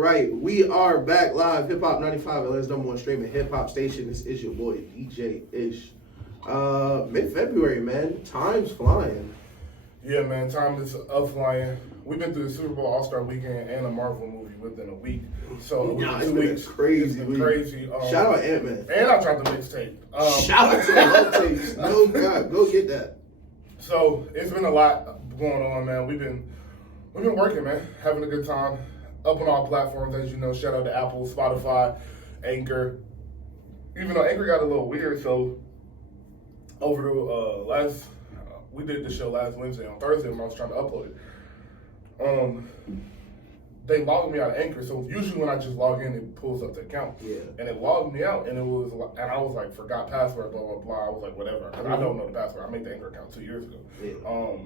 Right, we are back live. Hip Hop 95, LA's #1 streaming hip hop station. This is your boy DJ Ish. Mid-February, man. Time's flying. Yeah, man. Time is flying. We've been through the Super Bowl All-Star Weekend and a Marvel movie within a week. So it's been crazy. Shout out Ant-Man. And I dropped the mixtape. Shout out to the love tapes. No God, go get that. So it's been a lot going on, man. We've been working, man. Having a good time. Up on all platforms, as you know. Shout out to Apple, Spotify, Anchor. Even though Anchor got a little weird, so over the we did the show last Wednesday. On Thursday when I was trying to upload it. They logged me out of Anchor, so usually when I just log in, it pulls up the account. Yeah. And it logged me out, and I was like, forgot password, blah blah blah. I was like, whatever, because I don't know the password. I made the Anchor account 2 years ago. Yeah.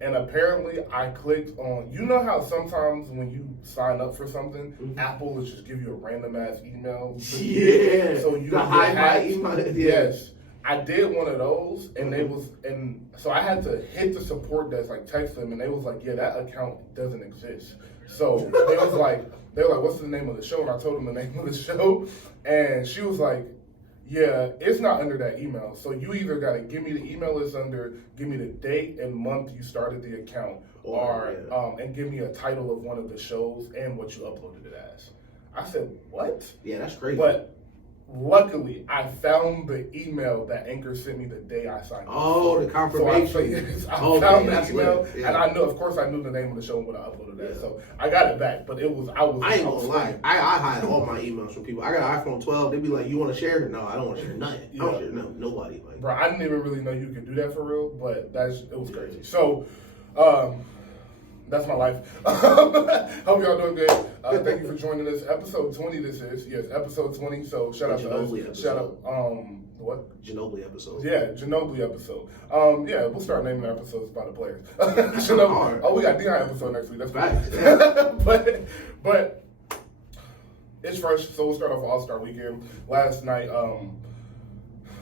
And apparently I clicked on, you know how sometimes when you sign up for something, Apple will just give you a random ass email? Yeah. So you my email. Yeah. Yes. I did one of those, and so I had to hit the support desk, like text them, and they was like, yeah, that account doesn't exist. So they were like, what's the name of the show? And I told them the name of the show, and she was like, yeah, it's not under that email. So you either got to give me the email it's under, give me the date and month you started the account, and give me a title of one of the shows and what you uploaded it as. I said, what? Yeah, that's crazy. But luckily, I found the email that Anchor sent me the day I signed up. Oh, the confirmation. So I found the email, and I knew, of course, I knew the name of the show when I uploaded that. So I got it back, but I ain't gonna lie. I hide all my emails from people. I got an iPhone 12. They be like, "You want to share?" No, I don't want to share nothing. I don't share nobody. Like, bro, I didn't even really know you could do that for real, but it was crazy. So, that's my life. Hope y'all doing good. Thank you for joining us. Episode 20 this is. Yes, episode 20. So shout out to us. Episode. Shout out, what? Ginobili episode. Yeah, Ginobili episode. Yeah, we'll start naming our episodes by the players. Oh, we got Dion episode next week. That's right. but it's fresh, so we'll start off All-Star Weekend. Last night,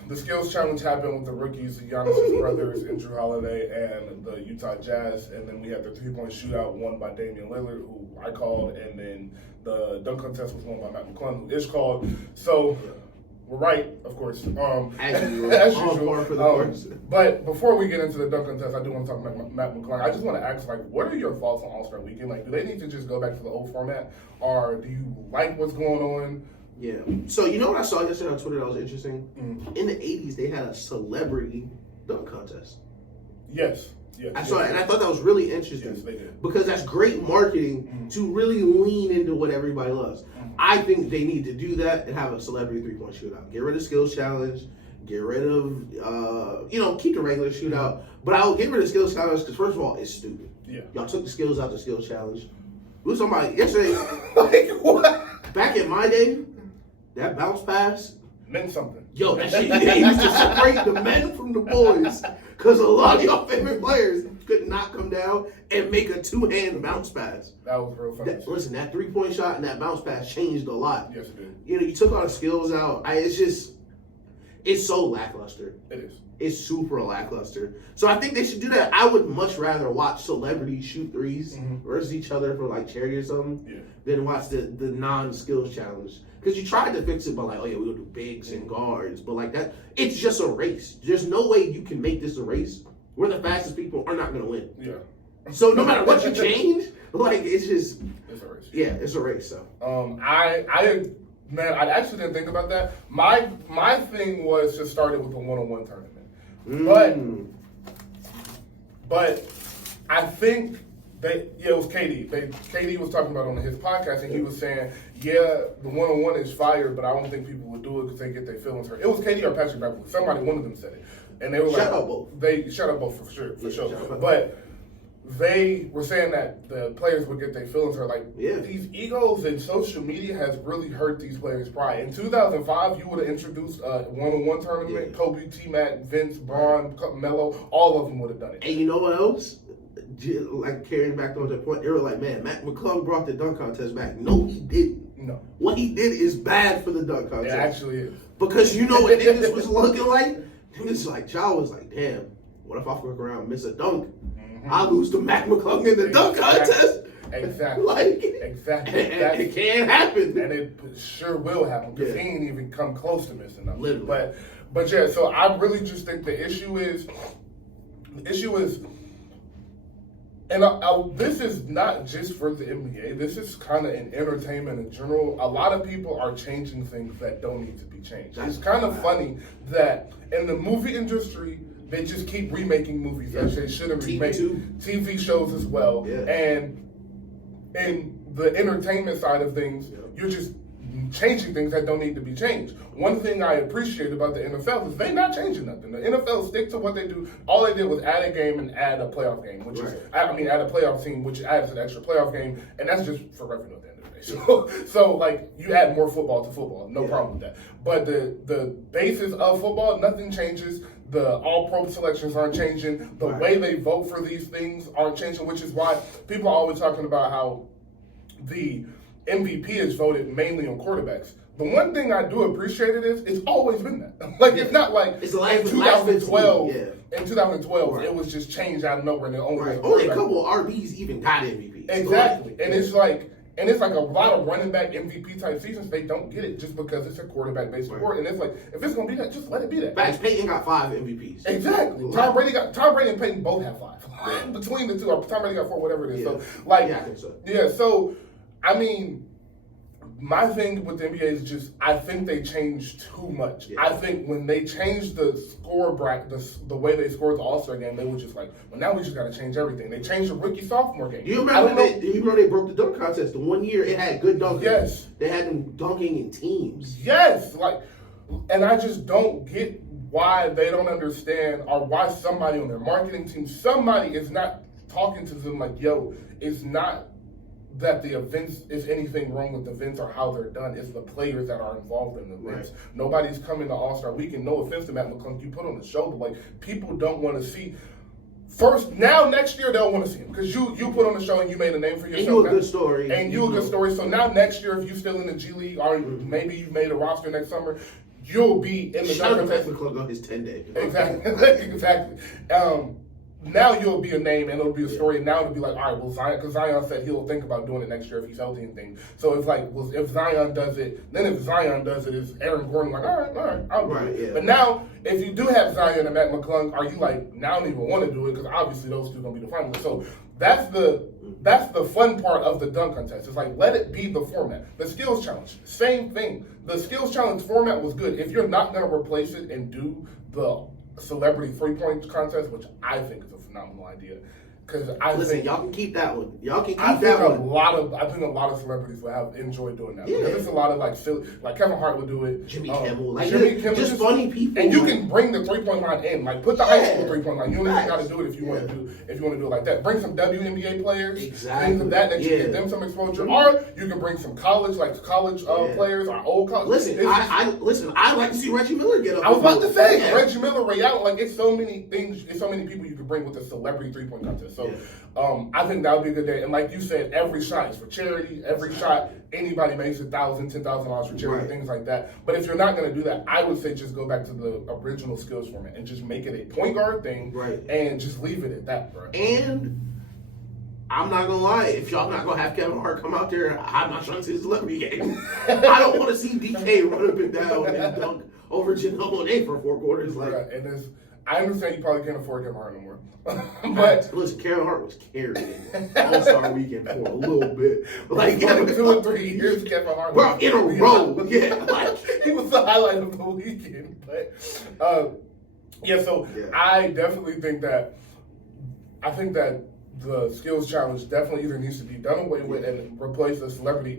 the skills challenge happened with the rookies, the Giannis brothers, and Drew Holiday, and the Utah Jazz. And then we had the three-point shootout won by Damian Lillard, who I called, and then the dunk contest was won by Matt McClung, who Ish called. So we're right, of course. As usual. But before we get into the dunk contest, I do want to talk about Matt McClung. I just want to ask, what are your thoughts on All-Star Weekend? Do they need to just go back to the old format, or do you like what's going on? Yeah. So you know what I saw yesterday on Twitter that was interesting? In the 80s, they had a celebrity dunk contest. Yes. I saw it, and I thought that was really interesting. Yes, they did. Because that's great marketing to really lean into what everybody loves. I think they need to do that and have a celebrity three-point shootout. Get rid of skills challenge. Get rid of, keep the regular shootout. But I'll get rid of skills challenge because, first of all, it's stupid. Yeah. Y'all took the skills out the skills challenge. We was talking about yesterday. What? Back in my day, that bounce pass meant something. Yo, that shit used to separate the men from the boys because a lot of y'all favorite players could not come down and make a two-hand bounce pass. That was real funny. Listen, that three-point shot and that bounce pass changed a lot. Yes, it did. You took all the skills out. It's so lackluster. It is. It's super lackluster. So I think they should do that. I would much rather watch celebrities shoot threes versus each other for charity or something than watch the non-skills challenge. Because you tried to fix it by we're going to do bigs and guards. But that, it's just a race. There's no way you can make this a race where the fastest people are not going to win. Yeah. So no matter what you change, it's just... It's a race. Yeah, it's a race. So. I actually didn't think about that. My thing was to start it with a one-on-one tournament. But I think it was KD. KD was talking about it on his podcast, and he was saying, the one-on-one is fire, but I don't think people would do it because they get their feelings hurt. It was KD or Patrick Beverly. One of them said it. And they were Shout out both. They shut up both for sure. But they were saying that the players would get their feelings hurt. These egos and social media has really hurt these players' pride. In 2005, you would have introduced a one-on-one tournament. Yeah. Kobe, T-Mac, Vince, Braun, Melo, all of them would have done it. And you know what else? Carrying back on that point, they were man, Matt McClung brought the dunk contest back. No, he didn't. No. What he did is bad for the dunk contest. It actually is. Because you know what niggas was looking like? Niggas y'all was damn, what if I fuck around and miss a dunk? I lose to Matt McClung in the dunk contest. Exactly. Exactly. It can happen. And it sure will happen because he ain't even come close to missing nothing. Literally. But yeah, so I really just think the issue is, and this is not just for the NBA. This is kind of in entertainment in general. A lot of people are changing things that don't need to be changed. It's kind of funny that in the movie industry, they just keep remaking movies that they shouldn't remake. TV shows as well. Yeah. And in the entertainment side of things, you're just changing things that don't need to be changed. One thing I appreciate about the NFL is they're not changing nothing. The NFL stick to what they do. All they did was add a game and add a playoff game, which is, add a playoff team, which adds an extra playoff game, and that's just for revenue at the end of the day. So like, you add more football to football, no problem with that. But the basis of football, nothing changes. The all-pro selections aren't changing. The way they vote for these things aren't changing, which is why people are always talking about how the MVP is voted mainly on quarterbacks. The one thing I do appreciate it is it's always been that. Like, it's not like it's like in 2012. In 2012, it was just changed out of nowhere, and only a couple of RBs even got MVP. Exactly, and it's like a lot of running back MVP type seasons. They don't get it just because it's a quarterback based sport, and it's like, if it's gonna be that, just let it be that. Facts. Peyton got 5 MVPs. Exactly. Tom Brady and Peyton both have 5 between the two. Or Tom Brady got 4, whatever it is. So like, I think so. Yeah. So I mean, my thing with the NBA is just, I think they changed too much. Yeah. I think when they changed the score bracket, the way they scored the All-Star game, they were just like, well, now we just got to change everything. They changed the rookie-sophomore game. Do you remember they broke the dunk contest? The one year it had good dunkers. Yes. They had them dunking in teams. Yes. Like, and I just don't get why they don't understand, or why somebody on their marketing team, somebody is not talking to them like, yo, it's not that the events is anything wrong with the events or how they're done. It's the players that are involved in the events. Nobody's coming to All-Star Weekend. No offense to Matt McClung, you put on the show, but like, people don't want to see. Next year they'll want to see him because you put on the show and you made a name for yourself. And you a good story. And you a good story. So now next year, if you're still in the G League or maybe you made a roster next summer, you'll be in the Shout out to Matt McClung on his 10-day. Exactly. Now you'll be a name and it'll be a story. And now it'll be like, all right, well, Zion, because Zion said he'll think about doing it next year if he's healthy and things. So it's like, well, if Zion does it, then if Zion does it, is Aaron Gordon like, all right, I'll do it. Yeah. But now, if you do have Zion and Matt McClung, are you like, now I don't even want to do it because obviously those two are going to be the finalists. So that's the fun part of the dunk contest. It's like, let it be the format. The skills challenge, same thing. The skills challenge format was good. If you're not going to replace it and do the celebrity 3-point contest, which I think is a phenomenal idea, because I think y'all can keep that one. Y'all can keep I that one. I think a lot of celebrities will have enjoyed doing that. Because there's a lot of like Kevin Hart would do it. Jimmy Kimmel, just funny people. And you can bring the 3-point line in, like put the high school 3-point line. You don't even got to do it if you want to do it like that. Bring some WNBA players, things of that you get them some exposure, or you can bring some college players or old college. Listen, I'd like to see Reggie Miller get up. I was about to say Reggie Miller, Ray Allen. Like, it's so many things, it's so many people you could bring with a celebrity 3-point contest. So I think that would be a good day. And like you said, every shot is for charity. Every shot, anybody makes $1,000, $10,000 for charity, things like that. But if you're not going to do that, I would say just go back to the original skills format and just make it a point guard thing, and just leave it at that, bro. And I'm not gonna lie, if y'all not gonna have Kevin Hart come out there, I'm not trying to see the celebrity game. I don't want to see DK run up and down and dunk over Janelle Monáe for 4 quarters. And I understand you probably can't afford Kevin Hart no more. But listen, Kevin Hart was carrying All-Star Weekend for a little bit. Like 2 or 3 years, Kevin Hart. Bro, in a row. He was the highlight of the weekend. But I definitely think that the skills challenge definitely either needs to be done away with and replace a celebrity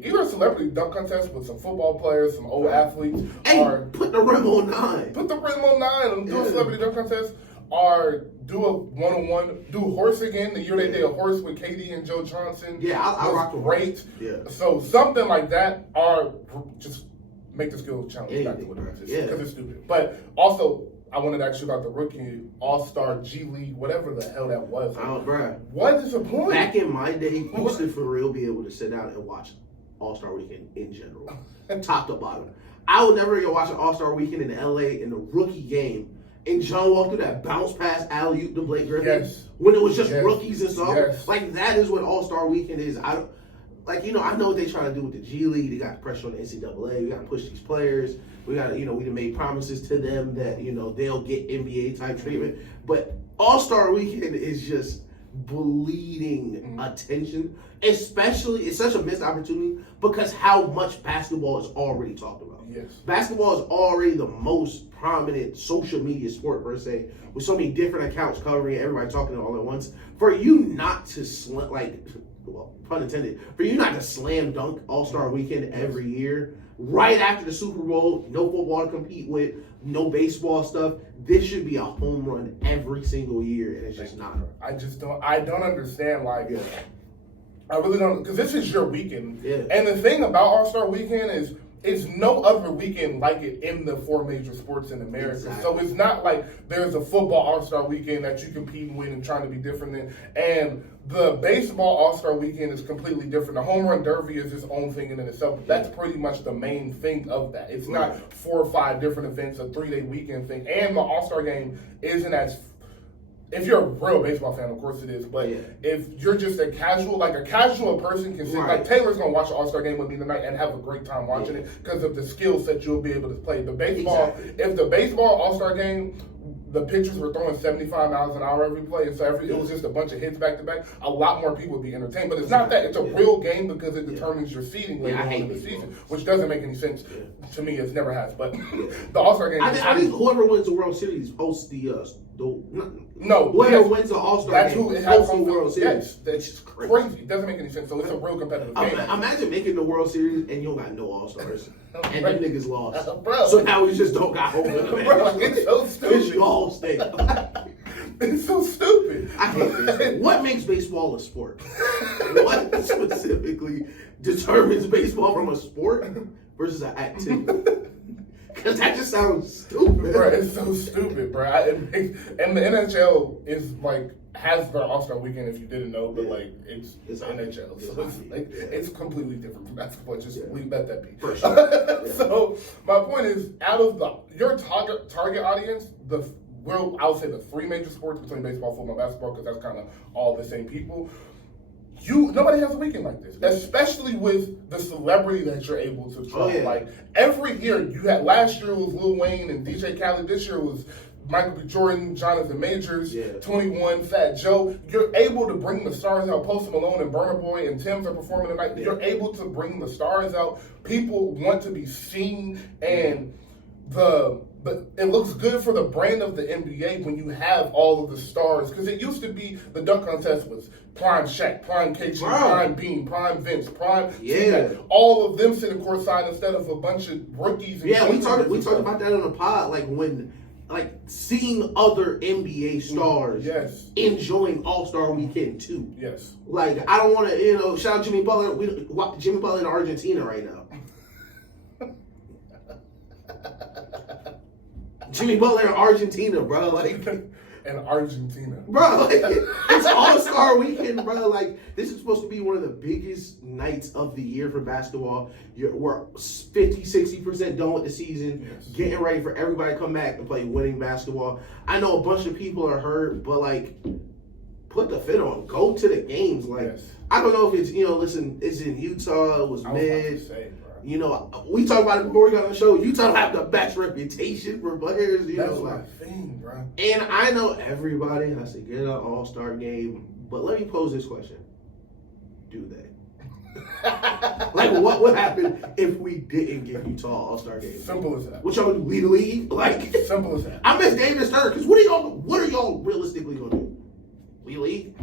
dunk contest with some football players, some old athletes, or put the rim on 9. Put the rim on 9 and do a celebrity dunk contest, or do a one-on-one, do horse again. The year they did a horse with KD and Joe Johnson. Yeah, I rock the great. Yeah. So something like that, or just make the skills challenge back to what it is, because it's stupid. But also, I wanted to ask you about the rookie All-Star G League, whatever the hell that was. Bro. What is the point? Back in my day, you used to for real be able to sit down and watch All-Star Weekend in general, top to bottom. I would never go watch an All-Star Weekend in LA in the rookie game and John Wall threw that bounce pass alley-oop to Blake Griffin when it was just rookies and stuff. Like, that is what All-Star Weekend is. I know what they trying to do with the G League. They got pressure on the NCAA. We got to push these players. We got to, we made promises to them that, they'll get NBA-type treatment. But All-Star Weekend is just bleeding attention. Especially, it's such a missed opportunity because how much basketball is already talked about. Yes. Basketball is already the most prominent social media sport, per se, with so many different accounts covering it, everybody talking all at once. For you not to, pun intended, for you not to slam dunk All-Star Weekend every year, right after the Super Bowl, no football to compete with, no baseball stuff, this should be a home run every single year, and it's just not. I don't understand, I really don't, because this is your weekend. Yeah. And the thing about All-Star Weekend is it's no other weekend like it in the 4 major sports in America. Exactly. So it's not like there's a football All-Star Weekend that you compete and win and trying to be different than. And the baseball All-Star Weekend is completely different. The home run derby is its own thing in itself. That's pretty much the main thing of that. It's not 4 or 5 different events, a 3-day weekend thing. And the All-Star game isn't as... If you're a real baseball fan, of course it is. But if you're just a casual person can sit, like Taylor's going to watch the All-Star game with me tonight and have a great time watching it because of the skill set you'll be able to play. The baseball, if the baseball All-Star game, the pitchers were throwing 75 miles an hour every play, and so it was just a bunch of hits back to back, a lot more people would be entertained. But it's not that. It's a real game because it determines your seeding later on in the season, which doesn't make any sense to me. It never has. But the All-Star game... I think whoever wins the World Series hosts whoever wins the All-Star game hosts the World Series. That's just crazy. It doesn't make any sense. So it's a real competitive game. Imagine making the World Series and you don't got no All-Stars. And them niggas lost. Bro. So now we just don't got home. It's so stupid. It's y'all state. It's so stupid. I hate baseball. What makes baseball a sport? What specifically determines baseball from a sport versus an activity? Because that just sounds stupid. Bro, it's so stupid, bro. And the NHL is has their All-Star Weekend, if you didn't know, but it's NHL. So it's completely different from basketball. Just let that be. For sure. So my point is, out of your target audience, I would say the 3 major sports between baseball, football, basketball, because that's kind of all the same people. Nobody has a weekend like this, especially with the celebrity that you're able to draw. Every year last year was Lil Wayne and DJ Khaled. This year was Michael B. Jordan, Jonathan Majors, 21, Fat Joe. You're able to bring the stars out. Post Malone and Burna Boy and Tim's are performing tonight. You're able to bring the stars out. People want to be seen, and but it looks good for the brand of the NBA when you have all of the stars. Because it used to be the dunk contest was prime Shaq, prime KG, prime Bean, prime Vince, prime all of them sitting courtside instead of a bunch of rookies. And we talked about that on the pod, when seeing other NBA stars enjoying All-Star Weekend too. Yes. I don't want to, shout out Jimmy Butler. Jimmy Butler in Argentina right now. Jimmy Butler in Argentina, bro. In Argentina. Bro, it's All-Star Weekend, bro. This is supposed to be one of the biggest nights of the year for basketball. We're 50-60% done with the season, getting ready for everybody to come back and play winning basketball. I know a bunch of people are hurt, but, put the fit on. Go to the games. I don't know if it's, listen, it's in Utah. It was mid. We talked about it before we got on the show. Utah have the best reputation for players. That's my thing, bro. And I know everybody has to get an All-Star game, but let me pose this question: do they? What would happen if we didn't give Utah All-Star game? Simple as that. What y'all gonna do? Lead the league? Simple as that. I miss David Stern because what are y'all realistically gonna do? Lead the league?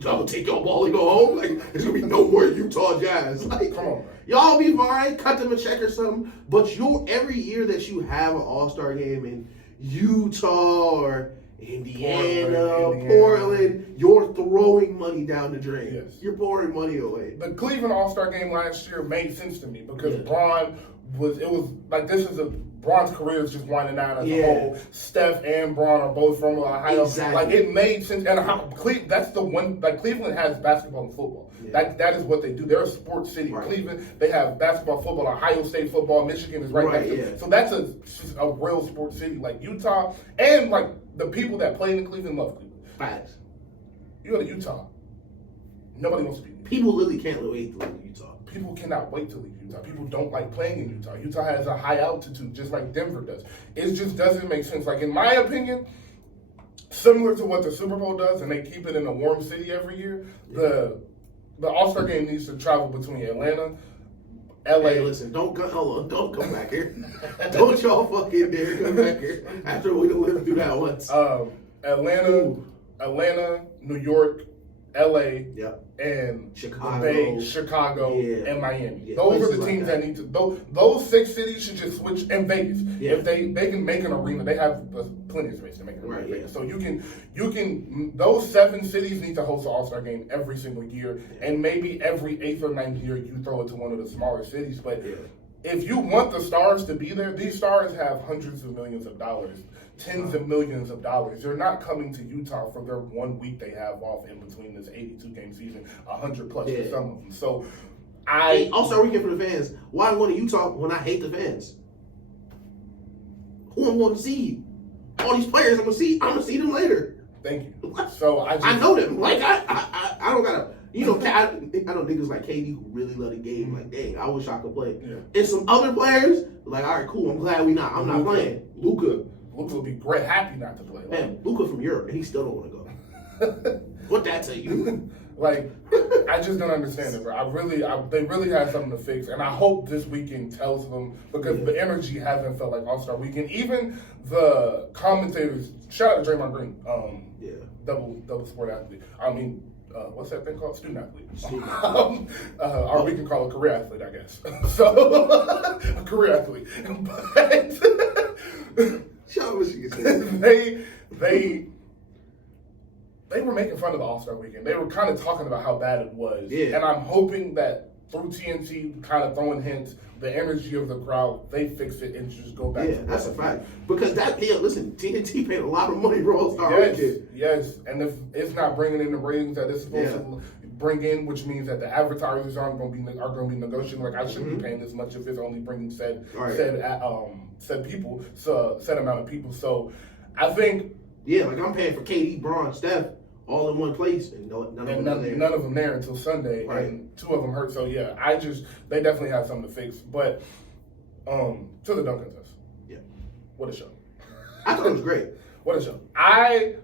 Y'all gonna take your ball and go home? There's gonna be no more Utah Jazz. Come on, bro. Y'all be fine, cut them a check or something. But every year that you have an All-Star game in Utah or Indiana, Portland, you're throwing money down the drain. You're pouring money away. The Cleveland All-Star game last year made sense to me because Bron was like this is Bron's career is just winding down as a whole. Steph and Bron are both from Ohio. Exactly. Like it made sense, and that's the one. Like Cleveland has basketball and football. Yeah. That is what they do. They're a sports city. Right. Cleveland, they have basketball, football. Ohio State football. Michigan is right next to it. So that's a real sports city. Like Utah, and like the people that play in Cleveland love Cleveland. Facts. You go to Utah, nobody wants to be there. People literally can't wait to leave Utah. People cannot wait to leave Utah. People don't like playing in Utah. Utah has a high altitude, just like Denver does. It just doesn't make sense. Like, in my opinion, similar to what the Super Bowl does, and they keep it in a warm city every year, the All-Star Game needs to travel between Atlanta, LA. Hey, listen, don't come back here. Don't y'all fucking dare come back here after we lived through that once. Atlanta, New York, LA, and Chicago, and Miami. Yeah, those are the teams that need to. Those 6 cities should just switch. And Vegas, if they can make an arena, they have plenty of space to make an arena. Right, so you can. Those 7 cities need to host an All-Star game every single year, and maybe every 8th or 9th year you throw it to one of the smaller cities. But if you want the stars to be there, these stars have hundreds of millions of dollars. Tens of millions of dollars. They're not coming to Utah for their 1 week they have off in between this 82-game season, 100 plus for some of them. So, All-Star Weekend for the fans. Why I'm going to Utah when I hate the fans? Who I'm going to see? All these players I'm gonna see them later. Thank you. So I know them. Like I don't gotta. You know, I know niggas like KD who really love the game. Like, dang, I wish I could play. Yeah. And some other players like, all right, cool. I'm glad I'm not playing. Luka would be great, happy not to play. Man, Luka from Europe, and he still don't want to go. What that tell you? Like, I just don't understand it, bro. They really have something to fix, and I hope this weekend tells them, because the energy hasn't felt like All-Star Weekend. Even the commentators, shout out to Draymond Green, double sport athlete. I mean, what's that thing called? Student athlete. Or we can call it career athlete, I guess. So, a career athlete. But shout out what you can say. They were making fun of the All-Star Weekend. They were kind of talking about how bad it was. Yeah. And I'm hoping that through TNT kind of throwing hints, the energy of the crowd, they fix it and just go back to that's a fact. Because listen, TNT paid a lot of money for All-Star Weekend. Yes, and if it's not bringing in the ratings that it's supposed to bring in, which means that the advertisers are going to be negotiating. Like, I shouldn't be paying this much if it's only bringing said people, set amount of people. So I think like I'm paying for KD, Bron, Steph all in one place, and none of them there until Sunday, and 2 of them hurt. So they definitely have something to fix. But to the dunk contest, what a show! I thought it was great. What a show! I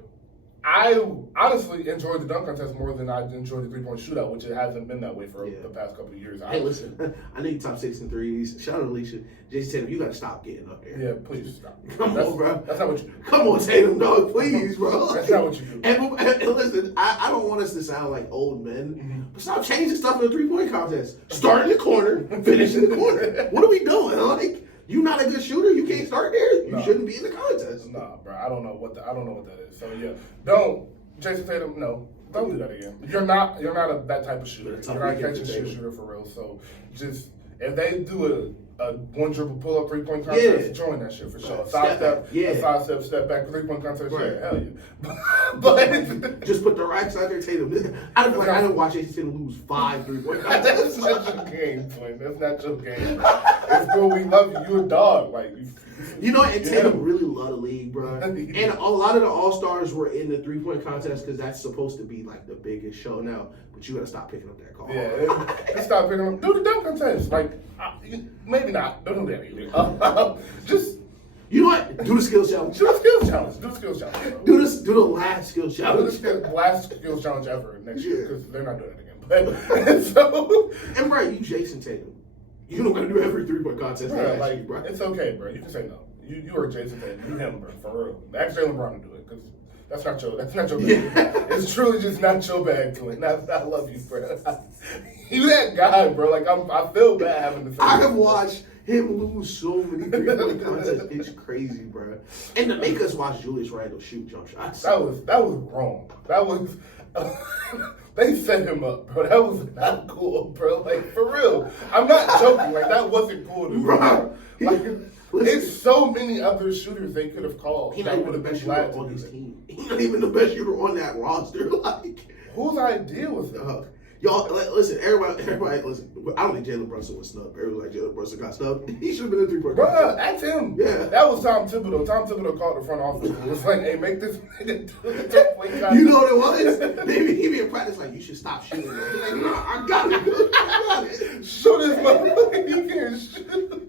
honestly enjoyed the dunk contest more than I enjoyed the 3-point shootout, which it hasn't been that way for the past couple of years. Hey, listen, I need top 6 and threes. Shout out to Alicia. Jason Tatum, you got to stop getting up there. Yeah, please stop. Come on, bro. That's not what you do. Come on, Tatum, dog, please, bro. That's not what you do. And listen, I don't want us to sound like old men, but stop changing stuff in the 3-point contest. Start in the corner, finish in the corner. What are we doing? Like, you not a good shooter. You can't start there. You shouldn't be in the contest. Nah, bro. I don't know what that is. So don't Jason Tatum. No, don't do that again. You're not that type of shooter. You're not a catch and shoot shooter for real. So just if they do a 1 dribble pull up 3-point contest, join that shit for sure. Side step back 3-point contest. Yeah, hell yeah. But just put the racks out there, Tatum. I didn't watch Jason Tatum lose 5 3-point contests. That's not your game, twin. That's not your game. It's cool. We love you. You a dog. Like and Tatum really love the league, bro. And a lot of the All-Stars were in the 3-point contest because that's supposed to be like the biggest show now. But you gotta stop picking up that call. Yeah, stop picking up. Do the dunk contest. Like, maybe not. Don't do that either. Just. You know what? Do the skills challenge. Do the skills challenge. Do the last skills challenge. Do the last skills challenge ever next year because they're not doing it again. And right, you Jason Tatum. You don't got to do every 3-point contest. Bro. It's okay, bro. You can say no. You are Jason Tatum. You him, bro. For real. Ask Jaylen Brown to do it because that's not your bag. It's truly just not your bag, twin. I love you, bro. You that guy, bro. Like I feel bad having to. I have watched him lose so many 3-point contests. It's crazy, bro. And to make us watch Julius Randle shoot jump shots. That was wrong. That was they set him up, bro. That was not cool, bro. Like, for real. I'm not joking. Like, that wasn't cool to me, bro. Like, it's so many other shooters they could have called. He's not even the best shooter on his team. He's not even the best shooter on that roster. Like, whose idea was that? Y'all, listen, everybody, listen. I don't think Jalen Brunson was snubbed. Everybody like Jalen Brunson got snubbed. He should have been a 3-point. Bro, that's him. Yeah. That was Tom Thibodeau. Tom Thibodeau called the front office. It was like, hey, make this nigga do it. You know what it was? He be in practice like, you should stop shooting. He's like, no, I got it. Shoot this motherfucker. He can't shoot.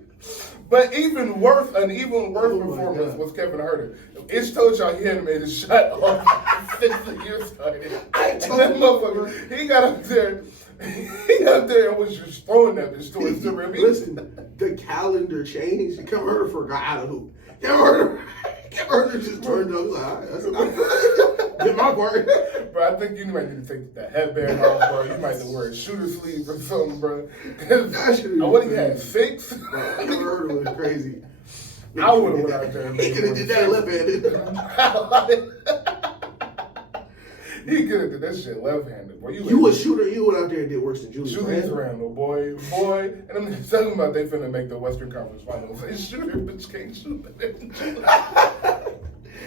But an even worse performance was Kevin Huerter. Itch told y'all he hadn't made a shot off since the year started. I told that motherfucker, he got up there and was just throwing that bitch towards the rim. Listen, the calendar changed. Kevin Huerter forgot how to hoop. Kevin Huerter just turned up. Like, all right, that's enough. Did my part. Bro, I think you might need to take that headband off, bro. You might need to wear a shooter sleeve or something, bro. What he had, 6? Bro, Kevin Huerter was crazy. I would have went out there and he could have did that left-handed. He could have did that shit left-handed, boy. You a shooter, you went out there and did worse than Julius Randle, boy. And I'm talking about they finna make the Western Conference Finals. They shooter, bitch can't shoot.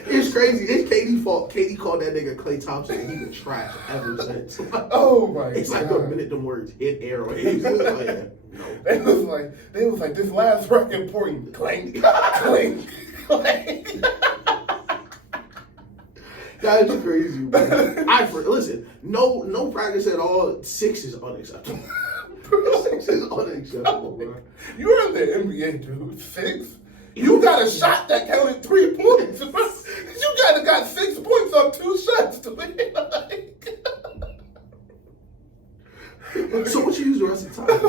It's crazy. It's KD's fault. KD called that nigga Klay Thompson, and he been trash ever since. Oh my god! It's like the minute them words hit airwaves. Like, no. They was like this last record important. Clank, clank, clank. That is crazy, bro. Listen. No practice at all. 6 is unacceptable. 6 is unacceptable, bro. You're in the NBA, dude. 6. You got a shot that counted 3 points. You got 6 points on 2 shots to win. So what you use the rest of the time for?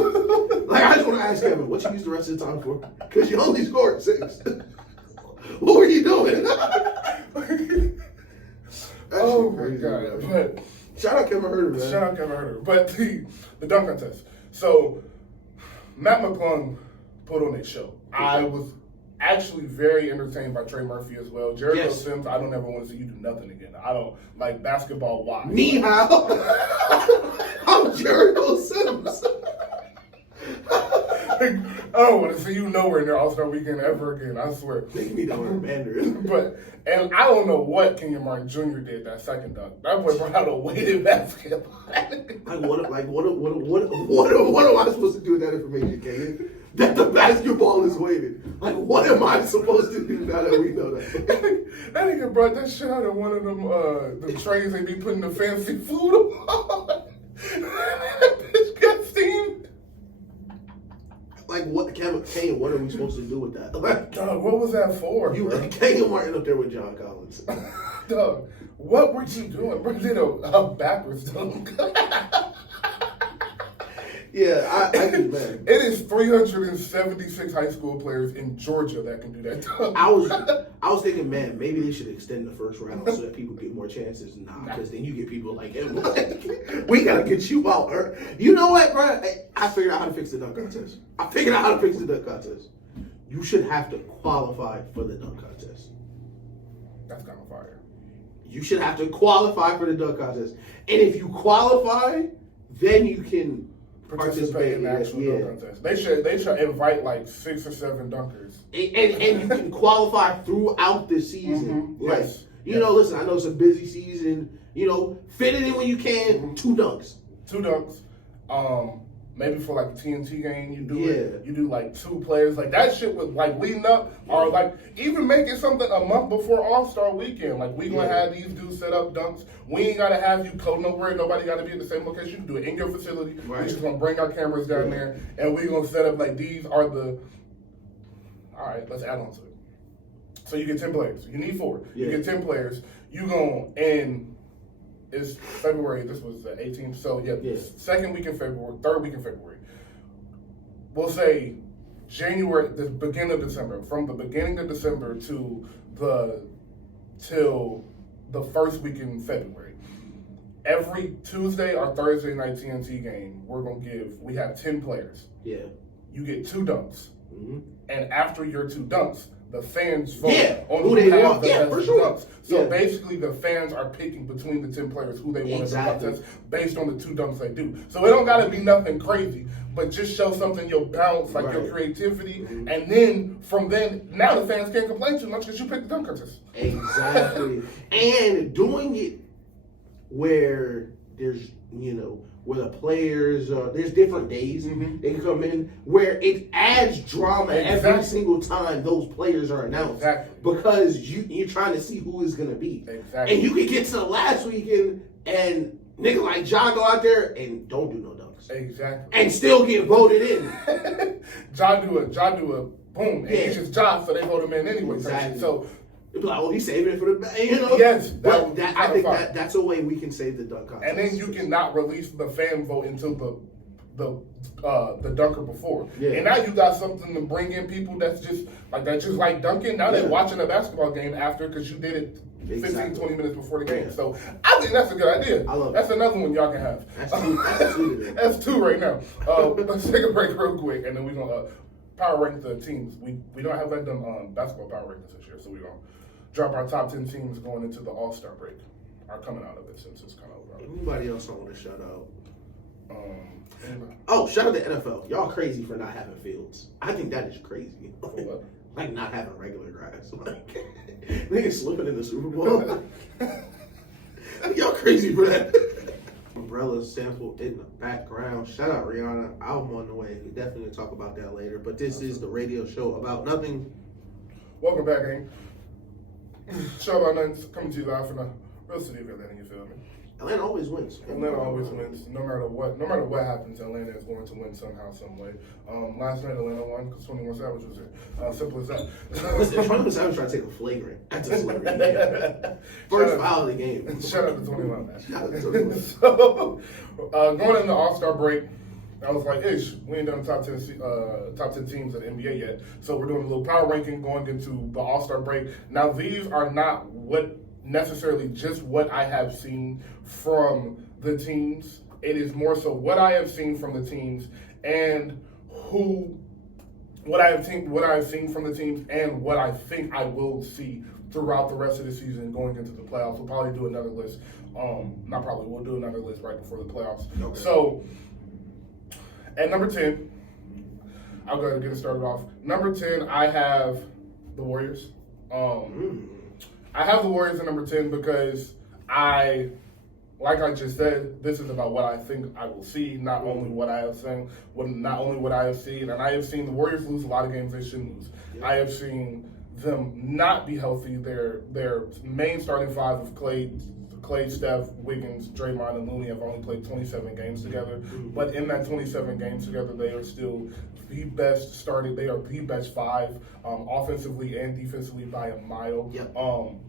Like, I just want to ask Kevin, what you use the rest of the time for? Because you only scored 6. What were you doing? Oh my god! But shout out Kevin Huerter, man. Shout out Kevin Huerter. But the dunk contest. So Matt McClung put on a show. I was actually very entertained by Trey Murphy as well. Jericho Sims, I don't ever want to see you do nothing again. I don't like basketball. Why? Me how? I'm Jericho Sims. I don't want to see you nowhere near All-Star Weekend ever again, I swear. They need to learn Mandarin. And I don't know what Kenyon Martin Jr. did that second dunk. That boy brought out a weighted basketball. What am I supposed to do with that information, Kenyon? That the basketball is weighted. Like, what am I supposed to do now that we know that? That nigga brought that shit out of one of them the trays they be putting the fancy food on. That bitch got steamed. Like, what, Kenyon, what are we supposed to do with that? Like, dog, what was that for? Kenyon Martin up there with John Collins. Dog, what were you doing? Bro, did a backwards dunk. Yeah, I just, man. It is 376 high school players in Georgia that can do that dunk. I was thinking, man, maybe they should extend the first round so that people get more chances. Nah, because then you get people like him. Like, we gotta get you out. You know what, bro? I figured out how to fix the dunk contest. You should have to qualify for the dunk contest. That's kind of fire. You should have to qualify for the dunk contest. And if you qualify, then you can participate in the actual dunk contest. They should invite like 6 or 7 dunkers. And you can qualify throughout the season. Mm-hmm. Like, yes. You know, listen, I know it's a busy season. You know, fit it in when you can. 2 dunks. 2 dunks. Maybe for like a TNT game, you do it. You do like 2 players. Like that shit was like leading up, or like even making something a month before All-Star Weekend. Like we gonna have these dudes set up dunks. We ain't gotta have you go nowhere. Nobody gotta be in the same location. You can do it in your facility. Right. We're just gonna bring our cameras down there, and we gonna set up like these are the. All right, let's add on to it. So you get 10 players. You need 4. You get 10 players. You gonna and. It's February. This was the 18th. So, second week in February, third week in February. We'll say January, the beginning of December. From the beginning of December till the first week in February. Every Tuesday or Thursday night TNT game, we have 10 players. Yeah. You get 2 dunks. and after your 2 dunks, the fans vote on who they want. For sure. Dunks. So basically, the fans are picking between the 10 players who they want to contest based on the 2 dunks they do. So it don't got to be nothing crazy, but just show something, your balance, like your creativity, and then from then, now the fans can't complain too much because you picked the dunk contest. Exactly. And doing it where there's, where the players, there's different days they can come in, where it adds drama every single time those players are announced. Because you're trying to see who is going to be. And you can get to the last weekend and niggas like Ja go out there and don't do no dunks. And still get voted in. Ja do a boom, and he's just Ja, so they vote him in anyway. So it's like, oh, he's saving it for the Yes, I think that's a way we can save the dunk contest. And then you cannot release the fan vote until the dunker before. And now you got something to bring in people that's just like dunking. Now they're watching a basketball game after because you did it 15, 20 minutes before the game. So I think that's a good idea. I love that's another one y'all can have. That's 2 right now. Let's take a break real quick, and then we're going to power rank the teams. We don't have done basketball power rankings this year, so we're going to drop our top 10 teams going into the All-Star break. Are coming out of it since it's kind of over. Anybody else I want to shout out? Shout out to NFL. Y'all crazy for not having fields. I think that is crazy. Like not having regular grass. Like niggas slipping in the Super Bowl. Y'all crazy for that. Umbrella sample in the background. Shout out Rihanna. Album on the way. We definitely talk about that later. But this is the radio show about nothing. Welcome back, gang. Show about nothing coming to you live from the real city of Atlanta, you feel me? Atlanta always wins. Atlanta always wins. No matter what happens, Atlanta is going to win somehow, some way. Last night Atlanta won because 21 Savage was there. Simple as that. Listen, 21 Savage tried to take a flagrant. That's a celebrity game. First foul of the game. Shout out to 21, man. Shout out to 21. So, going into the All-Star break, I was like, we ain't done top 10 teams in the NBA yet. So we're doing a little power ranking going into the All-Star break. Now, these are not necessarily just what I have seen from the teams. It is more so what I have seen from the teams and what I have seen from the teams and what I think I will see throughout the rest of the season going into the playoffs. We'll probably do another list. We'll do another list right before the playoffs. Okay. So, at number 10, I'll go ahead and get it started off. Number 10, I have the Warriors. I have the Warriors at number 10 because like I just said, this is about what I think I will see, not only what I have seen, and I have seen the Warriors lose a lot of games they shouldn't lose. I have seen them not be healthy. Their main starting 5 of Clay, Steph, Wiggins, Draymond, and Looney have only played 27 games together. But in that 27 games together, they are still the best started. They are the best 5 offensively and defensively by a mile.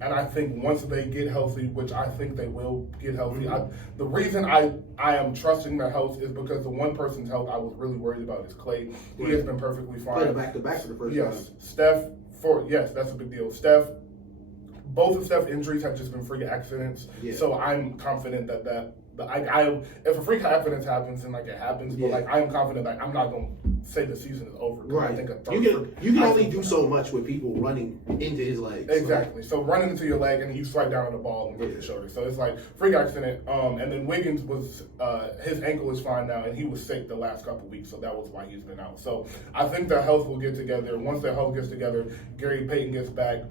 And I think once they get healthy, which I think they will get healthy, the reason I am trusting their health is because the one person's health I was really worried about is Clay. He has been perfectly fine. Played back-to-back for the first time. Steph, that's a big deal. Both of Steph's injuries have just been freak accidents, so I'm confident that if a freak accident happens, then it happens. But I'm confident that I'm not going to say the season is over. Right. I think you can only do so much with people running into his legs. Exactly. So running into your leg and you swipe down on the ball and break your shoulder. So it's like freak accident. And then Wiggins was his ankle is fine now, and he was sick the last couple weeks, so that was why he's been out. So I think their health will get together. Once their health gets together, Gary Payton gets back.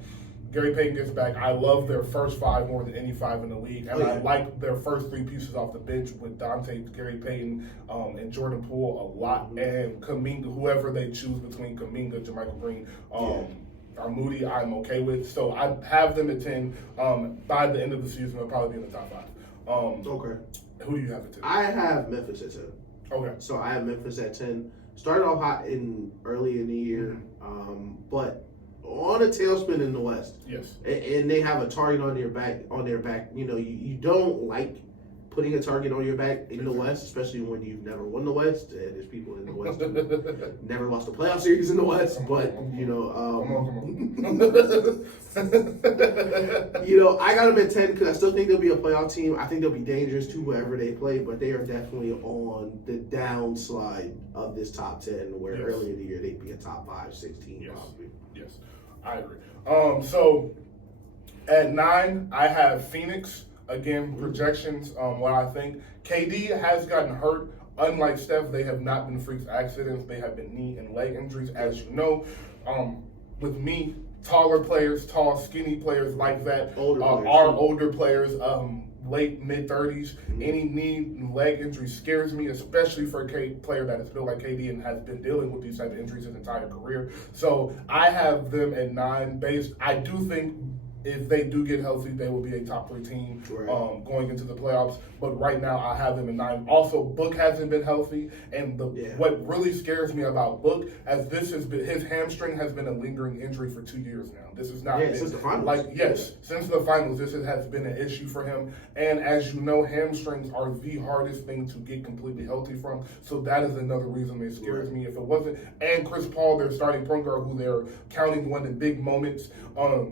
I love their first 5 more than any 5 in the league. And I like their first 3 pieces off the bench with Dante, Gary Payton, and Jordan Poole a lot. And Kuminga, whoever they choose between Kuminga, JaMychal Green, or Moody, I'm okay with. So I have them at 10. By the end of the season, they'll probably be in the top 5. Okay. Who do you have at 10? I have Memphis at 10. Okay. So I have Memphis at 10. Started off hot early in the year, but on a tailspin in the West. Yes. And they have a target on their back. You don't like putting a target on your back in the West, especially when you've never won the West, and there's people in the West who never lost a playoff series in the West. But you know, you know, I got them at 10 because I still think they'll be a playoff team. I think they'll be dangerous to whoever they play, but they are definitely on the downslide of this top 10. Where earlier in the year they'd be a top 5, 6 team probably. Yes, I agree. So at 9, I have Phoenix. Again, projections, what I think. KD has gotten hurt. Unlike Steph, they have not been freak accidents. They have been knee and leg injuries, as you know. With me, taller players, tall, skinny players like that older players, late, mid-30s. Any knee and leg injury scares me, especially for a player that is built like KD and has been dealing with these type of injuries his entire career. So I have them at 9 based. I do think if they do get healthy, they will be a top 3 team going into the playoffs. But right now, I have them in 9. Also, Book hasn't been healthy, and what really scares me about Book, as this has been, his hamstring has been a lingering injury for 2 years now. This is not since the finals. Since the finals, this has been an issue for him. And as you know, hamstrings are the hardest thing to get completely healthy from. So that is another reason it scares me. If it wasn't, and Chris Paul, their starting point guard, who they're counting one of the big moments,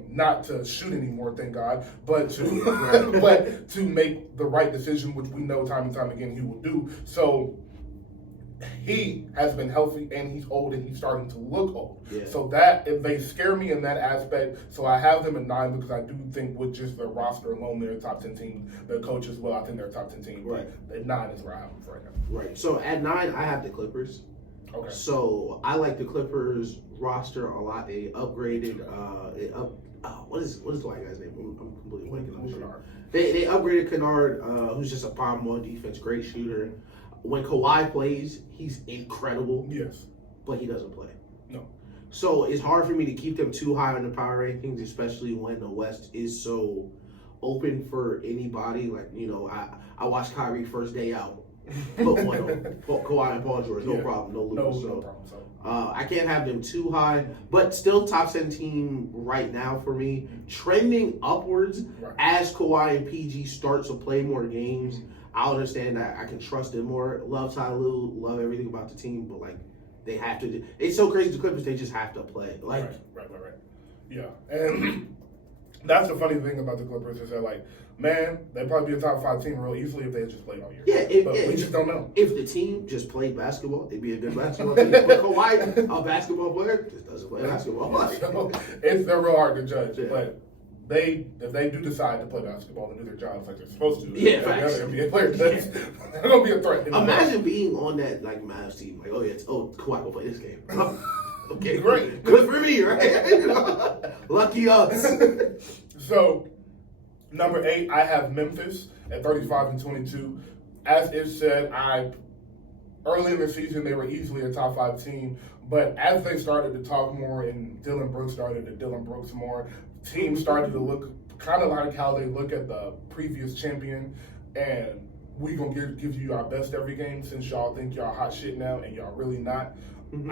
not to shoot anymore, thank God, but to but to make the right decision, which we know time and time again he will do. So he has been healthy, and he's old, and he's starting to look old. So that they scare me in that aspect. So I have them at 9 because I do think with just their roster alone, they're a top 10 team. Their coach as well, I think they're a top 10 team. But at 9 is where I have them right now. Right. So at 9, I have the Clippers. Okay. So I like the Clippers roster a lot. They upgraded. What is the white guy's name? I'm completely blanking on Kennard. They upgraded Kennard, who's just a bomb on defense, great shooter. When Kawhi plays, he's incredible. Yes. But he doesn't play. No. So it's hard for me to keep them too high on the power rankings, especially when the West is so open for anybody. Like, you know, I watched Kyrie first day out. Put one on Kawhi and Paul George. No problem. No lose. No problem. I can't have them too high, but still top 10 team right now for me. Trending upwards as Kawhi and PG start to play more games. I understand that I can trust them more. Love Ty Lue, love everything about the team, but like they have to. It's so crazy. The Clippers, they just have to play. Like right. Yeah, and that's the funny thing about the Clippers is that like, man, they'd probably be a top 5 team real easily if they had just played all year. Yeah, but we just don't know. If the team just played basketball, they'd be a good basketball team. But Kawhi, a basketball player, just doesn't play basketball. So they're real hard to judge, but. If they do decide to play basketball and do their jobs like they're supposed to, the other NBA players, they're gonna be a threat. Imagine being on that like Mavs team, like Kawhi will play this game. Okay, great, good for me, right? Lucky us. So, number 8, I have Memphis at 35-22. As it said, early in the season they were easily a top 5 team, but as they started to talk more and Dylan Brooks started to Dylan Brooks more. Teams started to look kind of like how they look at the previous champion, and we gonna give you our best every game since y'all think y'all hot shit now and y'all really not. Mm-hmm.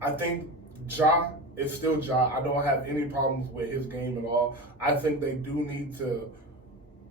I think Ja is still Ja. I don't have any problems with his game at all. I think they do need to.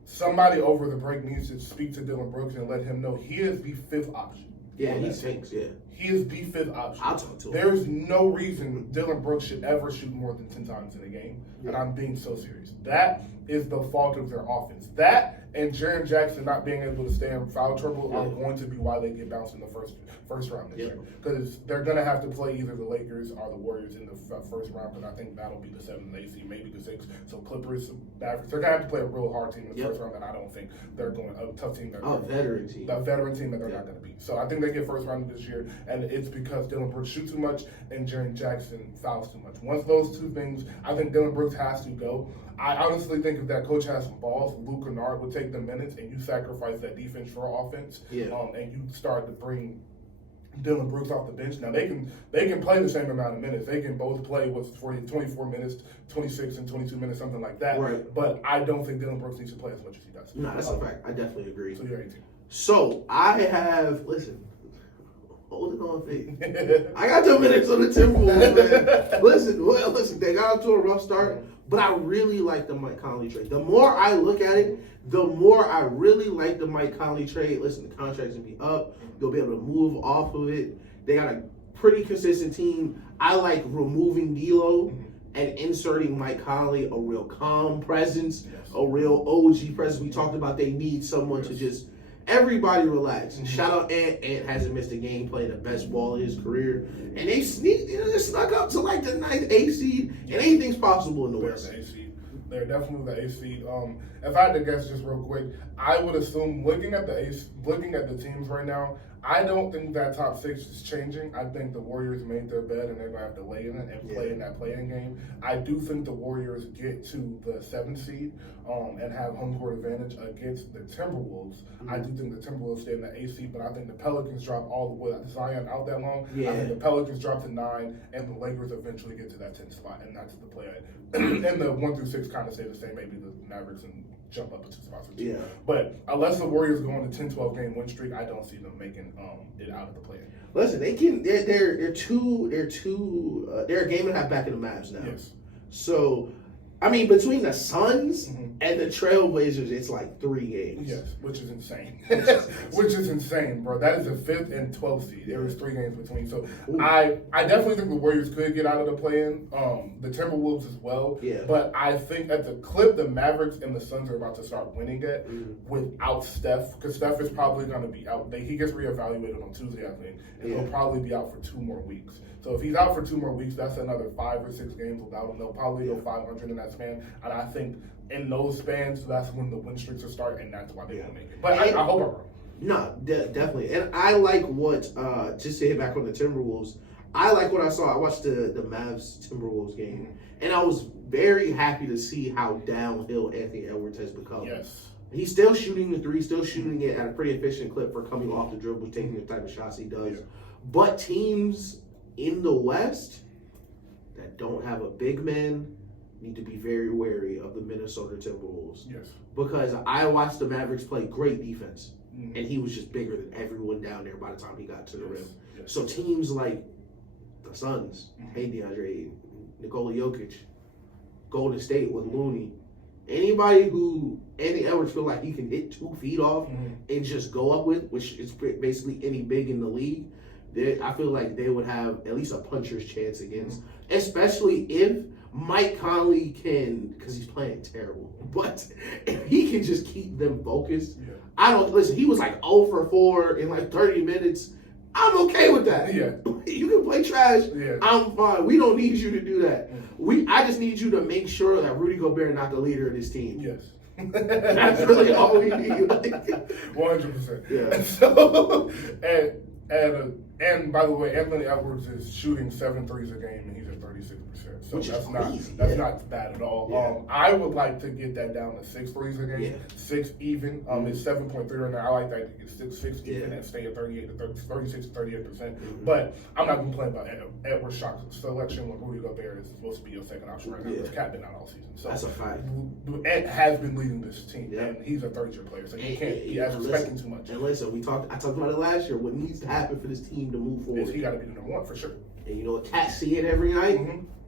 Somebody over the break needs to speak to Dylan Brooks and let him know he is the 5th option. Yeah, he thinks. Yeah. He is the 5th option. I'll talk to him. There's no reason Dylan Brooks should ever shoot more than 10 times in a game, and I'm being so serious. That is the fault of their offense. That and Jaren Jackson not being able to stay in foul trouble are going to be why they get bounced in the first round this year. Because they're going to have to play either the Lakers or the Warriors in the first round, and I think that'll be the 7th, 8th seed, maybe the 6th. So Clippers, Mavericks, they're going to have to play a real hard team in the first round, and I don't think they're going a tough team. A veteran team. A veteran team that they're not going to beat. So I think they get first round this year, and it's because Dylan Brooks shoots too much and Jaren Jackson fouls too much. Once those two things, I think Dylan Brooks has to go. I honestly think if that coach has some balls, Luke Kennard would take the minutes and you sacrifice that defense for offense. And you start to bring Dylan Brooks off the bench. Now they can play the same amount of minutes. They can both play 24 minutes, 26 and 22 minutes, something like that. Right. But I don't think Dylan Brooks needs to play as much as he does. No, that's a fact. I definitely agree. So you're 18. So I have hold it on, faith. I got 2 minutes on the Timberwolves, man. Listen, they got off to a rough start, But I really like the Mike Conley trade. The more I look at it, the more I really like the Mike Conley trade. Listen, the contract's going to be up. You'll be able to move off of it. They got a pretty consistent team. I like removing D'Lo and inserting Mike Conley, a real calm presence, a real OG presence. We talked about they need someone to just everybody relax. Shout out Ant. Ant hasn't missed a game, playing the best ball of his career. And they snuck up to like the 9th A seed, and anything's possible in the West. They're definitely the A seed. If I had to guess just real quick, I would assume looking at the teams right now, I don't think that top 6 is changing. I think the Warriors made their bed and they're going to have to lay in it and play in that play-in game. I do think the Warriors get to the 7th seed and have home court advantage against the Timberwolves. I do think the Timberwolves stay in the 8th seed, but I think the Pelicans drop all the way. Zion out that long. I think the Pelicans drop to 9 and the Lakers eventually get to that 10th spot, and that's the play. And the 1 through 6 kind of stay the same. Maybe the Mavericks and jump up to 2 spots. But unless the Warriors go on a 10-12 game win streak, I don't see them making it out of the play. Listen, they can. They're a game and a half back in the Mavs now. Yes. So, I mean, between the Suns and the Trailblazers, it's like 3 games. Yes, which is insane. Which is insane, bro. That is the 5th and 12th seed. There was 3 games between. So I definitely think the Warriors could get out of the play-in. The Timberwolves as well. Yeah. But I think at the clip the Mavericks and the Suns are about to start winning at without Steph, because Steph is probably going to be out. He gets reevaluated on Tuesday, I think, and he'll probably be out for 2 more weeks. So if he's out for 2 more weeks, that's another 5 or 6 games without him. They'll probably go 500 in that span. And I think in those spans, that's when the win streaks will start, and that's why they won't make it. But I hope I'm wrong. No, definitely. And I like what, just to hit back on the Timberwolves, I like what I saw. I watched the Mavs-Timberwolves game, and I was very happy to see how downhill Anthony Edwards has become. Yes. He's still shooting the 3, still shooting it at a pretty efficient clip for coming off the dribble, taking the type of shots he does. But teams in the West that don't have a big man need to be very wary of the Minnesota Timberwolves. Yes. Because I watched the Mavericks play great defense, and he was just bigger than everyone down there by the time he got to the rim. Yes. So teams like the Suns, hey DeAndre, Nikola Jokic, Golden State with Looney, anybody who Anthony Edwards feel like he can hit 2 feet off and just go up with, which is basically any big in the league, I feel like they would have at least a puncher's chance against, especially if Mike Conley can, because he's playing terrible, but if he can just keep them focused, he was like 0 for 4 in like 30 minutes. I'm okay with that. Yeah. You can play trash. Yeah. I'm fine. We don't need you to do that. I just need you to make sure that Rudy Gobert not the leader of this team. Yes. That's really all we need. 100%. Yeah. So, and by the way, Anthony Edwards is shooting 7 threes a game, and he's at 36%. So that's not bad at all. Yeah. I would like to get that down to 6 threes a game, 6 even. It's 7.3 right now. I like that to get 6 even and stay at 36 to 38%. But I'm not complaining about Edwards' shot selection when Rudy Gobert is supposed to be your second option right now. His cat been out all season. So that's a fact. Ed has been leading this team, and he's a third-year player, so he has expecting too much. And listen, I talked about it last year. What needs to happen for this team to move forward? He got to be the number 1 for sure. And you know what? Cat see it every night.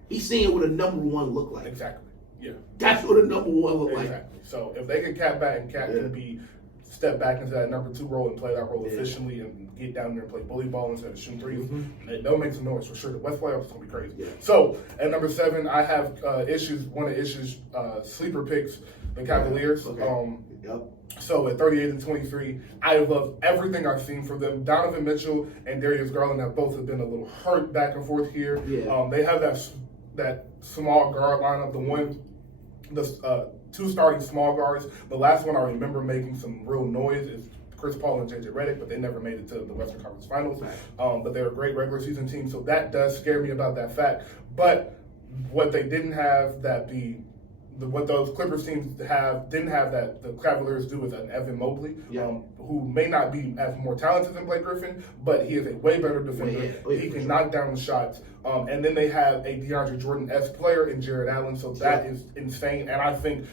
He's seeing what a number 1 look like. Exactly. Yeah. That's what a number 1 look like. Exactly. So if they can Cat back and Cat can be step back into that number 2 role and play that role efficiently and get down there and play bully ball instead of shooting threes, they'll make some noise for sure. The West playoffs is gonna be crazy. Yeah. So at number 7, I have sleeper picks, the Cavaliers. Okay. So at 38 and 23, I love everything I've seen from them. Donovan Mitchell and Darius Garland have both been a little hurt back and forth here. Yeah. They have that small guard lineup. The 2 starting small guards. The last one I remember making some real noise is Chris Paul and JJ Redick, but they never made it to the Western Conference Finals. But they're a great regular season team, so that does scare me about that fact. But what they didn't have what those Clippers teams didn't have that the Cavaliers do is an Evan Mobley, who may not be as more talented than Blake Griffin, but he is a way better defender. He can knock down the shots. And then they have a DeAndre Jordan-esque player in Jared Allen, so that is insane. And I think,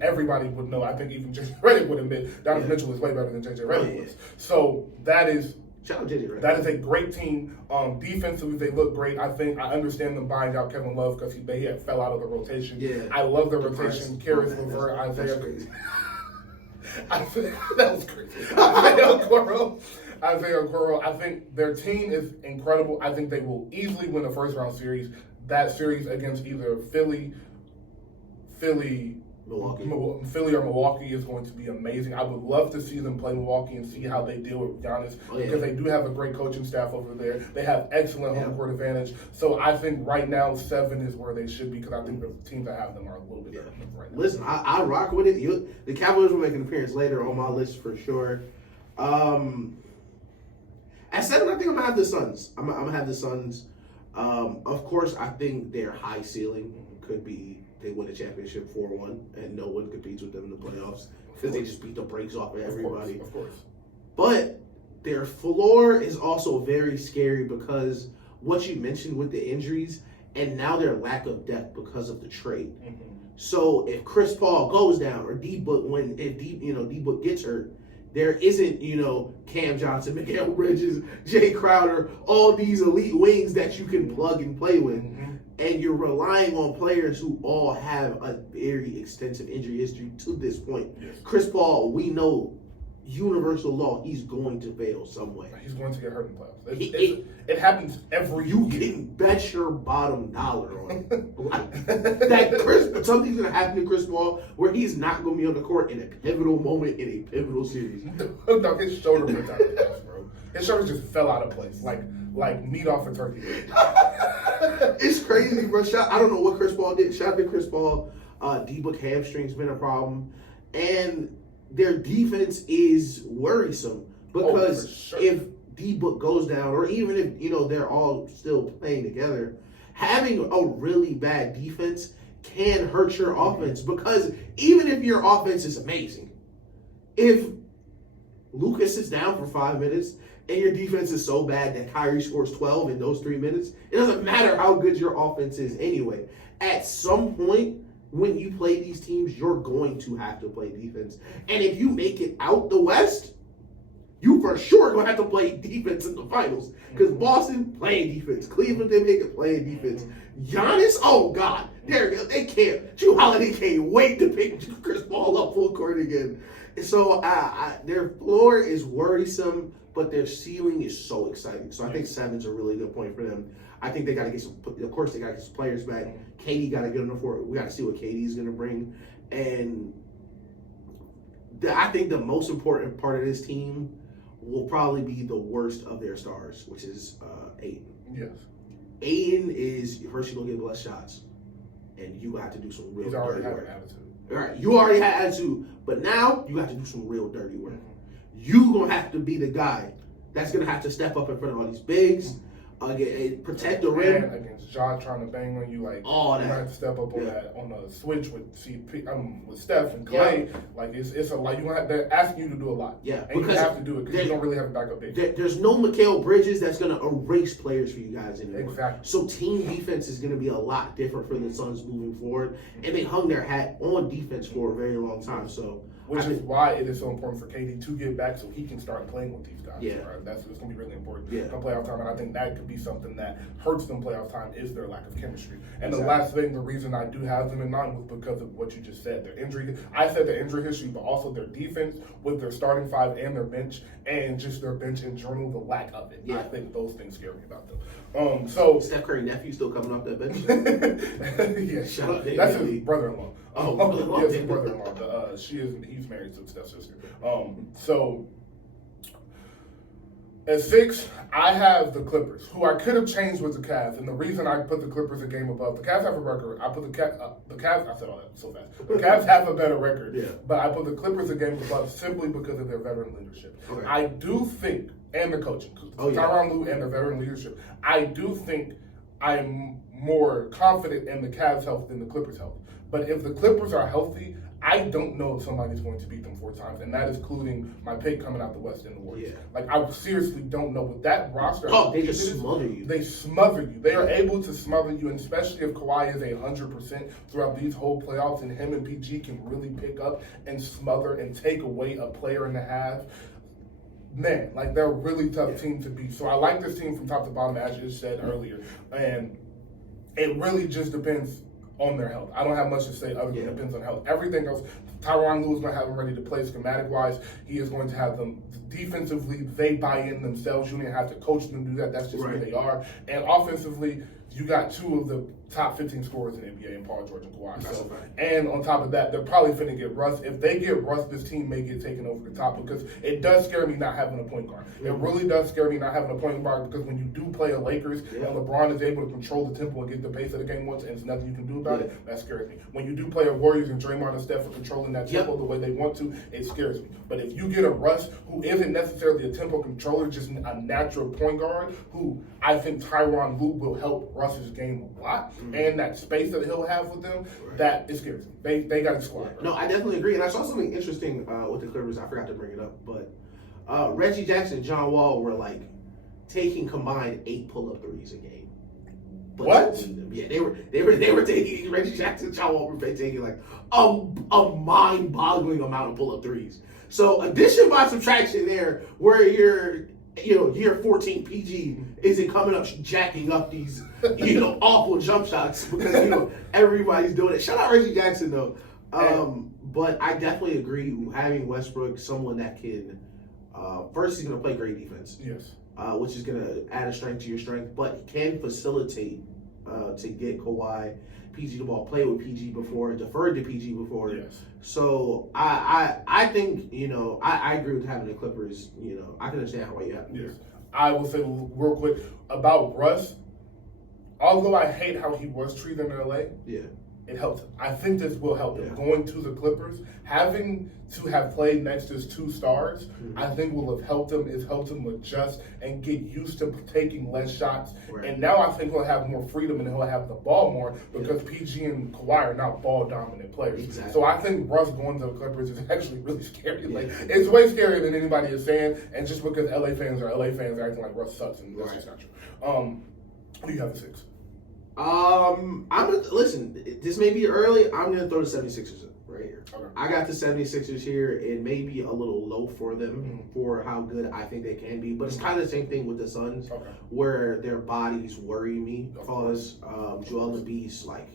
everybody would know, I think even JJ Redick would admit Donovan Mitchell is way better than JJ Redick was. So that is Shout out JJ Redick. That is a great team. Defensively, they look great. I understand them buying out Kevin Love because he had fell out of the rotation. Yeah. I love the rotation. Karis LeVert, Isaiah. That was crazy. Isaiah Okoro. I think their team is incredible. I think they will easily win a first-round series. That series against either Philly or Milwaukee is going to be amazing. I would love to see them play Milwaukee and see how they deal with Giannis because they do have a great coaching staff over there. They have excellent home court advantage. So I think right now 7 is where they should be because I think the teams that have them are a little bit better right now. Listen, I rock with it. The Cavaliers will make an appearance later on my list for sure. At 7, I think I'm going to have the Suns. I'm going to have the Suns. Of course, I think their high ceiling could be they win a championship 4-1 and no one competes with them in the playoffs because they just beat the brakes off of everybody. Of course. But their floor is also very scary because what you mentioned with the injuries and now their lack of depth because of the trade. Mm-hmm. So if Chris Paul goes down or D-Book D-Book gets hurt, there isn't, Cam Johnson, Mikal Bridges, Jay Crowder, all these elite wings that you can plug and play with. Mm-hmm. And you're relying on players who all have a very extensive injury history to this point. Yes. Chris Paul, we know, universal law, he's going to fail some way. He's going to get hurt in playoffs. It happens every year. You can bet your bottom dollar on it. That something's going to happen to Chris Paul where he's not going to be on the court in a pivotal moment in a pivotal series. No, his shoulder went out of place, bro. His shoulder just fell out of place, like meat off a turkey. It's crazy, bro. I don't know what Chris Paul did. Shout out to Chris Paul. D-Book hamstring's been a problem. And their defense is worrisome because if D-Book goes down, or even if, they're all still playing together, having a really bad defense can hurt your offense because even if your offense is amazing, if Lucas is down for 5 minutes and your defense is so bad that Kyrie scores 12 in those 3 minutes, it doesn't matter how good your offense is anyway. At some point, when you play these teams, you're going to have to play defense. And if you make it out the West, you for sure going to have to play defense in the finals. Because Boston, playing defense. Cleveland, they make it playing defense. Giannis, oh God, they can't. Drew Holiday can't wait to pick Chris Paul up full court again. So their floor is worrisome, but their ceiling is so exciting. So I think 7's a really good point for them. I think they got to get some. Of course, they got to get some players back. KD got to get on the floor. We got to see what KD is going to bring. And I think the most important part of this team will probably be the worst of their stars, which is Aiden. Yes. Aiden is first you're gonna get less shots, and you have to do some real. He's already dirty had work. an attitude. All right, you already had attitude, but now you have to do some real dirty work. You gonna have to be the guy that's gonna have to step up in front of all these bigs, protect the rim against Ja trying to bang on you, like all you that. have to step up on that on the switch with with Steph and Clay. Yeah. Like it's a lot. You gonna have they're asking you to do a lot. Yeah, and you have to do it because you don't really have a backup big. There's no Mikal Bridges that's gonna erase players for you guys anymore. Exactly. So team defense is gonna be a lot different for the Suns moving forward, and they hung their hat on defense for a very long time. So. Which is why it is so important for KD to get back so he can start playing with these guys. Yeah. Right? It's going to be really important come playoff time. And I think that could be something that hurts them playoff time is their lack of chemistry. And the last thing, the reason I do have them in mind was because of what you just said. Their injury. I said their injury history, but also their defense with their starting 5 and their bench and just their bench in general, the lack of it. Yeah. I think those things scare me about them. So Steph Curry nephew still coming off that bench? Yeah, shout out that's his brother-in-law. Oh, yes, his brother-in-law. He's married to Steph's sister. So at 6, I have the Clippers, who I could have changed with the Cavs, and the reason I put the Clippers a game above the Cavs have a record. I put the Cavs. I said all that so fast. The Cavs have a better record, but I put the Clippers a game above simply because of their veteran leadership. Okay. I do think, and the coaching, Tyronn Lue and their veteran leadership. I do think I'm more confident in the Cavs' health than the Clippers' health. But if the Clippers are healthy, I don't know if somebody's going to beat them 4 times, and that is including my pick coming out the West in the Warriors. Yeah. Like, I seriously don't know. With that roster, they just smother you. They smother you. They are able to smother you, and especially if Kawhi is 100% throughout these whole playoffs, and him and PG can really pick up and smother and take away a player and a half. man, like they're a really tough team to beat. So I like this team from top to bottom, as you said earlier, and it really just depends on their health. I don't have much to say other than it depends on health. Everything else, Tyronn Lue is going to have them ready to play schematic-wise. He is going to have them defensively. They buy in themselves. You don't have to coach them to do that. That's just who they are. And offensively, you got two of the top 15 scorers in the NBA in Paul George and Kawhi. So, and on top of that, they're probably finna get Russ. If they get Russ, this team may get taken over the top because it does scare me not having a point guard. It really does scare me not having a point guard because when you do play a Lakers and LeBron is able to control the tempo and get the pace of the game once and there's nothing you can do about it, that scares me. When you do play a Warriors and Draymond and Steph are controlling that tempo the way they want to, it scares me. But if you get a Russ who isn't necessarily a tempo controller, just a natural point guard, who I think Tyronn Lue will help Russ's game a lot, and that space that he'll have with them, that it scares me. They got a squad. Right? No, I definitely agree. And I saw something interesting with the Clippers. I forgot to bring it up, but Reggie Jackson and John Wall were like taking combined 8 pull-up threes a game. But what? Yeah, they were taking Reggie Jackson and John Wall were taking like a mind-boggling amount of pull-up threes. So addition by subtraction there, where you're year 14 PG isn't coming up jacking up these, awful jump shots because, everybody's doing it. Shout out Reggie Jackson, though. But I definitely agree having Westbrook, someone that can, first, he's going to play great defense. Yes. Which is going to add a strength to your strength, but can facilitate to get Kawhi, PG the ball, play with PG before, deferred to PG before. Yes. So I think, I agree with having the Clippers. I can understand why you have them. Yes. I will say real quick about Russ. Although I hate how he was treated in LA, it helped him. I think this will help him. Going to the Clippers, having to have played next to his 2 stars, I think will have helped him. It's helped him adjust and get used to taking less shots. Right. And now I think he'll have more freedom and he'll have the ball more because PG and Kawhi are now ball-dominant players. Exactly. So I think Russ going to the Clippers is actually really scary. Like, it's way scarier than anybody is saying. And just because LA fans are acting like Russ sucks, and that's just not true. Who do you have at 6? Listen, this may be early. I'm going to throw the 76ers right here. Okay. I got the 76ers here. It may be a little low for them for how good I think they can be, but it's kind of the same thing with the Suns where their bodies worry me because Joel Embiid's like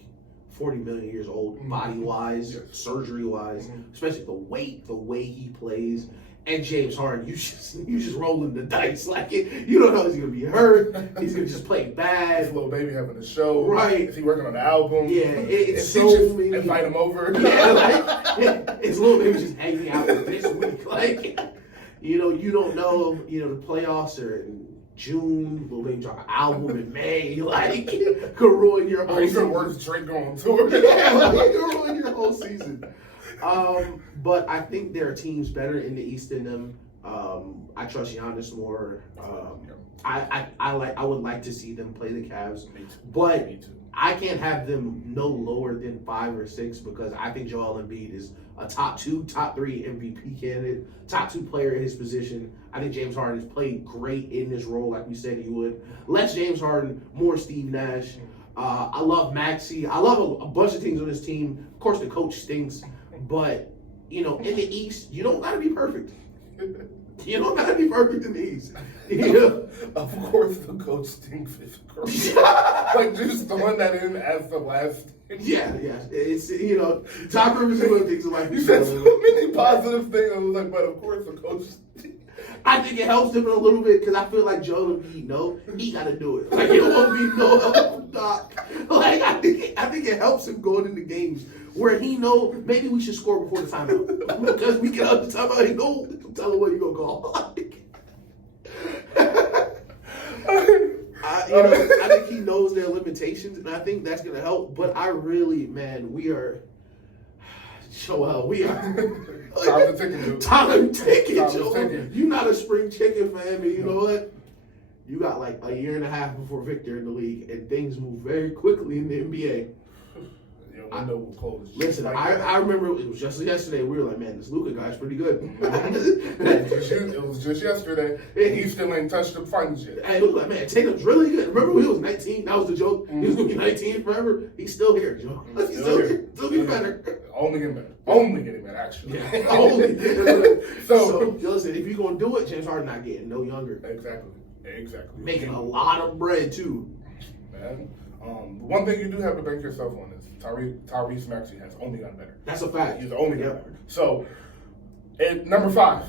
40 million years old body-wise, surgery-wise, especially the way he plays. And James Harden, you just rolling the dice like it. You don't know he's gonna be hurt. He's gonna just play bad. His little baby having a show. Right. Is he working on the album? Yeah, it's so many. Invite him over. Yeah, his little baby just hanging out this week. Like, you don't know. The playoffs are in June. Little baby drop an album in May. Like, could ruin your whole season. Worse Drake going on tour. Yeah, like, could ruin your whole season. But I think there are teams better in the East than them. I trust Giannis more. I would like to see them play the Cavs, but I can't have them no lower than 5 or 6 because I think Joel Embiid is a top 2, top 3 MVP candidate, top 2 player in his position. I think James Harden has played great in this role, like we said he would. Less James Harden, more Steve Nash. I love Maxey. I love a bunch of things on this team. Of course, the coach stinks. But, in the East, you don't got to be perfect. You don't got to be perfect in the East. Of course, the coach stinks. Like, just throwing that in as the last thing. Yeah. It's, Doc Rivers and little things like you said so many positive things. I was like, but of course, the coach stinks. I think it helps him a little bit because I feel like Joel Embiid, he got to do it. Like, he don't want to be no help from Doc. Like, I think it helps him going into games where he know maybe we should score before the timeout because we get out the timeout and go tell him what you gonna call. I think he knows their limitations, and I think that's gonna help. But I really, man, we are. Joel, we are. Time ticking, Joel. You're not a spring chicken fan, but you know what? You got like a year and a half before Victor in the league, and things move very quickly in the NBA. Listen, I remember it was just yesterday. We were like, man, this Luka guy's pretty good. It was just yesterday. He still ain't touched the finals yet. And it was like, man, Tatum's really good. Remember when he was 19? That was the joke. He was going to be 19 forever. He's still here, Joe. He's still here. Still getting better. Only getting better. that, actually. Yeah. so listen, if you're gonna do it, James Harden not getting no younger. Exactly. Making a lot of bread too. Man, one thing you do have to bank yourself on is Tyrese Maxey has only gotten better. That's a fact. He's only gotten better. So, at number 5,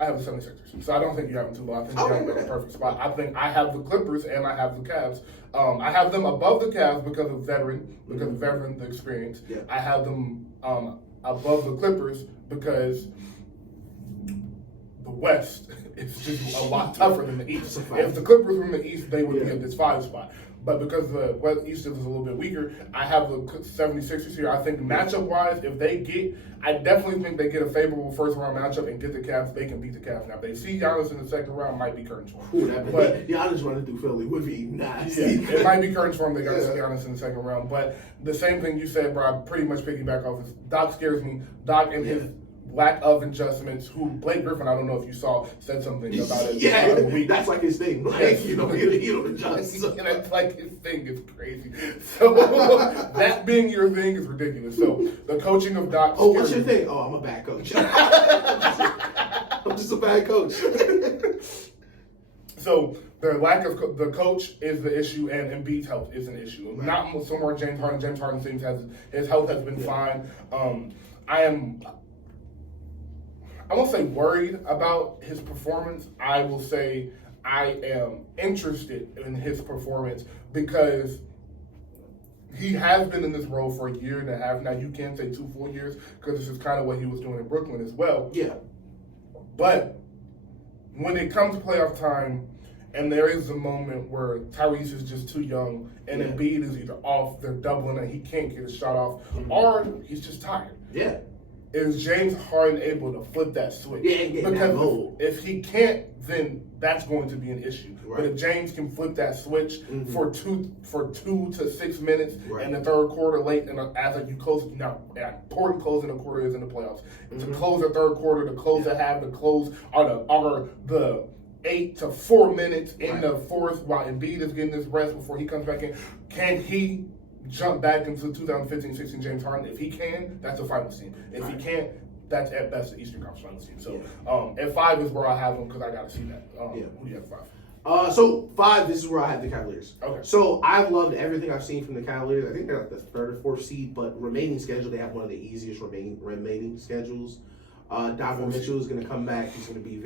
I have the 76ers. So I don't think you have them too low. I think you have them in a perfect spot. I think I have the Clippers and I have the Cavs. I have them above the Cavs because of the experience. Yeah. I have them above the Clippers because the West is just a lot tougher than the East. If the Clippers were in the East, they would be at this 5 spot. But because the West East is a little bit weaker, I have the 76ers here. I think matchup-wise, I definitely think they get a favorable first-round matchup and get the Cavs. They can beat the Cavs. Now, if they see Giannis in the second round, it might be curtains for them. But Giannis running through Philly would be nasty. Yeah, it might be curtains for them. They got to see Giannis in the second round. But the same thing you said, bro, I pretty much piggyback off is Doc scares me. Doc and his lack of adjustments, who Blake Griffin, I don't know if you saw, said something about it. Yeah, that's like his thing. Like, he don't adjust. That's like his thing is crazy. So that being your thing is ridiculous. So the coaching of Doc. Oh, what's your thing? Oh, I'm a bad coach. I'm just a bad coach. So the lack of the coach is the issue, and Embiid's health is an issue. Right. Not so more James Harden. James Harden seems his health has been fine. I won't say worried about his performance. I will say I am interested in his performance because he has been in this role for a year and a half now. You can't say 2 full years because this is kind of what he was doing in Brooklyn as well. Yeah. But when it comes to playoff time and there is a moment where Tyrese is just too young and Embiid is either off, they're doubling and he can't get a shot off, or he's just tired. Yeah. Is James Harden able to flip that switch? Yeah, because if he can't, then that's going to be an issue. Right. But if James can flip that switch for 2 to 6 minutes in the third quarter, late, and as you close, important closing the quarter is in the playoffs. To close the third quarter, to close the half, to close are the 8 to 4 minutes in the fourth while Embiid is getting his rest before he comes back in. Can he jump back into 2015-16 James Harden? If he can, that's a finals team. If he can't, that's at best the Eastern Conference Finals team. So at 5 is where I have them because I got to see that. Who do you have at 5? So 5, this is where I have the Cavaliers. Okay. So I've loved everything I've seen from the Cavaliers. I think they're like the 3rd or 4th seed, but remaining schedule, they have one of the easiest remaining schedules. Donovan Mitchell is going to come back. He's going to be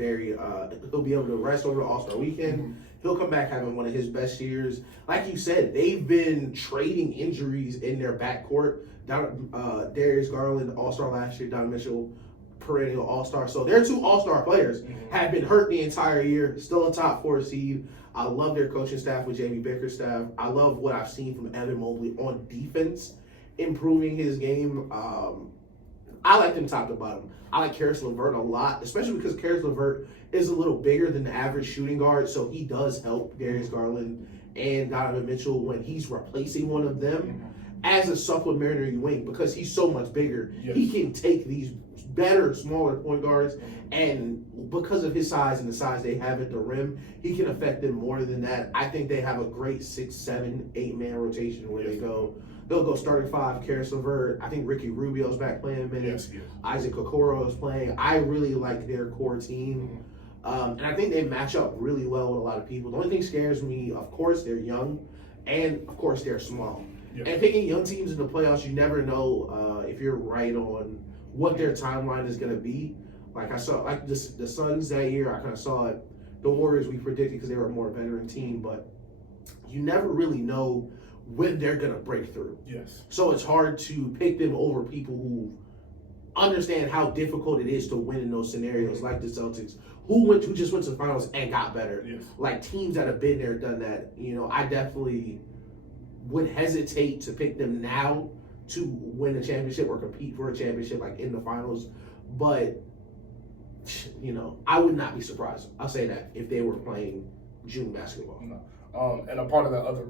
he'll be able to rest over the All-Star weekend. He'll come back having one of his best years. Like you said, they've been trading injuries in their backcourt. Darius Garland, All-Star last year. Donovan Mitchell, perennial All-Star. So their 2 All-Star players have been hurt the entire year. Still a top 4 seed. I love their coaching staff with Jamie Bickerstaff. I love what I've seen from Evan Mobley on defense, improving his game. I like them top to bottom. I like Karis LeVert a lot, especially because Karis LeVert is a little bigger than the average shooting guard, so he does help Darius Garland and Donovan Mitchell when he's replacing one of them as a supplementary wing because he's so much bigger. Yes. He can take these better, smaller point guards, and because of his size and the size they have at the rim, he can affect them more than that. I think they have a great 6, 7, 8-man rotation where they'll go starting 5, Karis LeVert. I think Ricky Rubio's back playing minutes. Yes. Isaac Okoro is playing. I really like their core team. And I think they match up really well with a lot of people. The only thing scares me, of course, they're young, and of course, they're small. Yes. And picking young teams in the playoffs, you never know if you're right on what their timeline is going to be. Like I saw, like the Suns that year, I kind of saw it. The Warriors, we predicted because they were a more veteran team, but you never really know when they're going to break through. Yes. So it's hard to pick them over people who understand how difficult it is to win in those scenarios, like the Celtics, who just went to the finals and got better. Yes. Like teams that have been there, done that. I definitely would hesitate to pick them now to win a championship or compete for a championship, like in the finals. But I would not be surprised. I'll say that if they were playing June basketball. No. And a part of the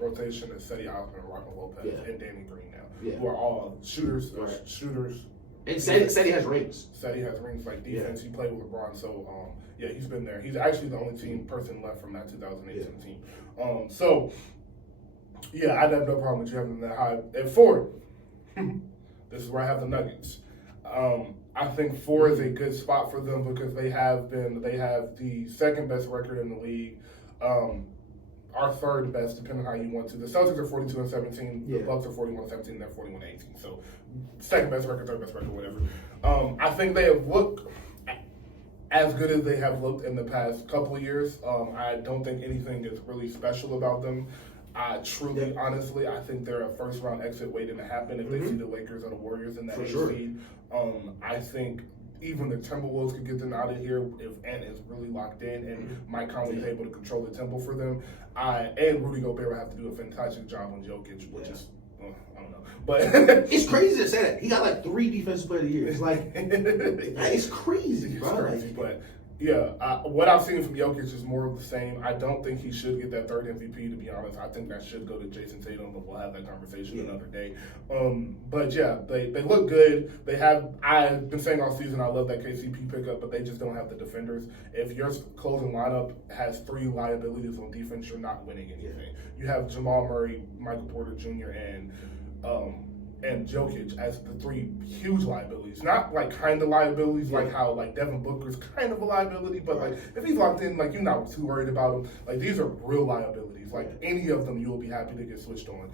rotation is Cedi Osman, Rocco Lopez, and Danny Green now, who are all shooters. Shooters. And Cedi has rings. Cedi has rings like defense. He played with LeBron, so he's been there. He's actually the only person left from that 2018 team. I have no problem with you having them that high. At 4, this is where I have the Nuggets. I think 4 is a good spot for them because they have the second best record in the league. Our third best, depending on how you want to. The Celtics are 42-17. The Bucks are 41-17. They're 41-18. So, second best record, third best record, whatever. I think they have looked as good as they have looked in the past couple of years. I don't think anything is really special about them. Honestly, I think they're a first-round exit waiting to happen if they see the Lakers or the Warriors in that seed. I think even the Timberwolves could get them out of here if Ant is really locked in and Mike Conley is able to control the tempo for them. And Rudy Gobert will have to do a fantastic job on Jokic, which is, I don't know. But it's crazy to say that. He got like 3 defensive player of the year. It's like, it's crazy, bro. It's crazy, but what I've seen from Jokic is more of the same. I don't think he should get that third MVP, to be honest. I think that should go to Jason Tatum, but we'll have that conversation another day. But yeah, they look good. I've been saying all season I love that KCP pickup, but they just don't have the defenders. If your closing lineup has 3 liabilities on defense, you're not winning anything. You have Jamal Murray, Michael Porter Jr., and Jokic as the 3 huge liabilities. Not like kind of liabilities, like how like Devin Booker's kind of a liability, but like if he's locked in, like you're not too worried about him. Like these are real liabilities. Like any of them, you will be happy to get switched on.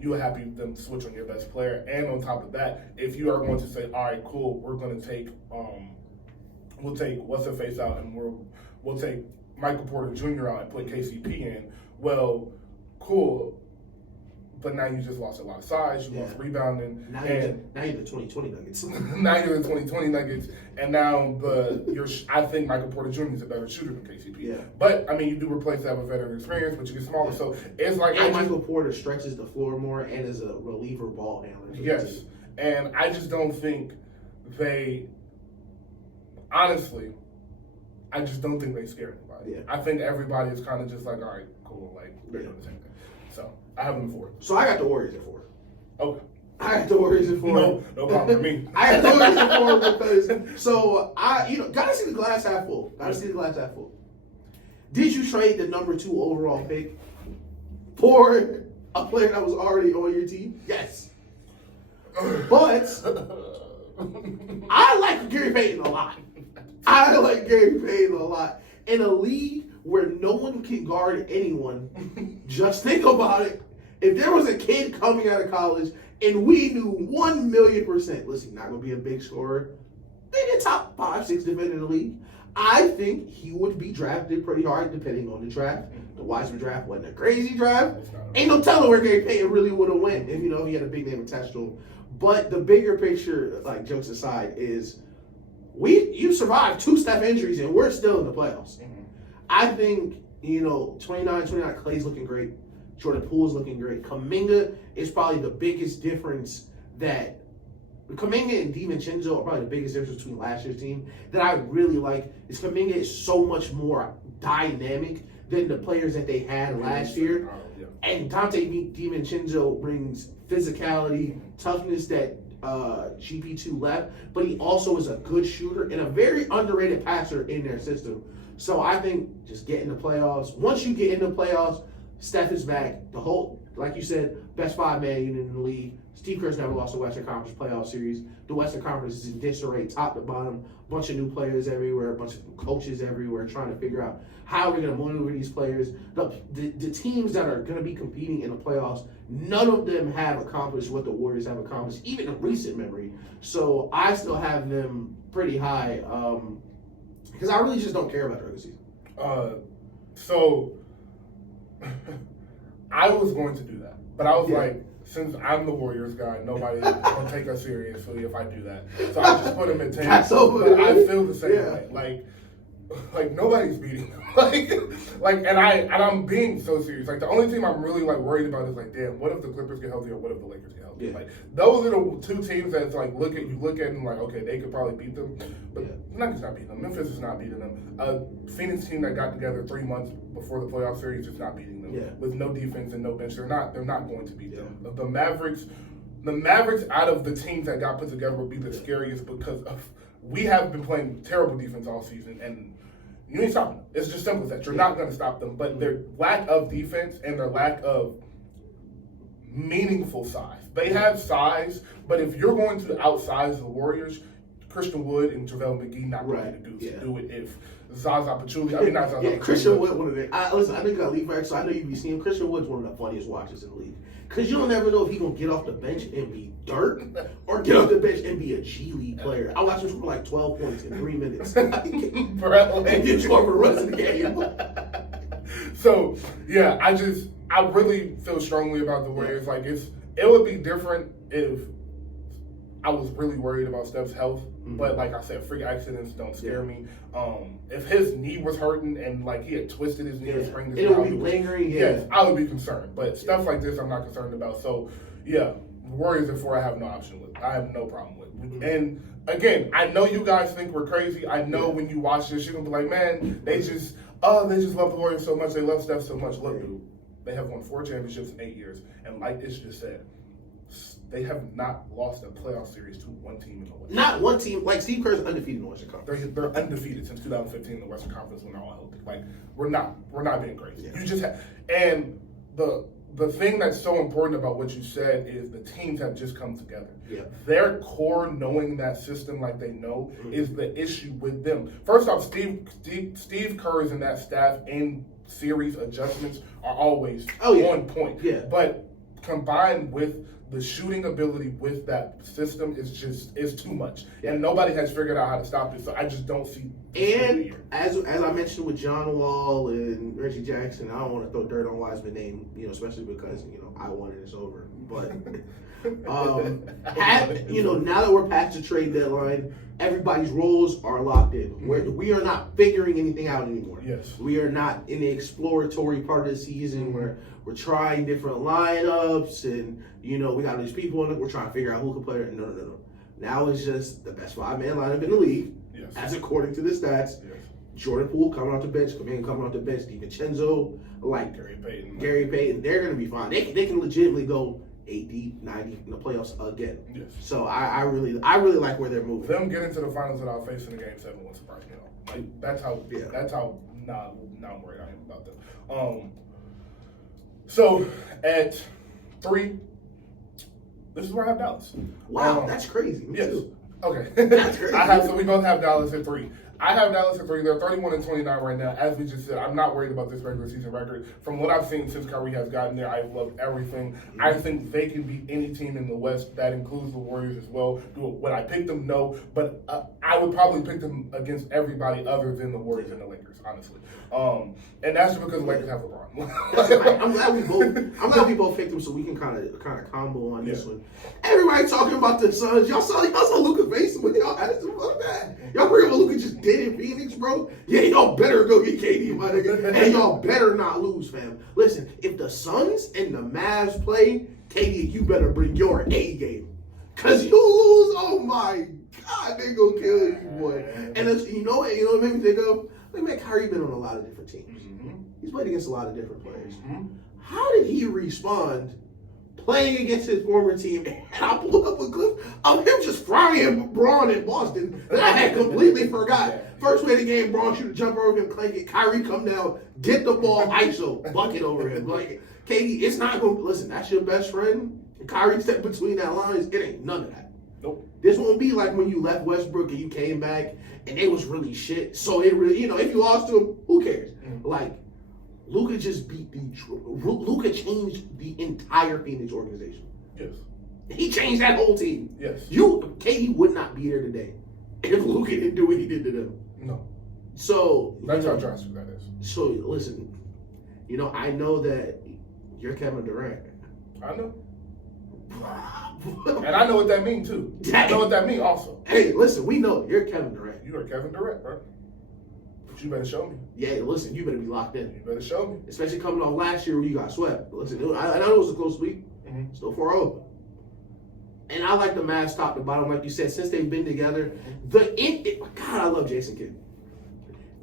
You will happy them to switch on your best player. And on top of that, if you are going to say, all right, cool, we're going to take, we'll take what's her face out, and we'll take Michael Porter Jr. out and put KCP in. Well, cool. But now you just lost a lot of size. You lost rebounding. Now you're the 2020 Nuggets. Now you're the 2020 Nuggets, and now I think Michael Porter Jr. is a better shooter than KCP. Yeah. But I mean, you do replace that with veteran experience, but you get smaller. Yeah. So it's like Michael Porter stretches the floor more and is a reliever ball handler. Yes, and I just don't think they. Honestly, I just don't think they scare anybody. Yeah. I think everybody is kind of just like, all right, cool, like they're doing the same thing. So I have them at 4. So I got the Warriors at 4. Okay. I got the Warriors at 4. No problem with me. I got the Warriors at 4 because gotta see the glass half full. Gotta see the glass half full. Did you trade the number 2 overall pick for a player that was already on your team? Yes. But I like Gary Payton a lot. In a league where no one can guard anyone, just think about it. If there was a kid coming out of college and we knew 1,000,000%, listen, not going to be a big scorer, maybe a top 5, 6 defender in the league, I think he would be drafted pretty hard depending on the draft. The Wiseman draft wasn't a crazy draft. Ain't no telling where Gary Payton really would have went if he had a big name attached to him. But the bigger picture, like jokes aside, is you survived 2 Steph injuries and we're still in the playoffs. I think, 29, Clay's looking great. Jordan Poole's looking great. Kuminga is probably the biggest difference that Kuminga and DiVincenzo are probably the biggest difference between last year's team that I really like. Is Kuminga is so much more dynamic than the players that they had last year. And Dante DiVincenzo brings physicality, toughness that GP2 left, but he also is a good shooter and a very underrated passer in their system. So I think just get in the playoffs. Once you get in the playoffs, Steph is back. The whole, like you said, best 5-man unit in the league. Steve Kerr's never lost a Western Conference playoff series. The Western Conference is in disarray, top to bottom. Bunch of new players everywhere, a bunch of coaches everywhere trying to figure out how we're going to maneuver these players. The teams that are going to be competing in the playoffs, none of them have accomplished what the Warriors have accomplished, even in recent memory. So I still have them pretty high because I really just don't care about the regular season. So I was going to do that, but I was like, since I'm the Warriors guy, nobody's going to take us seriously if I do that. So I just put him at 10. But I feel the same way. Like nobody's beating them. And I'm being so serious. Like the only team I'm really worried about is damn, what if the Clippers get healthy or what if the Lakers get healthy? Yeah. Those are the 2 teams that's look at them okay, they could probably beat them, but Nuggets not beating them. Memphis is not beating them. Phoenix team that got together 3 months before the playoff series is not beating them with no defense and no bench. They're not going to beat them. The Mavericks out of the teams that got put together would be the scariest because we have been playing terrible defense all season and. You ain't stopping them. It's just simple as that. You're not going to stop them. But their lack of defense and their lack of meaningful size. They have size, but if you're going to outsize the Warriors, Christian Wood and JaVale McGee not going to do it if Zaza Pachulia, I mean not Zaza Pachulia. Christian Wood, one of the listen, I think I leave back, so I know you be seeing him. Christian Wood's one of the funniest watches in the league. Cause you don't ever know if he gonna get off the bench and be dirt or get off the bench and be a G League player. I watched him score like 12 points in 3 minutes. And then score for the rest of the game. So yeah, I really feel strongly about the Warriors. Like it would be different if I was really worried about Steph's health. But like I said, freak accidents don't scare me. If his knee was hurting and like he had twisted his knee or sprained his knee, it would be lingering. Yes, I would be concerned. But stuff like this, I'm not concerned about. So yeah, the Warriors are 4. I have no option with. I have no problem with. And again, I know you guys think we're crazy. I know when you watch this, you're gonna be like, man, they just love the Warriors so much. They love Steph so much. Look, dude, they have won 4 championships in 8 years, and like Ish just said, they have not lost a playoff series to one team in the West. Not one team. Like Steve Kerr's undefeated in the Western Conference. They're undefeated since 2015 in the Western Conference when they're all healthy. Like we're not being crazy. Yeah. You just and the thing that's so important about what you said is the teams have just come together. Yeah. Their core knowing that system like they know is the issue with them. First off, Steve Kerr's and that staff in series adjustments are always on point. Yeah. But combined with the shooting ability with that system is too much, and nobody has figured out how to stop it. So I just don't see. And as I mentioned with John Wall and Reggie Jackson, I don't want to throw dirt on Wiseman's name, especially because I wanted this over. But now that we're past the trade deadline, everybody's roles are locked in. We are not figuring anything out anymore. Yes, we are not in the exploratory part of the season where we're trying different lineups and we got these people in it. We're trying to figure out who can play. No. Now it's just the best 5-man lineup in the league, as according to the stats. Yes. Jordan Poole coming off the bench, Kaminga coming off the bench, DiVincenzo, like Gary Payton. They're going to be fine. They can legitimately go 80, 90 in the playoffs again. Yes. So I really like where they're moving. Them getting to the finals without facing the game 7 won't surprise me at all. Like that's how not worried I am about them. So at 3, this is where I have Dallas. Wow, that's crazy. Me too. Okay. That's crazy. So we both have Dallas at 3. I have Dallas at 3. They're 31-29 right now. As we just said, I'm not worried about this regular season record. From what I've seen since Kyrie has gotten there, I've loved everything. I think they can beat any team in the West. That includes the Warriors as well. Would I pick them? No. But I would probably pick them against everybody other than the Warriors and the Lakers, honestly. And that's just because the Lakers have LeBron. I'm glad we both picked them so we can kind of combo on this one. Everybody talking about the Suns. Y'all saw Luka's face when y'all had it about that. Y'all heard what Luka just did in Phoenix, bro? Yeah, y'all better go get KD, my nigga. And y'all better not lose, fam. Listen, if the Suns and the Mavs play, KD, you better bring your A game. Cause you lose, oh my God, they gonna kill you, boy. And it's, you know what made me think of? Like, man, Kyrie been on a lot of different teams. He's played against a lot of different players. How did he respond playing against his former team? And I pulled up a clip of him just frying Braun in Boston that I had completely forgot. First way of the game, Braun shoot a jumper over him, clank it. Kyrie come down, get the ball, ISO, bucket over him. Like, KD, it's not going to, listen, that's your best friend. And Kyrie step between that lines, it ain't none of that. Nope. This won't be like when you left Westbrook and you came back and they was really shit. So it really, if you lost to him, who cares? Like, Luka just Luka changed the entire Phoenix organization. Yes. He changed that whole team. Yes. KD would not be there today if Luka didn't do what he did to them. No. So that's how drastic that is. So listen, I know that you're Kevin Durant. I know. And I know what that means too. I know what that means also. Hey, listen, we know you're Kevin Durant. You are Kevin Durant, bro. But you better show me. Yeah, listen, you better be locked in. You better show me. Especially coming off last year when you got swept. Listen, I know it was a close sweep. Still 4-0. And I like the Mavs top to bottom, like you said, since they've been together. God, I love Jason Kidd.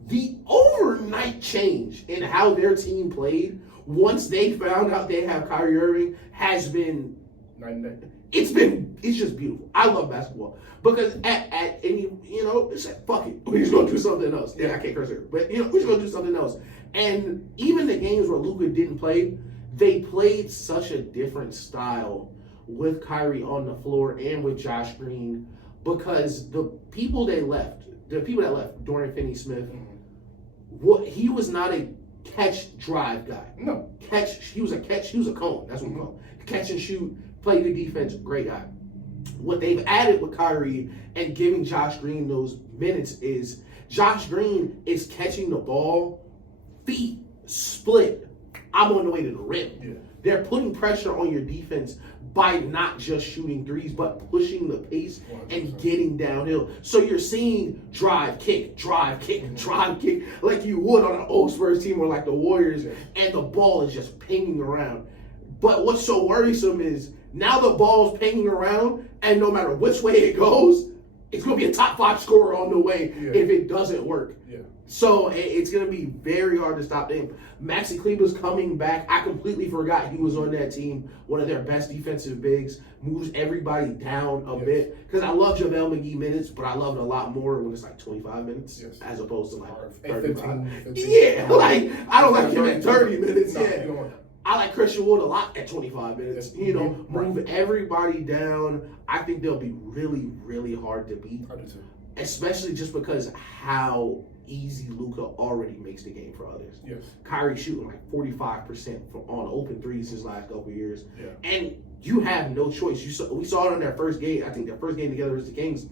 The overnight change in how their team played once they found out they have Kyrie Irving has been night and day. It's just beautiful. I love basketball because at any, it's like, fuck it, we're just gonna do something else. Yeah, I can't curse here, but we're just gonna do something else. And even the games where Luka didn't play, they played such a different style with Kyrie on the floor and with Josh Green because the people that left Dorian Finney-Smith, he was not a catch drive guy. No. He was a cone. That's what we call him. Catch and shoot, play the defense, great guy. What they've added with Kyrie and giving Josh Green those minutes is Josh Green is catching the ball, feet split. I'm on the way to the rim. Yeah. They're putting pressure on your defense by not just shooting threes, but pushing the pace 100%. And getting downhill. So you're seeing drive, kick, drive, kick, drive, kick, like you would on an old Spurs team or like the Warriors, and the ball is just pinging around. But what's so worrisome is now the ball's pinging around, and no matter which way it goes, it's going to be a top 5 scorer on the way if it doesn't work. Yeah. So it's going to be very hard to stop them. Maxi Kleber's coming back. I completely forgot he was on that team. One of their best defensive bigs. Moves everybody down a bit. Because I love JaVale McGee minutes, but I love it a lot more when it's like 25 minutes as opposed to like 35. 15. Yeah, like I don't like him at 30 minutes. No, I like Christian Wood a lot at 25 minutes. Move everybody down. I think they'll be really, really hard to beat. I do too. Especially just because how easy Luka already makes the game for others. Yes. Kyrie shooting like 45% on open threes his last couple of years. Yeah. And you have no choice. We saw it on their first game. I think their first game together was the Kings.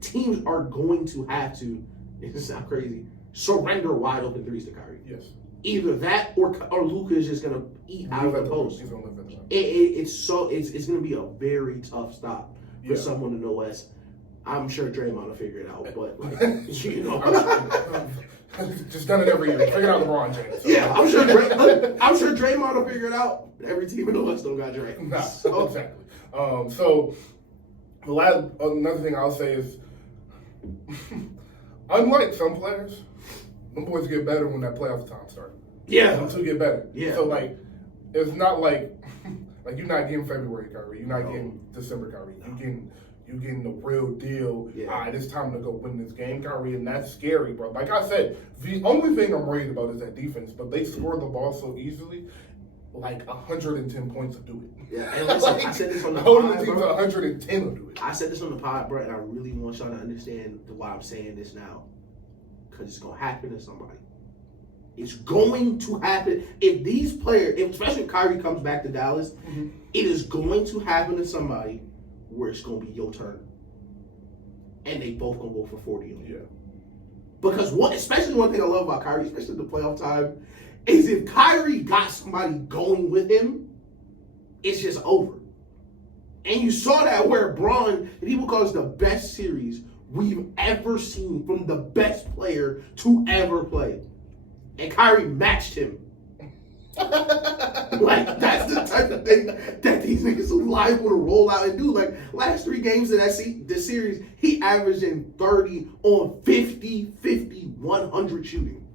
Teams are going to have to, this sounds crazy, surrender wide open threes to Kyrie. Yes. Either that or Luka is just gonna eat out of the post. He's gonna live in it's gonna be a very tough stop for someone in the West. I'm sure Draymond will figure it out, but just done it every year. Figure out LeBron James. So. Yeah, I'm sure Draymond will figure it out. Every team in the West don't got Draymond. Nah, exactly. So another thing I'll say is, unlike some players, them boys get better when that playoff time starts. Yeah, them two get better. Yeah. So it's not like you're not getting February Kyrie, you're not getting December Kyrie, you're getting the real deal. Yeah. All right, it's time to go win this game, Kyrie, and that's scary, bro. Like I said, the only thing I'm worried about is that defense, but they score the ball so easily, like 110 points to do it. Yeah, and listen, I said this on the pod, the team's 110 to do it. I said this on the pod, bro, and I really want y'all to understand why I'm saying this now, because it's gonna happen to somebody. It's going to happen if these players, especially if Kyrie comes back to Dallas. It is going to happen to somebody where it's going to be your turn, and they both gonna go for 40 on you. Yeah. Because especially one thing I love about Kyrie, especially the playoff time, is if Kyrie got somebody going with him, it's just over. And you saw that where Bron, people call this the best series we've ever seen from the best player to ever play. And Kyrie matched him. Like, that's the type of thing that these niggas are liable to roll out and do. Like, last 3 games of this series, he averaged in 30 on 50, 100 shooting.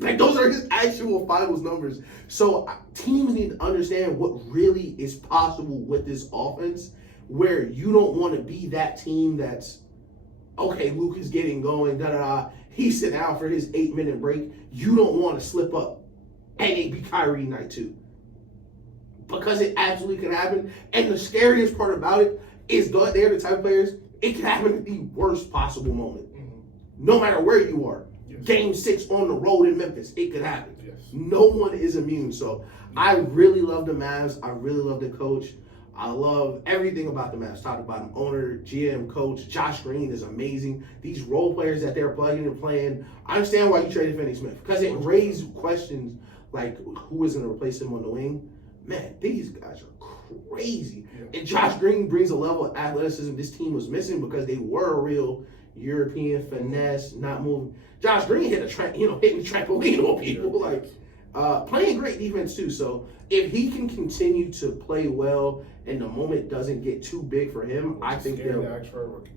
Like, those are his actual finals numbers. So, teams need to understand what really is possible with this offense, where you don't want to be that team that's, okay, Luka's getting going, da-da-da. He's sitting out for his 8-minute break. You don't want to slip up and it be Kyrie night 2. Because it absolutely can happen. And the scariest part about it is they're the type of players, it can happen at the worst possible moment. No matter where you are. Yes. Game 6 on the road in Memphis, it could happen. Yes. No one is immune. So I really love the Mavs. I really love the coach. I love everything about the Mavs, top to bottom. Owner, GM, coach, Josh Green is amazing. These role players that they're plugging and playing. I understand why you traded Finney-Smith, because it raised questions like who is going to replace him on the wing. Man, these guys are crazy. Yeah. And Josh Green brings a level of athleticism this team was missing because they were a real European finesse, not moving. Josh Green hitting trampoline on people. Playing great defense too. So if he can continue to play well and the moment doesn't get too big for him, I think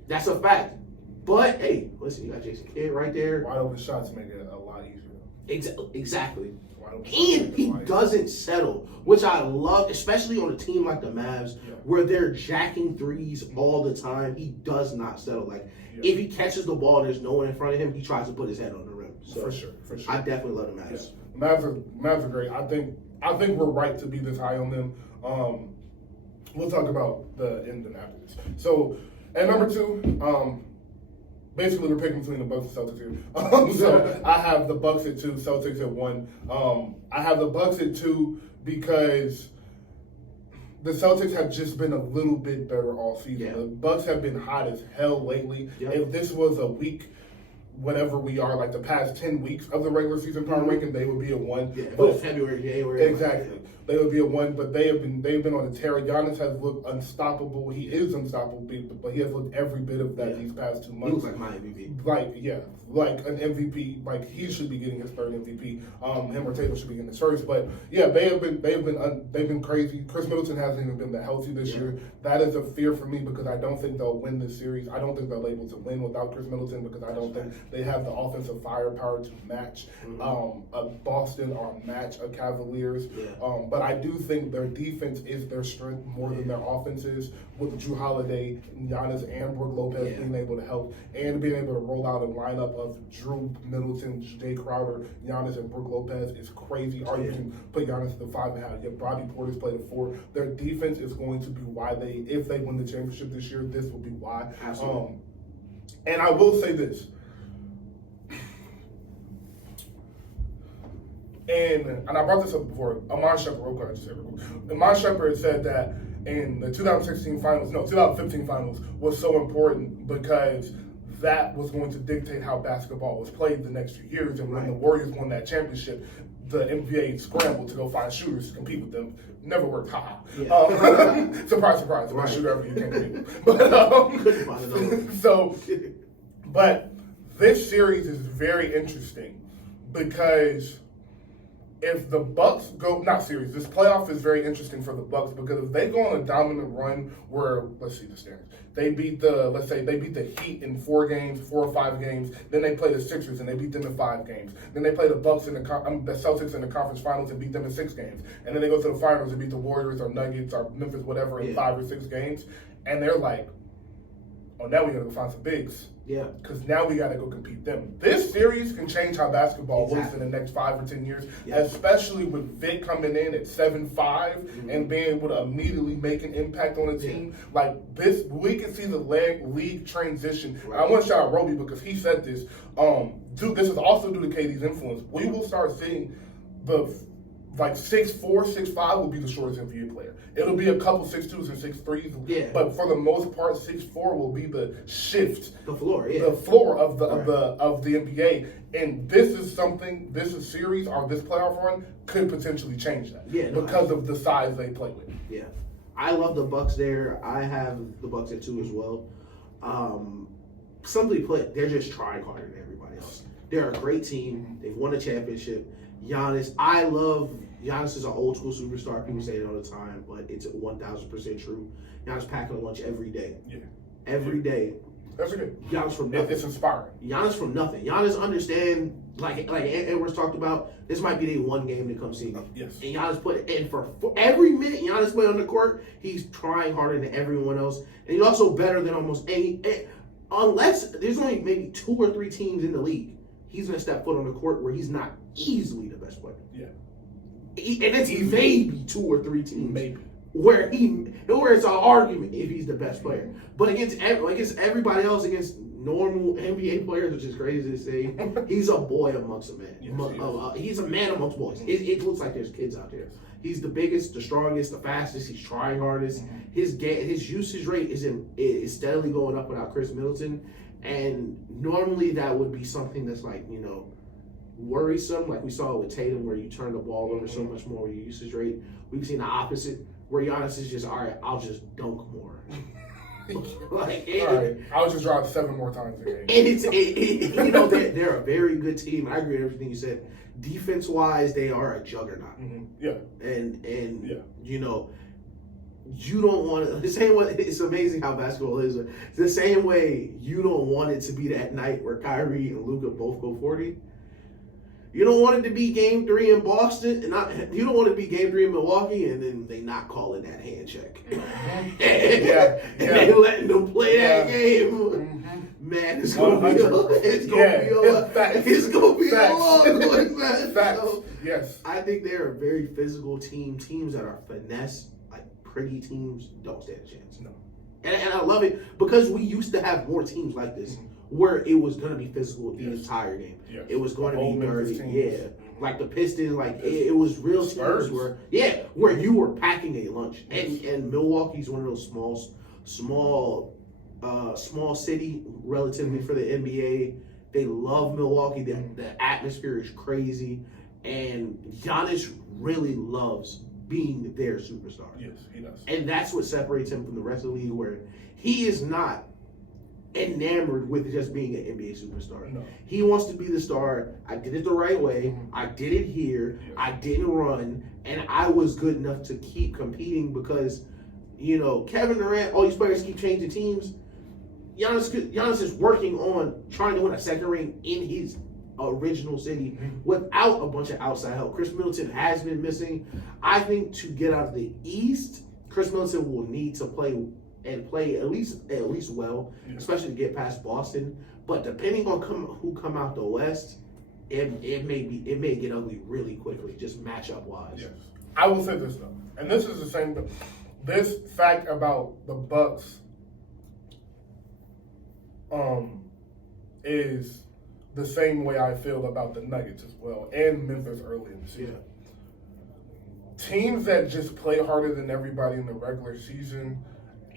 that's a fact. But hey, listen, you got Jason Kidd right there. Wide open shots make it a lot easier. Exactly. And he doesn't settle, which I love, especially on a team like the Mavs, where they're jacking threes all the time. He does not settle. If he catches the ball and there's no one in front of him, he tries to put his head on the rim. So for sure. I definitely love the Mavs. Yeah. Mavs are great. I think I think we're right to be this high on them. We'll talk about the Indianapolis. So, at number 2, basically we're picking between the Bucks and Celtics here. So I have the Bucks at 2, Celtics at 1. I have the Bucks at 2 because the Celtics have just been a little bit better all season. Yeah. The Bucks have been hot as hell lately. Yep. If this was a week, whatever we are, like the past 10 weeks of the regular season power ranking, they would be a 1. Yeah, but February, January. Exactly. They would be a 1, but they've been on a tear. Giannis has looked unstoppable. He is unstoppable, but he has looked every bit of that these past 2 months. He looks like my MVP. Like an MVP. Like he should be getting his 3rd MVP. Him or Taylor should be getting his 1st. But yeah, they've been crazy. Chris Middleton hasn't even been that healthy this year. That is a fear for me because I don't think they'll win this series. I don't think they're able to win without Chris Middleton because I don't think they have the offensive firepower to match a Boston or match a Cavaliers. Yeah. But I do think their defense is their strength more than their offense is, with Drew Holiday, Giannis, and Brook Lopez being able to help and being able to roll out a lineup of Drew, Middleton, Jay Crowder, Giannis, and Brook Lopez is crazy. Or you can put Giannis at the 5.5. You have Bobby Portis played at 4. Their defense is going to be why if they win the championship this year, this will be why. Absolutely. And I will say this. And I brought this up before. Amon Shepard, real quick, I just said real quick. Amon Shepard said that in the 2015 finals was so important because that was going to dictate how basketball was played the next few years. And when the Warriors won that championship, the NBA scrambled to go find shooters to compete with them. Never worked, haha. Yeah. Surprise, surprise. Right. Shooter ever you can't compete with. But this series is very interesting because if the Bucks this playoff is very interesting for the Bucks because if they go on a dominant run where, let's see the standings, they beat the Heat in 4 or 5 games, then they play the Sixers and they beat them in 5 games, then they play the Bucks the Celtics in the conference finals and beat them in 6 games, and then they go to the finals and beat the Warriors or Nuggets or Memphis, whatever, in 5 or 6 games, and they're like, oh, now we gotta go find some bigs. Yeah. Because now we gotta go compete them. This series can change how basketball works in the next 5 or 10 years, especially with Vic coming in at 7'5" and being able to immediately make an impact on a team. Like this, we can see the league transition. Right. I want to shout out Roby because he said this. This is also due to KD's influence. We will start seeing the 6'4", 6'5" will be the shortest NBA player. It'll be a couple 6'2s and 6'3s. Yeah. But for the most part, 6'4" will be the shift. The floor, The floor of the NBA. And this series or this playoff run could potentially change that. Yeah. Because of the size they play with. Yeah. I love the Bucks there. I have the Bucks at 2 as well. Simply put, they're just trying harder than everybody else. They're a great team. They've won a championship. Giannis is an old school superstar. People say it all the time, but it's 1,000% true. Giannis packing a lunch every day. Yeah. Every day. That's good. Giannis from nothing. It's inspiring. Giannis from nothing. Giannis understand, like Edwards talked about, this might be their one game to come see me. Yes. And Giannis put in for every minute Giannis played on the court, he's trying harder than everyone else. And he's also better than almost any, unless there's only maybe 2 or 3 teams in the league, he's going to step foot on the court where he's not easily the best player. Yeah. And it's maybe 2 or 3 teams. Maybe. Where it's an argument if he's the best player. But against everybody else, against normal NBA players, which is crazy to say, he's a boy amongst men. Yes, he's a man amongst boys. It looks like there's kids out there. He's the biggest, the strongest, the fastest. He's trying hardest. His usage rate is steadily going up without Chris Middleton. And normally that would be something that's like, worrisome, like we saw with Tatum, where you turn the ball over so much more with your usage rate. We've seen the opposite, where Giannis is just, all right, I'll just dunk more. All right, I'll just drive 7 more times a game. And they're a very good team. I agree with everything you said. Defense-wise, they are a juggernaut. Yeah. And you don't want to, the same way, it's amazing how basketball is. The same way you don't want it to be that night where Kyrie and Luka both go 40. You don't want it to be Game 3 in Boston, and you don't want it to be Game 3 in Milwaukee, and then they not calling that hand check. And they letting them play that game. Man, it's gonna be a long one, man. Facts. So, yes. I think they're a very physical team. Teams that are finesse, like pretty teams, don't stand a chance. No. And I love it because we used to have more teams like this where it was gonna be physical the entire game. Yes. It was going to be dirty. Teams. Yeah. Like the Pistons, like it was real teams where you were packing a lunch. And Milwaukee's one of those small city relatively for the NBA. They love Milwaukee. The atmosphere is crazy, and Giannis really loves being their superstar. Yes, he does. And that's what separates him from the rest of the league, where he is not enamored with just being an NBA superstar. No. He wants to be the star. I did it the right way. I did it here. I didn't run, and I was good enough to keep competing because, Kevin Durant, all these players keep changing teams. Giannis is working on trying to win a second ring in his original city without a bunch of outside help. Chris Middleton has been missing. I think to get out of the East, Chris Middleton will need to play at least well, especially to get past Boston. But depending on who come out the West, it may get ugly really quickly, just matchup wise. Yes, I will say this though, and this is the same. This fact about the Bucks, is the same way I feel about the Nuggets as well, and Memphis early in the season. Teams that just play harder than everybody in the regular season,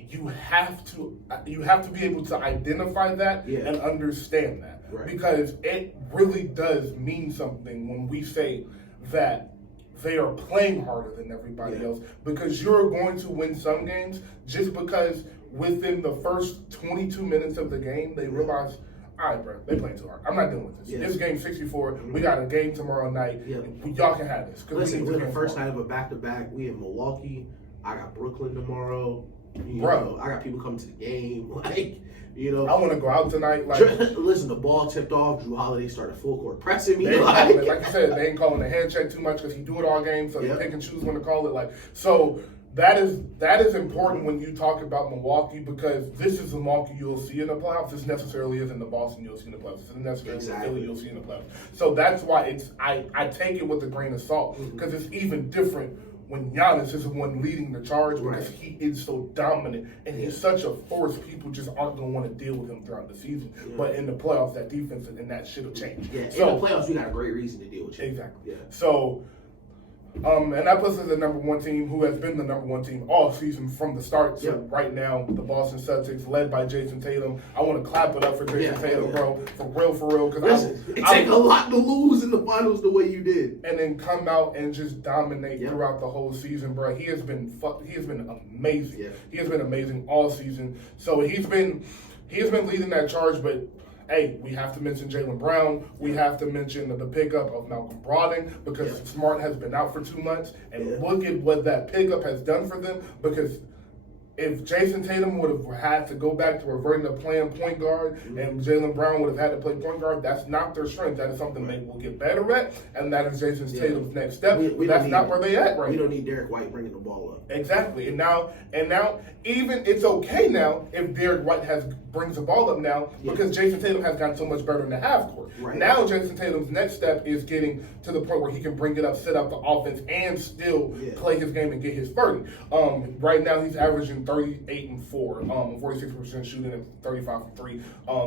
you have to be able to identify that and understand that, because it really does mean something when we say that they are playing harder than everybody else, because you're going to win some games just because within the first 22 minutes of the game they realize, all right, bro, they playing too hard. I'm not dealing with this. This game 64. We got a game tomorrow night. Y'all can have this. Listen, we're the first night of a back-to-back. We in Milwaukee. I got Brooklyn tomorrow. I got people coming to the game. I want to go out tonight. Listen, the ball tipped off. Drew Holiday started full court pressing me. Like you said, they ain't calling the hand check too much because he do it all game, so they pick and choose when to call it. So that is important when you talk about Milwaukee, because this is the Milwaukee you'll see in the playoffs. This necessarily isn't the Boston you'll see in the playoffs. This isn't necessarily the Philly you'll see in the playoffs. So that's why I take it with a grain of salt, because it's even different when Giannis is the one leading the charge, because he is so dominant and he's such a force. People just aren't going to want to deal with him throughout the season. But in the playoffs, that defense and that shit will change. In the playoffs, we got a great reason to deal with you. Exactly. Yeah. So, and that puts us the number one team, who has been the number one team all season from the start. So right now, the Boston Celtics, led by Jason Tatum. I want to clap it up for Jason Tatum, bro. For real. Because it takes a lot to lose in the finals the way you did, and then come out and just dominate throughout the whole season, bro. He has been amazing. Yeah. He has been amazing all season. So he's been leading that charge, but. Hey, we have to mention Jaylen Brown. We have to mention the pickup of Malcolm Brogdon, because Smart has been out for 2 months. And look at what that pickup has done for them, because if Jason Tatum would have had to go back to reverting to playing point guard and Jaylen Brown would have had to play point guard, that's not their strength. That is something they will get better at, and that is Jason Tatum's next step. That's not where they at right now. We don't need Derek White bringing the ball up. Exactly. And now, even it's okay now if Derek White brings the ball up now, because Jason Tatum has gotten so much better in the half court. Right. Now Jason Tatum's next step is getting to the point where he can bring it up, set up the offense, and still play his game and get his 30. Right now he's averaging 38 and 4, 46% shooting and 35 from 3.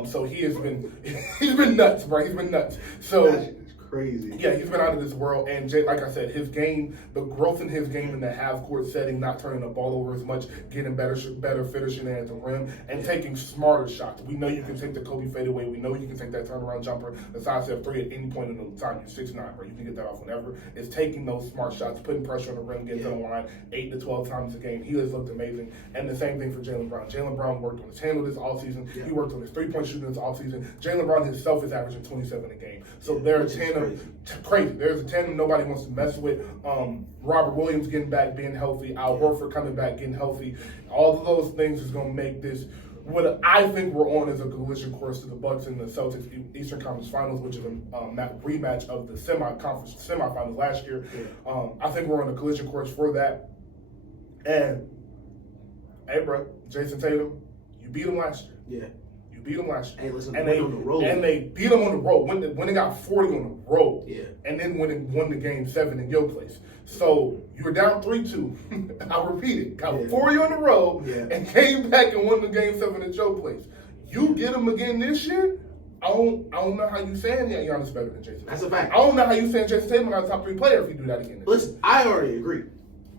So he's been nuts, bro. He's been nuts. So crazy. Yeah, he's been out of this world. And like I said, his game, the growth in his game in the half-court setting, not turning the ball over as much, getting better finishing at the rim, and taking smarter shots. We know you can take the Kobe fadeaway. We know you can take that turnaround jumper, the side step 3 at any point in the time. You're 6'9", bro. You can get that off whenever. It's taking those smart shots, putting pressure on the rim, getting to the line 8 to 12 times a game. He has looked amazing. And the same thing for Jaylen Brown. Jaylen Brown worked on his handle this offseason. He worked on his three-point shooting this offseason. Jaylen Brown himself is averaging 27 a game. So they're a tandem. Crazy. There's a tandem nobody wants to mess with. Robert Williams getting back, being healthy. Al Horford coming back, getting healthy. All of those things is going to make this what I think we're on is a collision course to the Bucks and the Celtics Eastern Conference Finals, which is a rematch of the semifinals last year. I think we're on a collision course for that. And hey, bro, Jason Tatum, you beat him last year. Yeah. You beat them last year. Hey, listen, and they on the road. And they beat them on the road when they got 40 on the road. Yeah. And then when they won the game 7 in your place. So you were down 3-2. I'll repeat it. Got 40 on the road and came back and won the game 7 at your place. You get them again this year. I don't know how you saying that Giannis better than Jason. That's a fact. I don't know how you saying Jason Tatum got a top 3 player if you do that again. Listen, I already agree.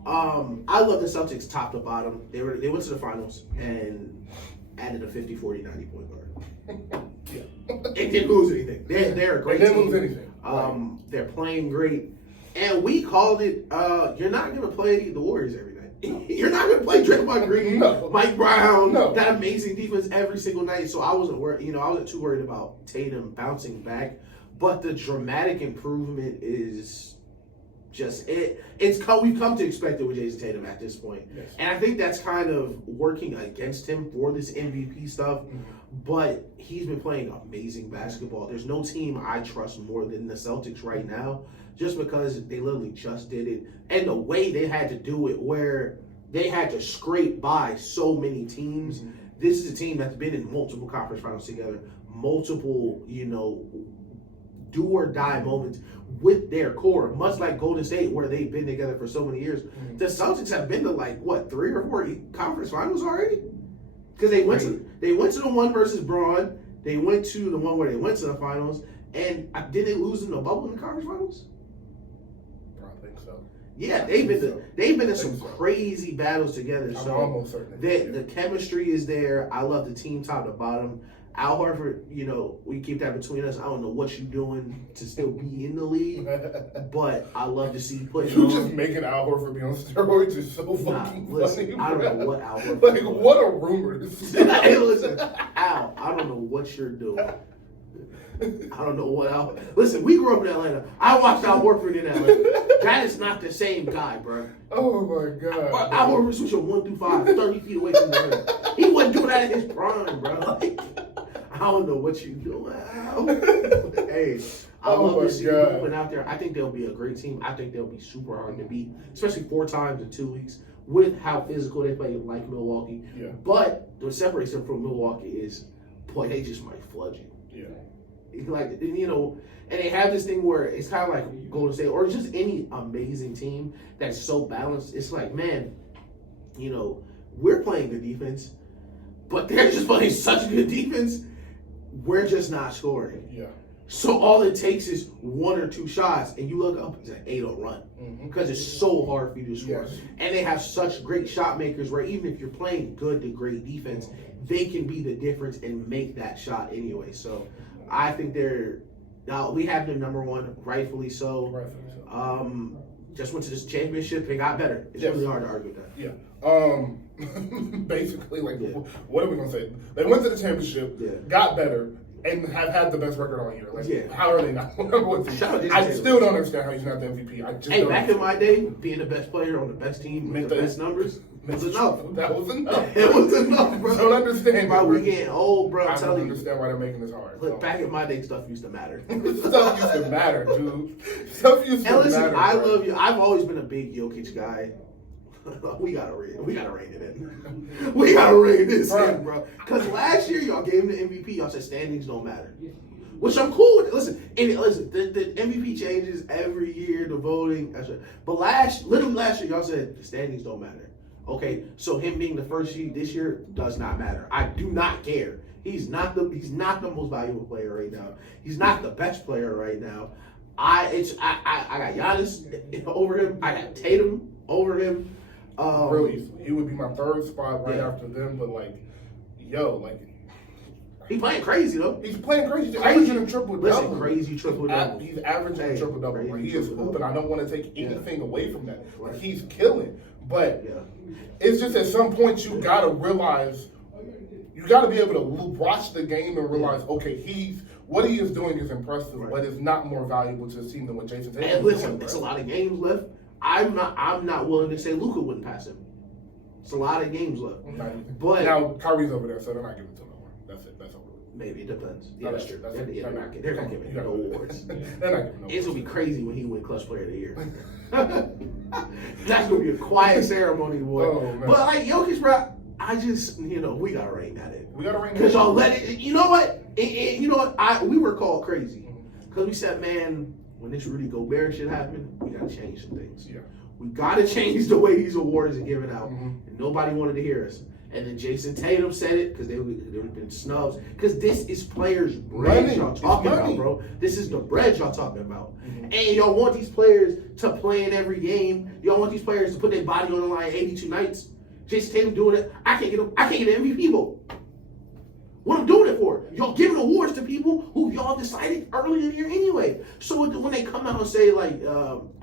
I love the Celtics top to bottom. They went to the finals and added a 50, 40, 90 point guard. It didn't lose anything. They're a great team. They didn't lose anything. They're playing great. And we called it, you're not going to play the Warriors every night. You're not going to play Draymond Green, Mike Brown, that amazing defense every single night. So I wasn't worried. I wasn't too worried about Tatum bouncing back. But the dramatic improvement is just we've come to expect it with Jason Tatum at this point. Yes. And I think that's kind of working against him for this MVP stuff. Mm-hmm. But he's been playing amazing basketball. There's no team I trust more than the Celtics right now, just because they literally just did it. And the way they had to do it, where they had to scrape by so many teams. Mm-hmm. This is a team that's been in multiple conference finals together, multiple, do or die moments with their core, much like Golden State, where they've been together for so many years. Mm-hmm. The Celtics have been to 3 or 4 conference finals already, because they went to the one versus Braun, they went to the one where they went to the finals, and did they lose in the bubble in the conference finals? I think so. Yeah, they've been in some crazy battles together. I'm so almost certain. The chemistry is there. I love the team top to bottom. Al Horford, we keep that between us. I don't know what you're doing to still be in the league, but I love to see putting you just making Al Horford be on steroids is so fucking funny. I don't know what Al Horford like, what a rumor. Hey, listen, Al, I don't know what you're doing. I don't know what Al. Listen, we grew up in Atlanta. I watched Al Horford in Atlanta. That is not the same guy, bro. Oh my God. Al Horford switching 1 through 5, 30 feet away from the rim. He wasn't doing that in his prime, bro. I don't know what you're doing, Al. Hey, I love to see them moving out there. I think they'll be a great team. I think they'll be super hard to beat, especially 4 times in 2 weeks with how physical they play, like Milwaukee. Yeah. But what separates them from Milwaukee is, boy, they just might flood you. Yeah. And they have this thing where it's kind of like Golden State or just any amazing team that's so balanced. It's like, man, we're playing good defense, but they're just playing such good defense. We're just not scoring. Yeah. So all it takes is 1 or 2 shots, and you look up, it's an 8-0 run. Because it's so hard for you to score. Yes. And they have such great shot makers where even if you're playing good to great defense, they can be the difference and make that shot anyway. So I think we have them number 1, rightfully so. Rightfully so. Just went to this championship, they got better. It's really hard to argue with that. Yeah. Basically, what are we gonna say? They went to the championship, got better, and have had the best record all year. How are they not? I still don't understand how he's not the MVP. Back in my day, being the best player on the best team with the best numbers was enough. That was enough. It was enough, bro. I don't understand. Bro, we're getting old, bro. I don't understand why they're making this hard. Look, back in my day, stuff used to matter. Stuff used to matter, dude. Stuff used to matter. And listen, I love you. I've always been a big Jokic guy. We gotta rein it in. We gotta rein this in, bro. Because last year y'all gave him the MVP. Y'all said standings don't matter, which I'm cool with. Listen, the MVP changes every year. The voting, but last year y'all said the standings don't matter. Okay, so him being the first seed this year does not matter. I do not care. He's not the most valuable player right now. He's not the best player right now. I got Giannis over him. I got Tatum over him. Really, he would be my 3rd spot right after them, but he's playing crazy though. He's playing crazy. He's averaging a triple-double. Listen, crazy triple-double. He's averaging a triple-double. He is hooping. I don't want to take anything away from that. He's killing, but it's just at some point you gotta realize, you gotta be able to watch the game and realize, okay, what he is doing is impressive, but it's not more valuable to a team than what Jason Tatum is doing. And listen, it's a lot of games left. I'm not willing to say Luka wouldn't pass him. It's a lot of games left. But now Kyrie's over there, so they're not giving it to him no more. That's it. That's over. Maybe it depends. Yeah, that's true. They're not giving no awards. They're not giving no awards. It's gonna be crazy when he wins Clutch Player of the Year. That's gonna be a quiet ceremony, boy. Oh, but Jokic, bro, I just, we got to rein that in. We got to rein that in. Because y'all let it, you know what? We were called crazy. Because we said, man, when this Rudy Gobert shit happened, we got to change some things. Yeah. We got to change the way these awards are given out. Mm-hmm. And nobody wanted to hear us. And then Jason Tatum said it because they would have been snubs. Because this is players' bread y'all talking about, bro. This is the bread y'all talking about. Mm-hmm. And y'all want these players to play in every game. Y'all want these players to put their body on the line 82 nights. Jason Tatum doing it. I can't get an MVP vote. What I'm doing it for? Y'all giving awards to people who y'all decided early in the year anyway. So when they come out and say like,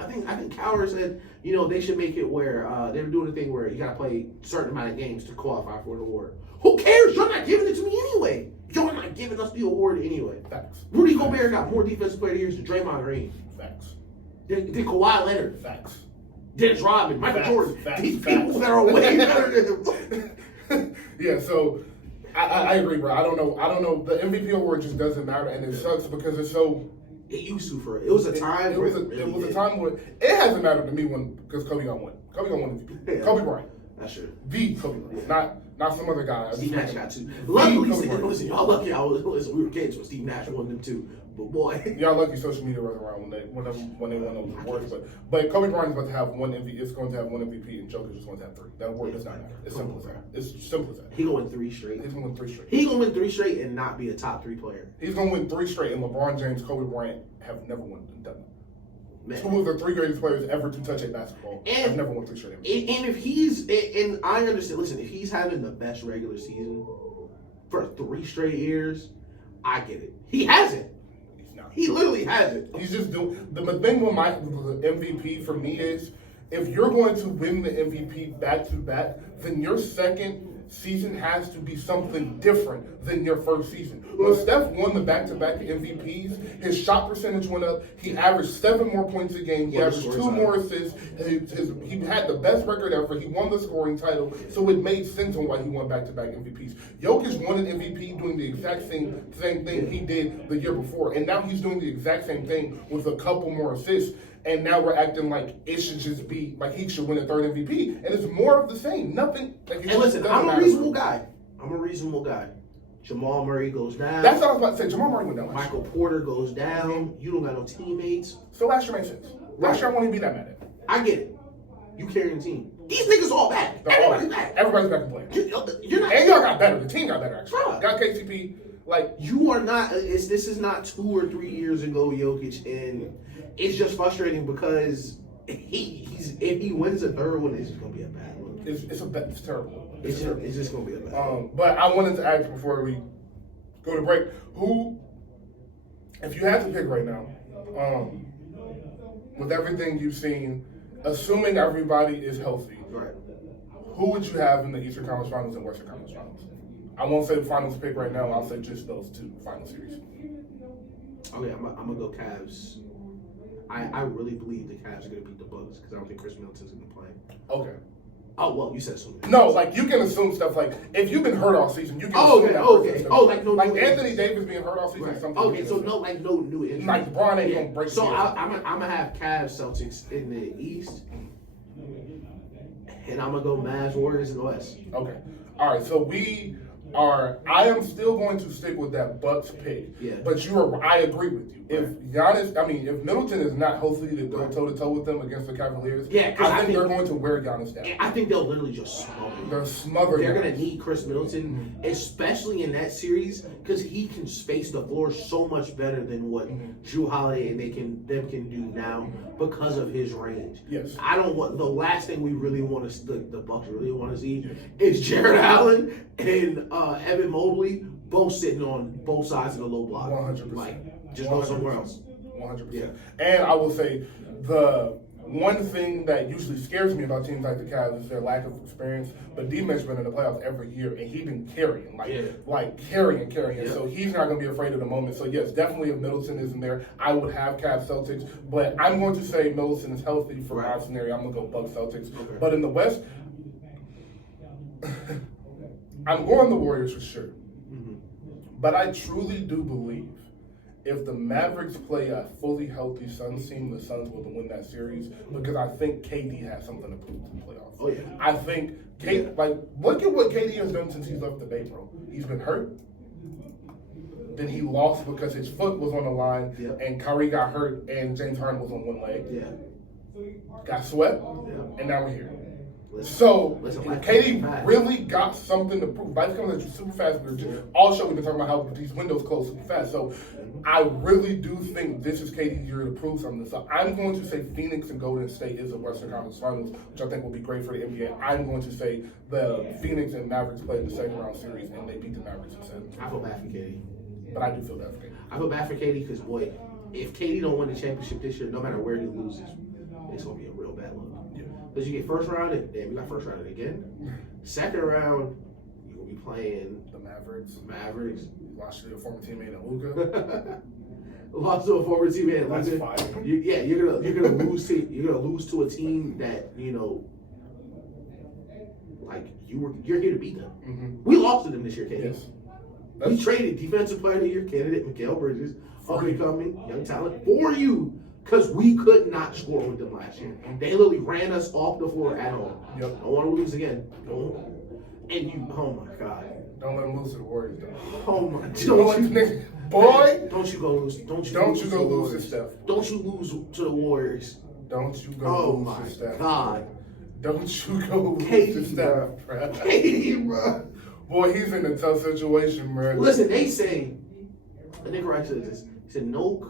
I think Cowher said, they should make it where they were doing a thing where you gotta play a certain amount of games to qualify for an award. Who cares? Y'all not giving it to me anyway. Y'all not giving us the award anyway. Facts. Rudy Gobert got more defensive player of the year than Draymond Green. Facts. Than Kawhi Leonard. Facts. Dennis Rodman, Michael Jordan. Facts. These people that are way better than him. Yeah. So. I agree, bro. I don't know. The MVP award just doesn't matter, and it sucks because it's so. It used to for it. It was a time. It was a time where it hasn't mattered to me because Kobe got one. Kobe got one MVP. Yeah. Kobe Bryant. That's true. The Kobe Bryant, not some other guy. Steve Nash got two. Luckily, listen, y'all lucky. We were kids when Steve Nash won them too. But boy, y'all lucky social media wasn't around when they won those awards. But Kobe Bryant is about to have one MVP. It's going to have one MVP, and Joker's just going to have three. That award does not matter. It's simple as that. It's simple as that. He gonna win 3 straight. He's gonna win 3 straight. He gonna win 3 straight and not be a top 3 player. He's gonna win 3 straight, and LeBron James, Kobe Bryant have never won and done that. 2 of the 3 greatest players ever to touch a basketball have never won 3 straight. And if he's, and I understand. Listen, if he's having the best regular season for 3 straight years, I get it. He hasn't. He literally has it. He's just doing the thing with the MVP for me is if you're going to win the MVP back to back, then your second season has to be something different than your first season. When Steph won the back-to-back MVPs, his shot percentage went up. He averaged 7 more points a game. He averaged 2 more assists. He had the best record ever. He won the scoring title, so it made sense on why he won back-to-back MVPs. Jokic won an MVP doing the exact same thing he did the year before, and now he's doing the exact same thing with a couple more assists. And now we're acting like it should just be like he should win a 3rd MVP, and it's more of the same. Nothing. Like, and listen, I'm a reasonable guy. Jamal Murray goes down. That's what I was about to say. Jamal Murray went down. Michael Porter goes down. You don't got no teammates. So last year made sense. Last year I won't even be that mad at it. I get it. You carrying the team. These niggas all back. Everybody's back. Everybody's back to play. You're not. And y'all got better. The team got better actually. Bruh. Got KCP. Like you are not. This is not 2 or 3 years ago, Jokic, and it's just frustrating because if he wins a 3rd one, it's just gonna be a bad one. It's terrible. It's just gonna be a bad one. But I wanted to ask before we go to break, who, if you had to pick right now, with everything you've seen, assuming everybody is healthy, right? Who would you have in the Eastern Conference Finals and Western Conference Finals? I won't say the finals pick right now. I'll say just those 2 final series. Okay, I'm gonna go Cavs. I really believe the Cavs are gonna beat the Bucks because I don't think Chris Middleton's gonna play. Okay. Oh well, you said so. No, like you can assume stuff like if you've been hurt all season, you can assume that. Okay. Oh, like no, like Anthony Davis being hurt all season. Right. Something. Okay, so no new injury. Like LeBron ain't gonna break. So I'm gonna have Cavs Celtics in the East, and I'm gonna go Mavs Warriors in the West. Okay. All right. So I am still going to stick with that Bucks pick. Yeah. But I agree with you. If if Middleton is not healthy to go toe to toe with them against the Cavaliers, I think they're going to wear Giannis down. I think they'll literally just smother. They're going to need Chris Middleton, especially in that series, because he can space the floor so much better than what Jrue Holiday and them can do now because of his range. Yes. I don't want the last thing we really want to the Bucks really want to see is Jared Allen and Evan Mobley both sitting on both sides of the low block. 100%. Like, just go somewhere else. 100%. Yeah. And I will say the one thing that usually scares me about teams like the Cavs is their lack of experience. But D-Mitch's been in the playoffs every year, and he's been carrying, carrying. Yeah. So he's not going to be afraid of the moment. So yes, definitely if Middleton isn't there, I would have Cavs Celtics. But I'm going to say Middleton is healthy for my scenario. I'm going to go Bucks Celtics. Okay. But in the West, I'm going the Warriors for sure. Mm-hmm. But I truly do believe if the Mavericks play a fully healthy Suns team, the Suns will win that series because I think KD has something to prove in the playoffs. Oh yeah. I think look at what KD has done since he's left the Bay, bro. He's been hurt. Then he lost because his foot was on the line, and Kyrie got hurt, and James Harden was on one leg. Yeah. Got swept, and now we're here. Listen, KD really got something to prove. Life comes at you super fast. All show we've been talking about how these windows close super fast. So I really do think this is KD's year to prove something. So I'm going to say Phoenix and Golden State is the Western Conference Finals, which I think will be great for the NBA. I'm going to say the Phoenix and Mavericks play in the second round series, and they beat the Mavericks in 7. I feel bad for KD. But I do feel bad for KD. I feel bad for KD because, boy, if KD don't win the championship this year, no matter where he loses, it's going to be a real bad look. Because you get first round, and damn, you got first round again. Second round, you're going to be playing the Mavericks. Lost to a former teammate in Luka. Lost to a former teammate. That's fine. You're gonna lose to a team that like you're here to beat them. Mm-hmm. We lost to them this year, KD. Yes. We traded Defensive Player of the Year candidate Mikal Bridges, up and coming young talent, for you. Because we could not score with them last year. They literally ran us off the floor at home. Yep. Don't want to lose again. And you, oh my God. Don't let them lose to the Warriors, though. Oh my, boy. Don't you go lose. Don't you go lose to Steph. Don't you lose to the Warriors. Don't you go lose to Steph. Oh my God. Don't you go lose to Steph, bro. KD, bro. Boy, he's in a tough situation, bro. Listen, they say, I think Rice said this. He said, no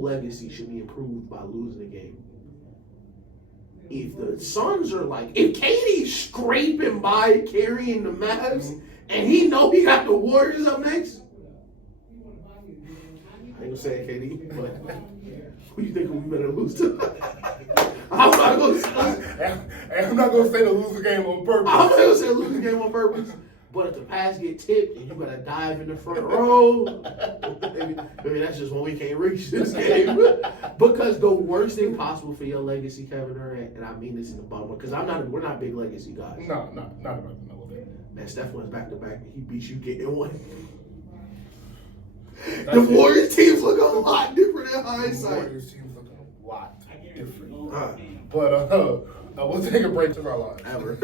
legacy should be improved by losing a game. If the Suns are if KD's scraping by carrying the Mavs, and he know he got the Warriors up next, I ain't gonna say it, KD, but who you think we better lose to? I'm not gonna say to lose the game on purpose. I'm not gonna say lose the game on purpose. But if the pass get tipped and you gotta dive in the front row, maybe that's just when we can't reach this game. Because the worst thing possible for your legacy, Kevin Durant, and I mean this in the bottom, because we're not big legacy guys. No, not about the middle of it. Man, Steph went back to back and he beat you getting one. The Warriors teams look a lot different in hindsight. The Warriors teams look a lot different. But we'll take a break to our lives. Ever.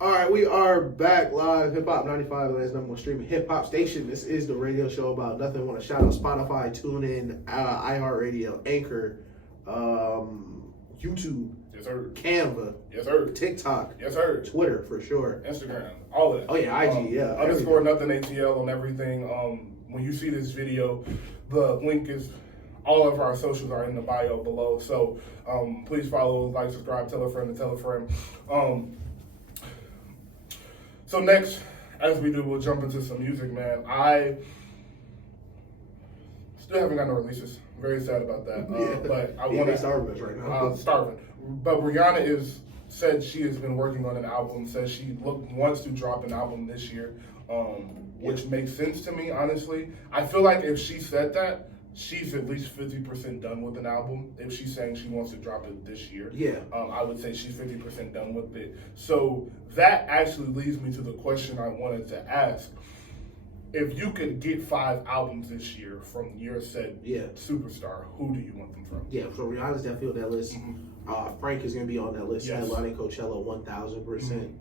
All right, we are back live. Hip Hop 95, the last number one streaming hip hop station. This is the radio show about nothing. I want to shout out Spotify, TuneIn, iHeartRadio, Anchor, YouTube, yes sir, Canva, yes sir, TikTok, yes sir, Twitter for sure, Instagram, all of that. Oh yeah, IG, yeah. _ nothing ATL on everything. When you see this video, the link is. All of our socials are in the bio below. So please follow, like, subscribe, tell a friend, and tell a friend. So next, as we do, we'll jump into some music, man. I still haven't got no releases. Very sad about that. But I want to starving right now. Starving. But Rihanna said she has been working on an album. Says she wants to drop an album this year, which makes sense to me. Honestly, I feel like if she said that, she's at least 50% done with an album. If she's saying she wants to drop it this year, I would say she's 50% done with it. So that actually leads me to the question I wanted to ask. If you could get 5 albums this year from your said superstar, who do you want them from? Yeah, so Rihanna's definitely on that list. Mm-hmm. Frank is going to be on that list. Yes. Headlining Coachella 1,000%.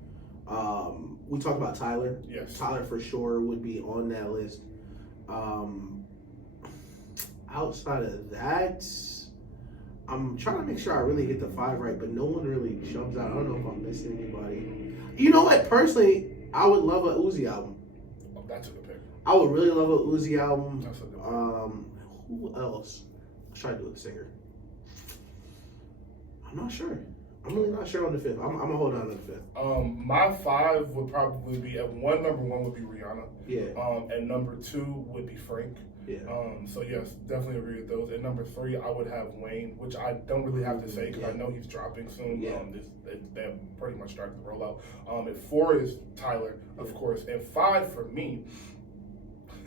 Mm-hmm. We talked about Tyler. Yes. Tyler for sure would be on that list. Outside of that, I'm trying to make sure I really get the 5 right, but no one really jumps out. I don't know if I'm missing anybody. You know what? Personally, I would love a Uzi album. Oh, that's a good pick. I would really love a Uzi album. That's a good pick. Who else? Let's try to do a singer. I'm not sure. I'm really not sure on the 5th. I'm gonna hold on to the 5th. My 5 would probably be number 1 would be Rihanna. Yeah. And number 2 would be Frank. Yeah. So yes, definitely agree with those. And number 3, I would have Wayne, which I don't really have to say because I know he's dropping soon. Yeah. They pretty much started the rollout. At 4 is Tyler, of course, and 5 for me.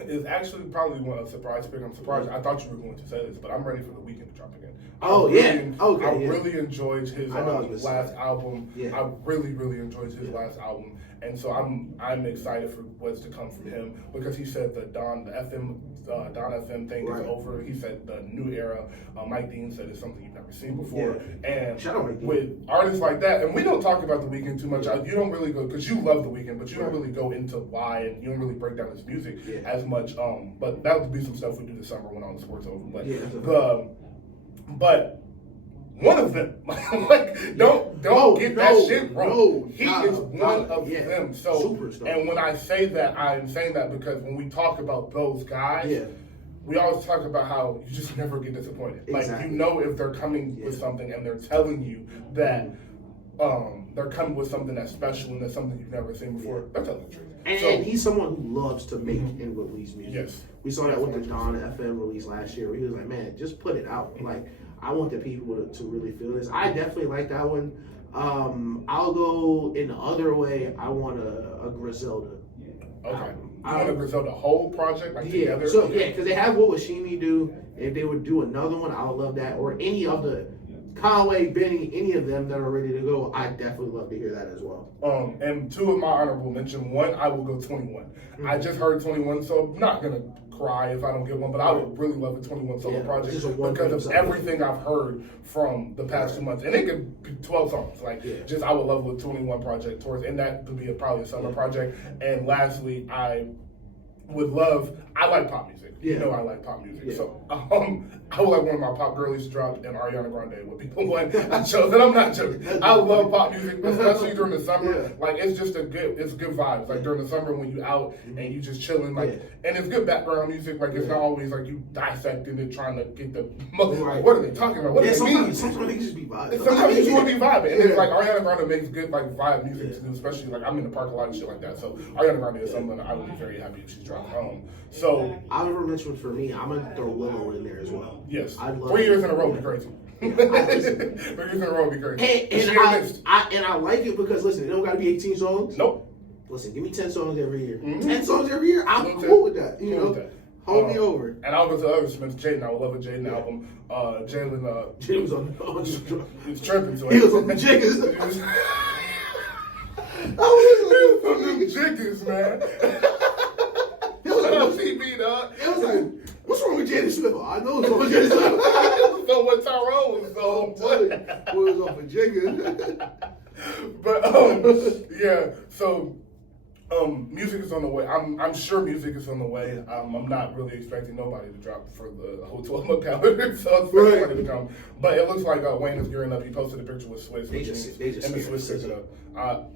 is actually probably one of surprise pick. I'm surprised. I thought you were going to say this, but I'm ready for the Weeknd to drop again. Oh, I Okay. really enjoyed his last album. Yeah. I really enjoyed his last album, and so I'm excited for what's to come from him because he said the Don FM thing is over. He said the new era. Mike Dean said it's something you've never seen before. Yeah. And shout out Mike Dean. with artists like that, and we don't talk about the Weeknd too much. You don't really go because you love the Weeknd, but you don't really go into why, and you don't really break down his music as much. But that would be some stuff we do this summer when all the sports over. But but one of them, like, don't get that shit wrong. He is one of them. So, superstar. And when I say that, I'm saying that because when we talk about those guys, we always talk about how you just never get disappointed. Exactly. Like, you know, if they're coming with something and they're telling you that they're coming with something that's special and that's something you've never seen before, they're telling the truth. And he's someone who loves to make and release music. Yes. We saw that with the Don FM release last year where he was like, man, just put it out. Like, I want the people to really feel this. I definitely like that one. I'll go in the other way. I want a Griselda. Okay. I want a Griselda whole project together. So because they have What Would She Me Do. If they would do another one, I would love that. Or any of the Conway, Benny, any of them that are ready to go, I definitely love to hear that as well. And two of my honorable mention. One, I will go 21. Mm-hmm. I just heard 21, so I'm not gonna cry if I don't get one, but I would really love a 21 solo project because of everything I've heard from the past 2 months. And it could be 12 songs. I would love a 21 project towards, and that would be probably a summer project. And lastly, I like pop music. You know I like pop music. So I would like one of my pop girlies to drop, and Ariana Grande would be the one I chose. And I'm not joking. I love pop music, especially during the summer. Like, it's just good vibes. Like, during the summer when you out and you just chilling, and it's good background music. Like, it's not always like you dissecting it, trying to get the what are they talking about? What do they mean? Sometimes they just be vibing. Sometimes you just want to be vibing. And it's like Ariana Grande makes good vibe music too, especially like I'm in the park a lot and shit like that. So Ariana Grande is someone I would be very happy if she's dropping home. So honorable mention for me, I'm gonna throw Willow in there as well. Yes, 3 years in a row would be crazy. 3 years in a row would be crazy. And I like it because listen, it don't gotta be 18 songs. Nope. Listen, give me 10 songs every year. 10 songs every year, I'm cool with that. You know, hold me over. And I'll go to other Smith. Jaden, I would love a Jaden album. Jalen was on he's tripping, so he was on the jiggers. I was on them jiggers, man. TV, dog. It was like, what's wrong with Jaden Smith? I know what's wrong with Jaden Smith. It was on what Tyrone was on. What was off a jigger. But so music is on the way. I'm sure music is on the way. I'm not really expecting nobody to drop for the whole 12-month calendar, so it's for somebody to come. But it looks like Wayne is gearing up. He posted a picture with Swiss. They just Swiss picked it up.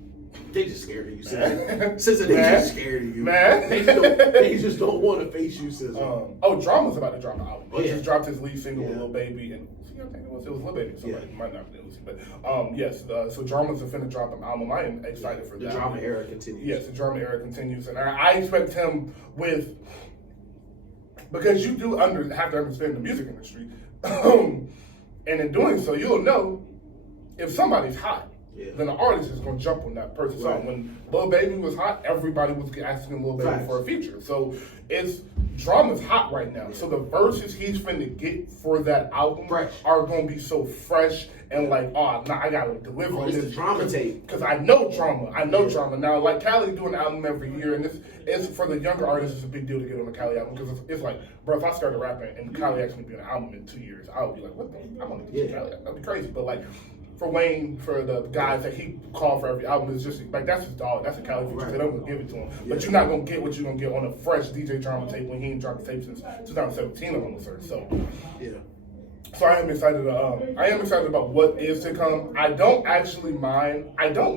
They just scared of you, SZA. They just scared of you, man. They just don't want to face you, SZA. Drama's about to drop an album. He just dropped his lead single with Lil Baby, and I think it was Lil Baby. Somebody might not be Lucy, but yes. So Drama's finna drop an album. I am excited for that. The Drama era continues. Yes, the Drama era continues, and I expect him because you do have to understand the music industry, and in doing so, you'll know if somebody's hot. Then the artist is going to jump on that person's song. When Lil Baby was hot, everybody was asking Lil Baby for a feature. So Drama's hot right now. So the verses he's finna get for that album are going to be so fresh and like, I got to deliver on this. Drama tape. Because I know Drama. Drama. Now, like, Cali do an album every year, and it's for the younger artists, it's a big deal to get on the Cali album because it's like, bro, if I started rapping and Cali asked me to be on an album in 2 years, I would be like, what the? I want to get Cali. That'd be crazy. But like, for Wayne, for the guys that he called for every album, is just like, that's his dog. That's a Cali feature. They don't gonna give it to him. But you're not gonna get what you're gonna get on a fresh DJ Drama tape when he ain't dropped a tape since 2017 almost. So So I am excited. I am excited about what is to come. I don't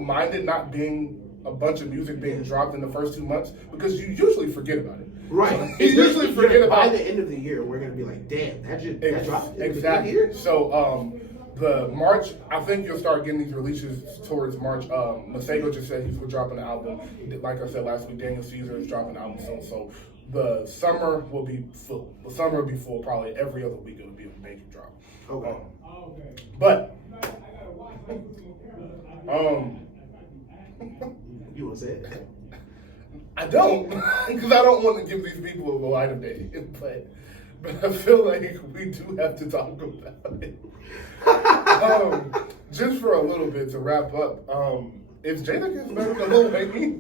mind it not being a bunch of music being dropped in the first 2 months because you usually forget about it. Right. You usually forget about it. By the end of the year, we're gonna be like, damn, that dropped. Exactly. So the March, I think you'll start getting these releases towards March. Masego just said he's dropping an album. Like I said last week, Daniel Caesar is dropping an album soon. So the summer will be full. The summer will be full. Probably every other week it'll be a major drop. Okay. But you want to say it? I don't, because I don't want to give these people a light of day. But I feel like we do have to talk about it. Just for a little bit to wrap up, is Jadakiss better than Lil Wayne?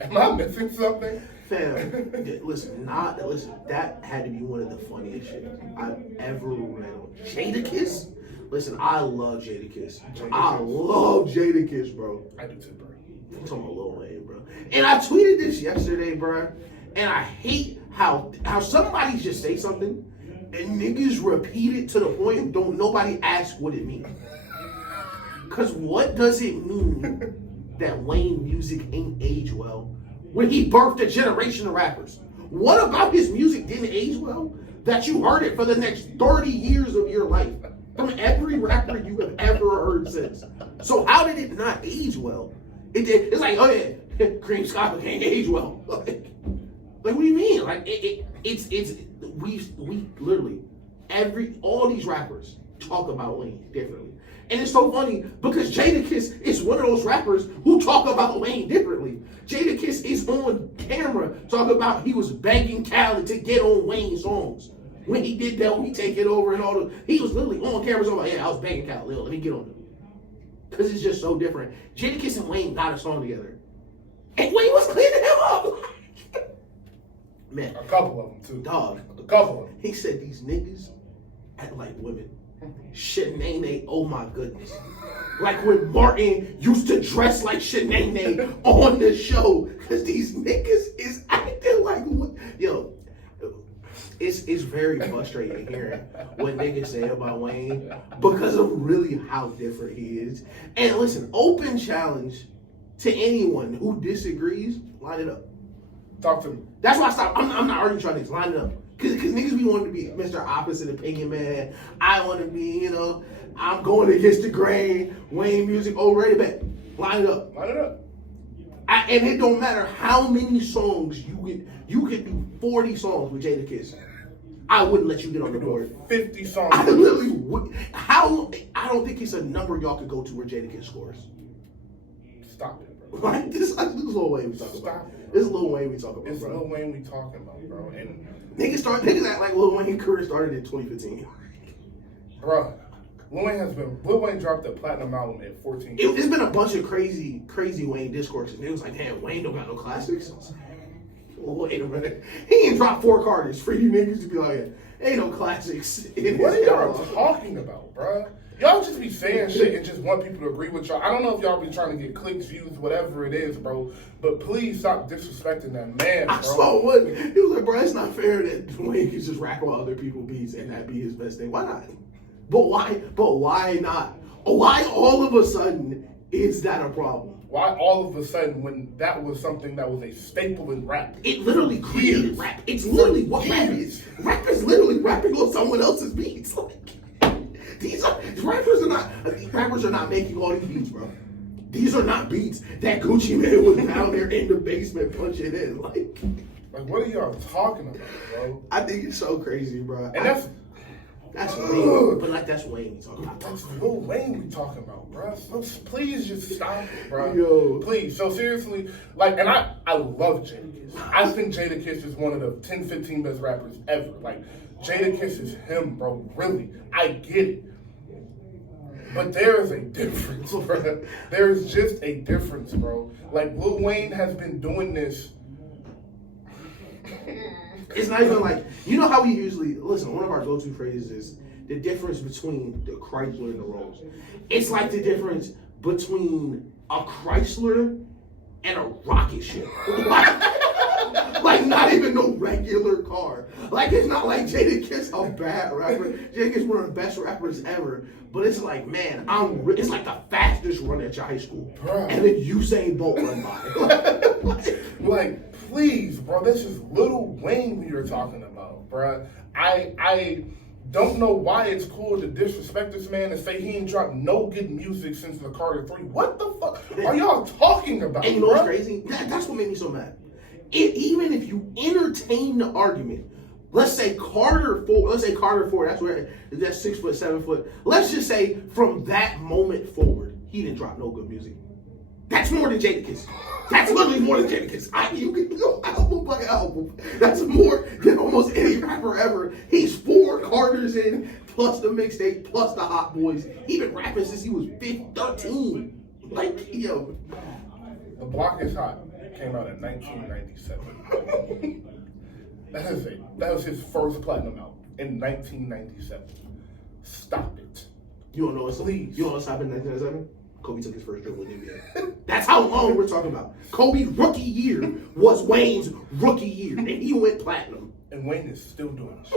Am I missing something? Fam, listen, that had to be one of the funniest shit I've ever read on Jadakiss. Listen, I love Jadakiss. I love Jadakiss, bro. I do too, bro. I'm talking about Lil Wayne, bro. And I tweeted this yesterday, bro. And I hate how somebody just say something and niggas repeat it to the point don't nobody ask what it means. Cause what does it mean that Wayne music ain't age well when he birthed a generation of rappers? What about his music didn't age well that you heard it for the next 30 years of your life from every rapper you have ever heard since? So how did it not age well? It did. It's like, oh yeah, Cream Scott can't age well. Like what do you mean? Like we literally all these rappers talk about Wayne differently. And it's so funny because Jadakiss is one of those rappers who talk about Wayne differently. Jadakiss is on camera talking about he was begging Khaled to get on Wayne's songs. When he did that, when he take it over and all the, he was literally on camera talking about, yeah, I was begging Khaled, let me get on him. Because it's just so different. Jadakiss and Wayne got a song together. And Wayne was cleaning him up. Man. A couple of them, too. Dog. A couple of them. He said these niggas act like women. Shanae, oh my goodness. Like when Martin used to dress like Shanae on the show. Because these niggas is acting like, yo, it's very frustrating hearing what niggas say about Wayne because of really how different he is. And listen, open challenge to anyone who disagrees, line it up. Talk to me. That's why I stopped. I'm not arguing trying to line it up. Because niggas be wanting to be Mr. Opposite Opinion Man. I want to be, I'm going against the grain. Wayne music already back. Line it up. Line it up. And it don't matter how many songs you get. You could do 40 songs with Jadakiss. I wouldn't let you get on the board. 50 songs. I literally would. I don't think it's a number y'all could go to where Jadakiss scores. Stop it, bro. Like this is Lil Wayne we talking about. It. This is Lil Wayne we talking about, it's bro. Lil Wayne we talking about, bro. And niggas act like Lil Wayne's career started in 2015. Bro, Lil Wayne dropped a platinum album at 14 years. It's been a bunch of crazy Wayne discourses. And it was like, damn, Wayne don't got no classics. Wait a minute. He ain't dropped 4 Carters for you niggas to be like, ain't no classics. What are y'all talking about, bro? Y'all just be saying shit and just want people to agree with y'all. I don't know if y'all be trying to get clicks, views, whatever it is, bro. But please stop disrespecting that man, bro. I saw one. He was like, bro, it's not fair that Wayne can just rap while other people beats and that be his best thing. Why not? But why not? Why all of a sudden is that a problem? Why all of a sudden when that was something that was a staple in rap? It literally created rap. It's literally what rap is. Rap is literally rapping on someone else's beats. Rappers are not making all these beats, bro. These are not beats that Gucci Mane was down there in the basement punching in. Like what are y'all talking about, bro? I think it's so crazy, bro. And that's Wayne, but like that's Wayne we talking about. That's Lil Wayne we talking about, bro. So please just stop it, bro. Yo. Please. So seriously, and I love Jadakiss. I think Jadakiss is one of the 10, 15 best rappers ever. Like, Jadakiss is him, bro. Really. I get it. But there is a difference, bro. There is just a difference, bro. Like, Lil Wayne has been doing this. It's not even like, you know how we usually, listen, one of our go-to phrases is the difference between the Chrysler and the Rolls. It's like the difference between a Chrysler and a rocket ship. Like not even no regular car. Like it's not like Jadakiss a bad rapper. Jadakiss one of the best rappers ever. But it's like, man, it's like the fastest run at your high school. Bro. And then Usain Bolt run by. Like, please, bro, this is Lil Wayne we are talking about, bro. I don't know why it's cool to disrespect this man and say he ain't dropped no good music since the Carter 3. What the fuck are y'all talking about? And you know what's crazy? That's what made me so mad. Even if you entertain the argument, let's say Carter 4, that's 6 foot, 7 foot. Let's just say from that moment forward, he didn't drop no good music. That's more than Jadakiss. That's literally more than Jadakiss. You can go album by album. That's more than almost any rapper ever. He's 4 Carters in, plus the mixtape, plus the Hot Boys. He been rapping since he was 13. Like, yo. The Block is Hot came out in 1997. That was his first platinum album in 1997. Stop it. You don't know what's Please. You know what's happened in 1997? Kobe took his first dribble in the NBA. That's how long we're talking about. Kobe's rookie year was Wayne's rookie year, and he went platinum. And Wayne is still doing this.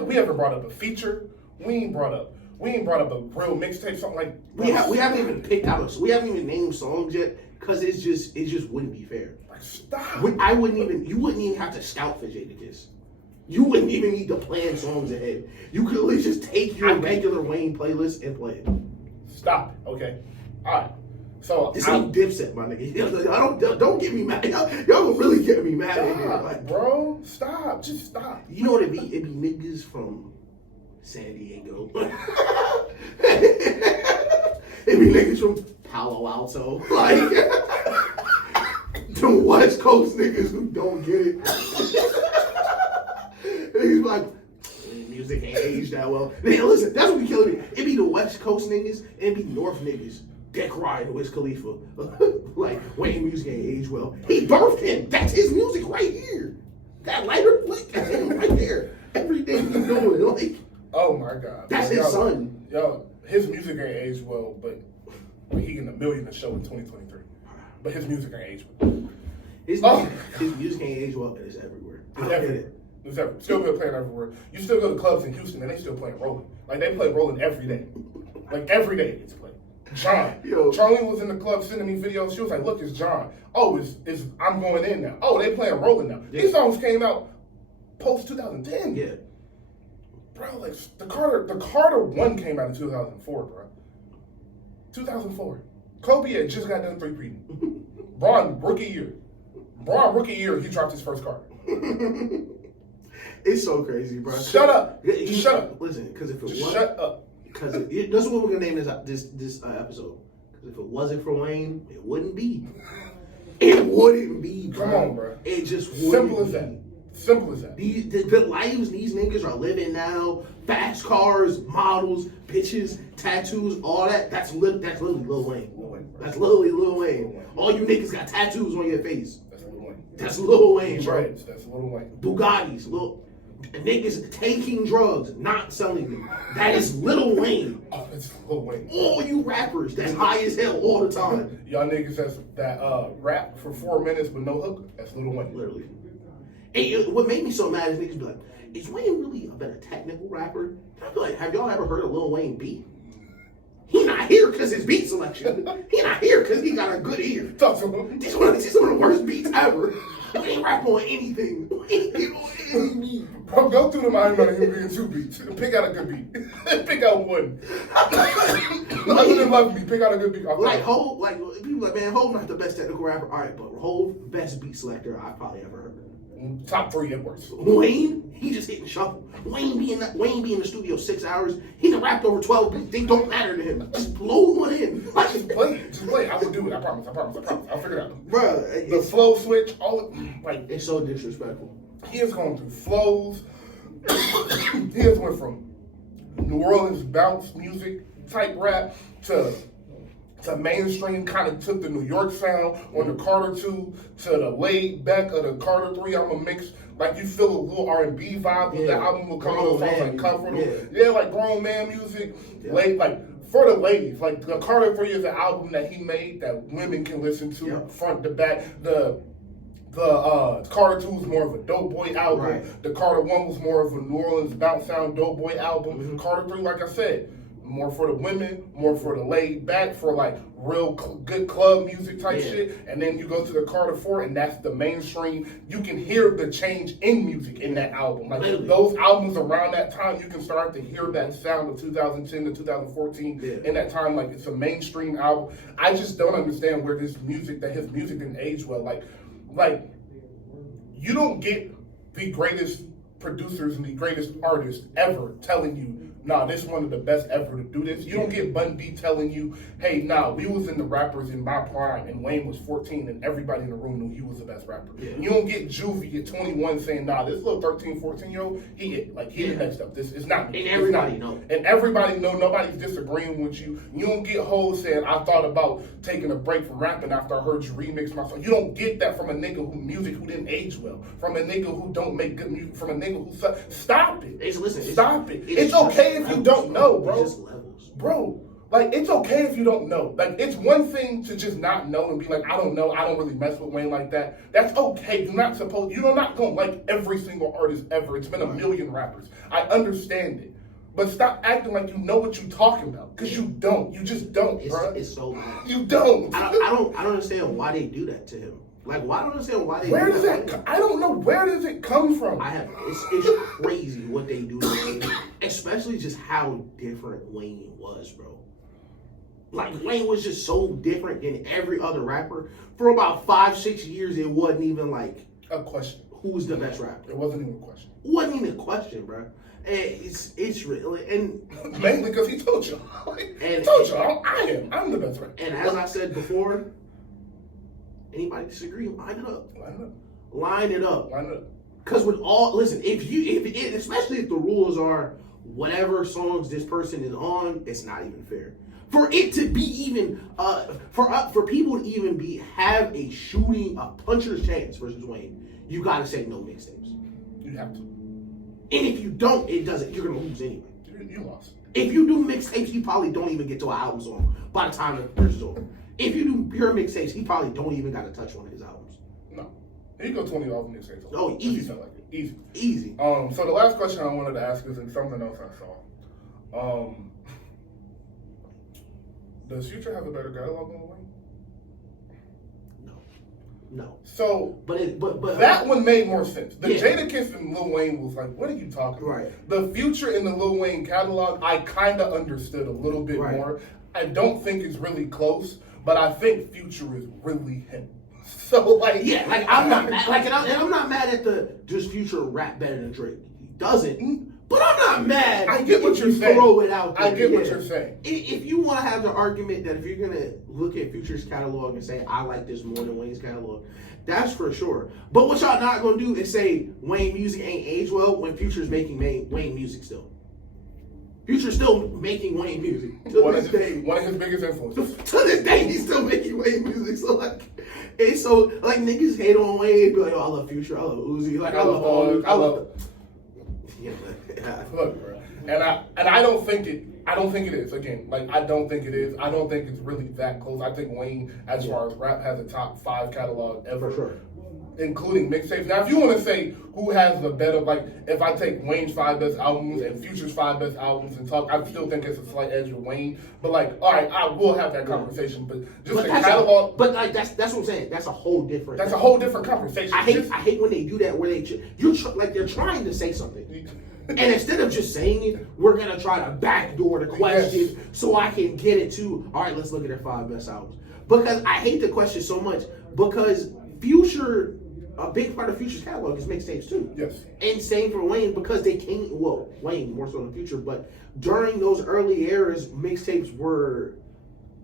We haven't brought up a feature. We ain't brought up a real mixtape, something like. We haven't even picked out. We haven't even named songs yet because it just wouldn't be fair. Like, stop. You wouldn't even have to scout for Jadakiss. You wouldn't even need to plan songs ahead. You could at least just take your regular Wayne playlist and play it. Stop it, okay? All right. So this ain't Dipset, my nigga. Don't get me mad. Y'all gonna really get me mad. Stop, bro. Stop. Just stop. You know what it be? It be niggas from San Diego. It be niggas from Palo Alto. Like the West Coast niggas who don't get it. Niggas be like, music ain't aged that well. Man, listen, that's what be killing me. It be the West Coast niggas and it be North niggas. Deck Ryan, Wiz Khalifa. Like, Wayne music ain't aged well. He birthed him. That's his music right here. That lighter flick, that's him right there. Everything he's doing, like. Oh my God. That's his son. Yo, his music ain't aged well, but he getting $1 million a show in 2023. But his music ain't aged well. His music ain't aged well, and it's everywhere. It's everywhere. It's everywhere. Still good playing everywhere. You still go to clubs in Houston and they still playing Rolling. Like they play Rolling every day. Like every day it's played. John. Charlene was in the club sending me videos. She was like, look, it's John. Oh, it's I'm going in now. Oh, they playing Rolling now. Yeah. These songs came out post 2010. Yeah. Bro, like the Carter 1 came out in 2004, bro. 2004. Kobe had just got done 3-peating. Braun rookie year, he dropped his first card. It's so crazy, bro. Shut up. Shut up. Listen, because if it wasn't, shut up. Because that's what we're gonna name this episode. Because if it wasn't for Wayne, it wouldn't be. It wouldn't be, bro. Come on, bro. It just wouldn't. Simple as that. Simple as that. The lives these niggas are living now, fast cars, models, bitches, tattoos, all that. That's literally Lil Wayne. That's literally Lil Wayne. All you niggas got tattoos on your face. That's Lil Wayne. That's Lil Wayne, bro. Right. That's Lil Wayne. Bugattis, niggas taking drugs, not selling them. That is Lil Wayne. Oh, that's Lil Wayne. All you rappers that's high as hell all the time. Y'all niggas that rap for 4 minutes with no hook. That's Lil Wayne. Literally. And what made me so mad is niggas be like, is Wayne really a better technical rapper? I feel like, have y'all ever heard of Lil Wayne beat? He not here because his beat selection. He not here because he got a good ear. Talk to him. He's one of the worst beats ever. He ain't rap on anything. Bro, go through the mind of him being 2 beats. Pick out a good beat. Pick out one. Other than Love Me, pick out a good beat. Like Hov, people like, man, Hov not the best technical rapper. All right, but Hov, best beat selector I've probably ever heard. Top 3 at worst. Wayne, he just hitting shuffle. Wayne be in the studio 6 hours. He done rapped over 12 beats. They don't matter to him. Just blow one in. Like, just play it. I will do it. I promise. I'll figure it out. Bruh, the flow switch, it's so disrespectful. He has gone through flows. He has went from New Orleans bounce music type rap to mainstream, kind of took the New York sound on the Carter 2 to the laid back of the Carter 3 album mix. Like you feel a little R&B vibe with the album will come on songs like Comfortable. Yeah, like grown man music. Yeah. Like for the ladies. Like the Carter 3 is an album that he made that women can listen to front to back. The Carter 2 was more of a dope boy album. Right. The Carter 1 was more of a New Orleans bounce sound dope boy album. Mm-hmm. Carter 3, like I said, more for the women, more for the laid back, for like real good club music type shit. And then you go to the Carter 4 and that's the mainstream. You can hear the change in music in that album. Like those albums around that time, you can start to hear that sound of 2010 to 2014 in that time. Like it's a mainstream album. I just don't understand where his music didn't age well. Like you don't get the greatest producers and the greatest artists ever telling you nah, this is one of the best ever to do this. You don't get Bun B telling you, hey, nah, we was in the rappers in my prime and Wayne was 14 and everybody in the room knew he was the best rapper. Yeah. You don't get Juvie at 21 saying, nah, this little 13, 14-year-old, he the next up. This is not me. And everybody know. And everybody know, nobody's disagreeing with you. You don't get hoes saying, I thought about taking a break from rapping after I heard you remix my song. You don't get that from a nigga who didn't age well, from a nigga who don't make good music, from a nigga who stop it. Stop it. It's okay if you don't know, bro. It's just levels. Bro, like, it's okay if you don't know. Like, it's one thing to just not know and be like, I don't know, I don't really mess with Wayne like that. That's okay. You're not gonna like every single artist ever. It's been a million rappers. I understand it. But stop acting like you know what you're talking about, because you don't. You just don't, bro. It's so bad. You don't. I don't understand why they do that to him. Like, why I don't understand why they where do does that. that I don't know, where does it come from? It's crazy what they do to Wayne, especially just how different Wayne was, bro. Like, Wayne was just so different than every other rapper. For about 5-6 years, it wasn't even like a question. Who's the best rapper? It wasn't even a question. It wasn't even a question, bro. And it's really, and mainly because he told you. I'm the best rapper. And as I said before, anybody disagree? Line it up. Because with all, listen, especially if the rules are whatever songs this person is on, it's not even fair. For it to be even, for people to even have a puncher's chance versus Wayne, you gotta say no mixtapes. You have to. And if you don't, you're gonna lose anyway. You lost. If you do mixtapes, he probably don't even get to an album song by the time the verse is over. If you do pure mixtapes, he probably don't even got to touch one of his albums. No. He go 20 off mixtapes. Oh, easy. Easy. So the last question I wanted to ask is something else I saw. Does Future have a better catalog than Lil Wayne? No. So, but that one made more sense. The Jadakiss and Lil Wayne was like, what are you talking about? Right. The Future in the Lil Wayne catalog, I kind of understood a little bit more. I don't think it's really close, but I think Future is really him. So, like, I'm not mad. I'm not mad at does Future rap better than Drake? He doesn't. But I'm not mad. I get what you're saying. Throw it out there. I get what you're saying. If you want to have the argument that if you're gonna look at Future's catalog and say I like this more than Wayne's catalog, that's for sure. But what y'all not gonna do is say Wayne music ain't aged well when Future's making Wayne music still. Future's still making Wayne music. One of his biggest influences. To this day, he's still making Wayne music. So niggas hate on Wayne, be like, oh, I love Future, I love Uzi, like I love. Yeah. Look, bro. And I don't think it is. Again, like, I don't think it is. I don't think it's really that close. I think Wayne, as far as rap, has a top 5 catalog ever. For sure. Including mixtapes. Now, if you want to say who has the better, like, if I take Wayne's 5 best albums and Future's 5 best albums and talk, I still think it's a slight edge with Wayne. But, like, all right, I will have that conversation. But just the catalog. That's what I'm saying. That's a whole different. That's a whole different conversation. I hate when they do that, where they're trying to say something. And instead of just saying it, we're going to try to backdoor the question so I can get it to, all right, let's look at their 5 best albums. Because I hate the question so much, because Future, a big part of Future's catalog is mixtapes too. Yes. And same for Wayne, because they came, Wayne more so than Future, but during those early eras, mixtapes were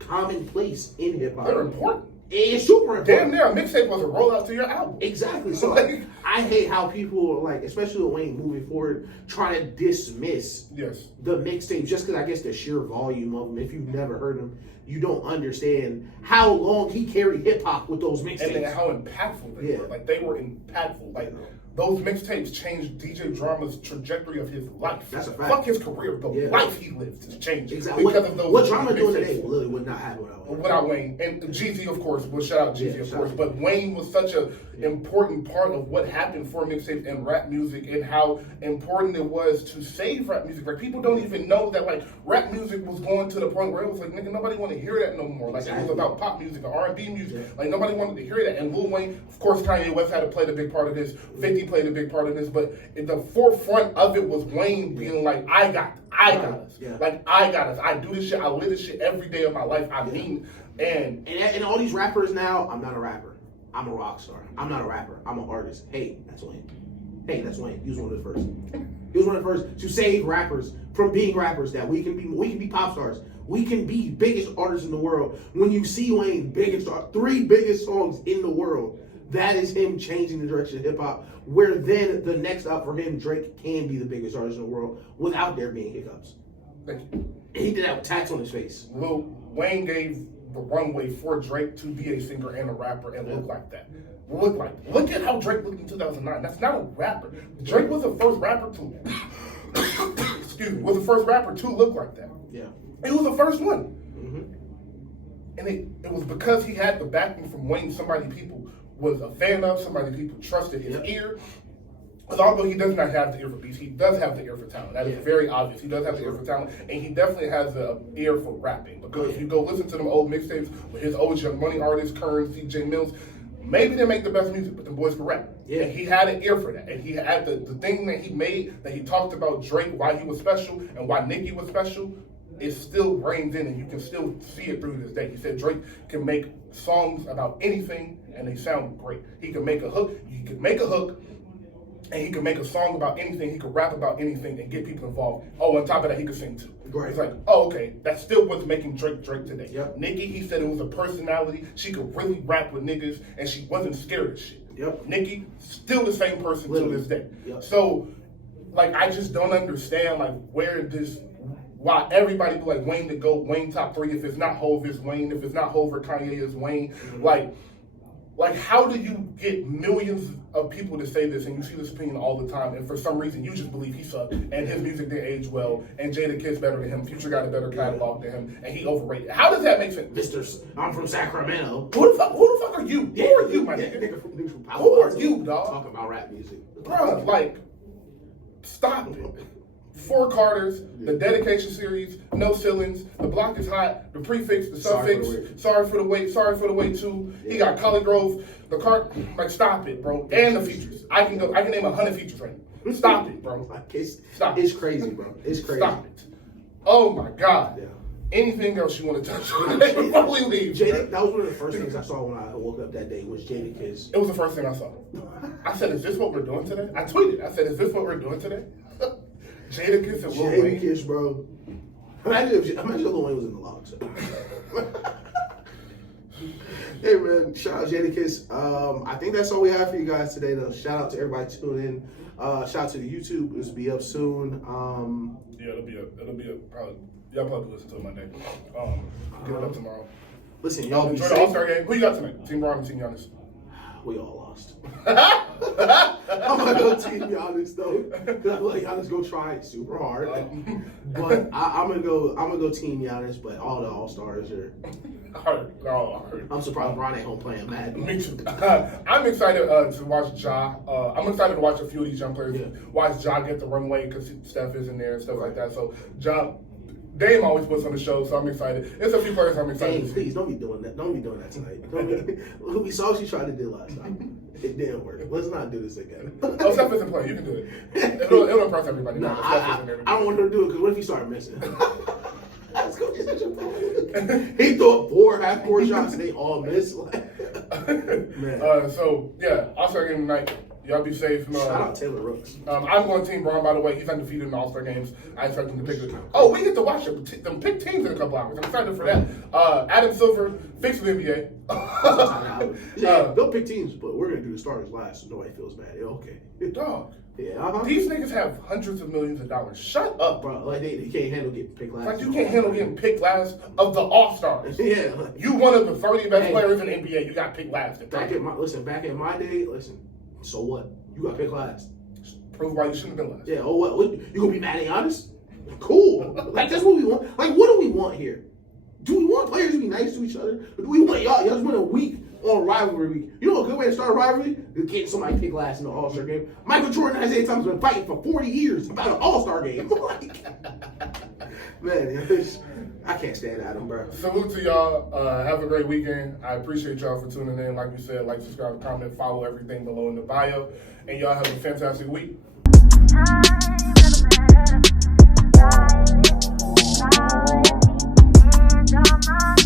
commonplace in hip hop. They're important. It's super important. Damn near a mixtape was a rollout to your album. Exactly. So I hate how people, like, especially with Wayne moving forward, try to dismiss the mixtape just because I guess the sheer volume of them. If you've never heard them, you don't understand how long he carried hip hop with those mixtapes. And how impactful they were. Like, they were impactful. Like, those mixtapes changed DJ Drama's trajectory of his life. That's a fact. Fuck his career. The life he lived has changed. Exactly. Because of those. What Drama doing today literally would not happen without Wayne. And Jeezy, of course. We'll shout out Jeezy, of course. But Wayne was such an important part of what happened for mixtapes and rap music, and how important it was to save rap music. Like, people don't even know that, like, rap music was going to the point where it was like, nigga, nobody want to hear that no more. Like, it was about pop music or R&B music. Like, nobody wanted to hear that. And Lil Wayne, of course, Kanye West had to play a big part of this. 50 played a big part of this. But in the forefront of it was Wayne being like, I got us. Like, I got us. I do this shit. I live this shit every day of my life. I mean, and all these rappers now, I'm not a rapper. I'm a rock star. I'm not a rapper. I'm an artist. Hey, that's Wayne. He was one of the first. He was one of the first to save rappers from being rappers. That we can be pop stars. We can be biggest artists in the world. When you see Wayne, 3 biggest songs in the world, that is him changing the direction of hip hop. Where then the next up for him, Drake can be the biggest artist in the world without there being hiccups. Thank you. And he did that with tats on his face. Lil Wayne gave the runway for Drake to be a singer and a rapper and look like that. Look at how Drake looked in 2009. That's not a rapper. Drake was the first rapper to was the first rapper to look like that. Yeah. He was the first one. Mm-hmm. And it was because he had the backing from Wayne, somebody people was a fan of, somebody people trusted his ear. Because although he does not have the ear for beats, he does have the ear for talent. That is very obvious. He does have the ear for talent, and he definitely has the ear for rapping. Because if you go listen to them old mixtapes with his old Young Money artists, Kern, CJ Mills, maybe they make the best music, but the boys can rap. Yeah. And he had an ear for that. And he had the thing that he made, that he talked about Drake, why he was special, and why Nicki was special, it still reigns in, and you can still see it through this day. He said Drake can make songs about anything, and they sound great. He can make a hook, and he can make a song about anything. He can rap about anything and get people involved. Oh, on top of that, he could sing too. Right. It's like, oh, okay, that's still what's making Drake today. Yep. Nicki, he said it was a personality. She could really rap with niggas, and she wasn't scared of shit. Yep. Nicki, still the same person to this day. Yep. So, like, I just don't understand, like, why everybody be like Wayne to go, Wayne top 3. If it's not Hov, it's Wayne. If it's not Hov or Kanye, it's Wayne. Mm-hmm. Like, how do you get millions of people to say this, and you see this opinion all the time, and for some reason you just believe he sucked, and his music didn't age well, and Jadakiss better than him, Future got a better catalog than him, and he overrated. How does that make sense? I'm from Sacramento. Who the fuck are you? Who are you, my nigga? Who are you, dog? Talking about rap music. Bro, like, stop it. 4 Carters, the dedication series, no ceilings, the block is hot, the prefix, the suffix, sorry for the wait too. He got Collie Grove, the cart, like, stop it, bro. And the features. I can name 100 features right now. Stop it, bro. Stop it. It's crazy, bro. It's crazy. Stop it. Oh my God. Yeah. Anything else you want to touch on before we leave? That was one of the first things I saw when I woke up that day was Jadakiss. It was the first thing I saw. I said, is this what we're doing today? I tweeted. I said, is this what we're doing today? Jadakiss and Lil Wayne. Jadakiss, bro. Imagine Lil Wayne was in the logs. Hey, man. Shout out Jadakiss. I think that's all we have for you guys today, though. Shout out to everybody tuning in. Shout out to the YouTube. This will be up soon. Yeah, it'll be up probably. Y'all probably listen to it Monday. Get it up tomorrow. Listen, y'all enjoy the All-Star game. Who you got tonight? Team Braun and Team Giannis? We all lost. I'm gonna go Team Giannis though. I feel like Giannis go try it super hard. But I'm gonna go Team Giannis. But all the All Stars are. I'm surprised Bron ain't home playing Madden. Me too. I'm excited to watch Ja. I'm excited to watch a few of these young players. Yeah. Watch Ja get the runway because Steph is in there and stuff like that. So Ja. Dame always puts on the show, so I'm excited. There's a few players I'm excited. Dame, please don't be doing that. Don't be doing that tonight. We saw what she tried to do last time. It didn't work. Let's not do this again. Oh, Steph isn't playing. You can do it. It'll impress everybody. Nah, I don't want her to do it because what if he started missing? Let's go get such a problem. He threw 4 half-court shots and they all missed. Man. So yeah, All-Star game tonight. Y'all be safe. Shout out Taylor Rooks. I'm going Team Braun, by the way. He's undefeated in All-Star games. I expect him to pick it. Oh, we get to watch them pick teams in a couple hours. I'm excited for that. Adam Silver, fix the NBA. They'll pick teams, but we're going to do the starters last so nobody feels bad. Yeah, okay. Dog. Yeah, These niggas have hundreds of millions of dollars. Shut up. Bro, like they can't handle getting picked last. Like you can't handle getting picked last of the All-Stars. Yeah. You one of the 30 best players in the NBA. You got picked last. Back in my day, so what? You got picked last. Prove why you shouldn't have been last. Yeah, oh what? You gonna be mad at Giannis? Cool. Like that's what we want. Like what do we want here? Do we want players to be nice to each other? Or do we want y'all just win a week on rivalry week? You know a good way to start a rivalry? Is getting somebody picked last in the All-Star game. Michael Jordan and Isaiah Thomas have been fighting for 40 years about an All-Star game. Man, I can't stand Adam, bro. Salute to y'all. Have a great weekend. I appreciate y'all for tuning in. Like we said, like, subscribe, comment, follow everything below in the bio. And y'all have a fantastic week.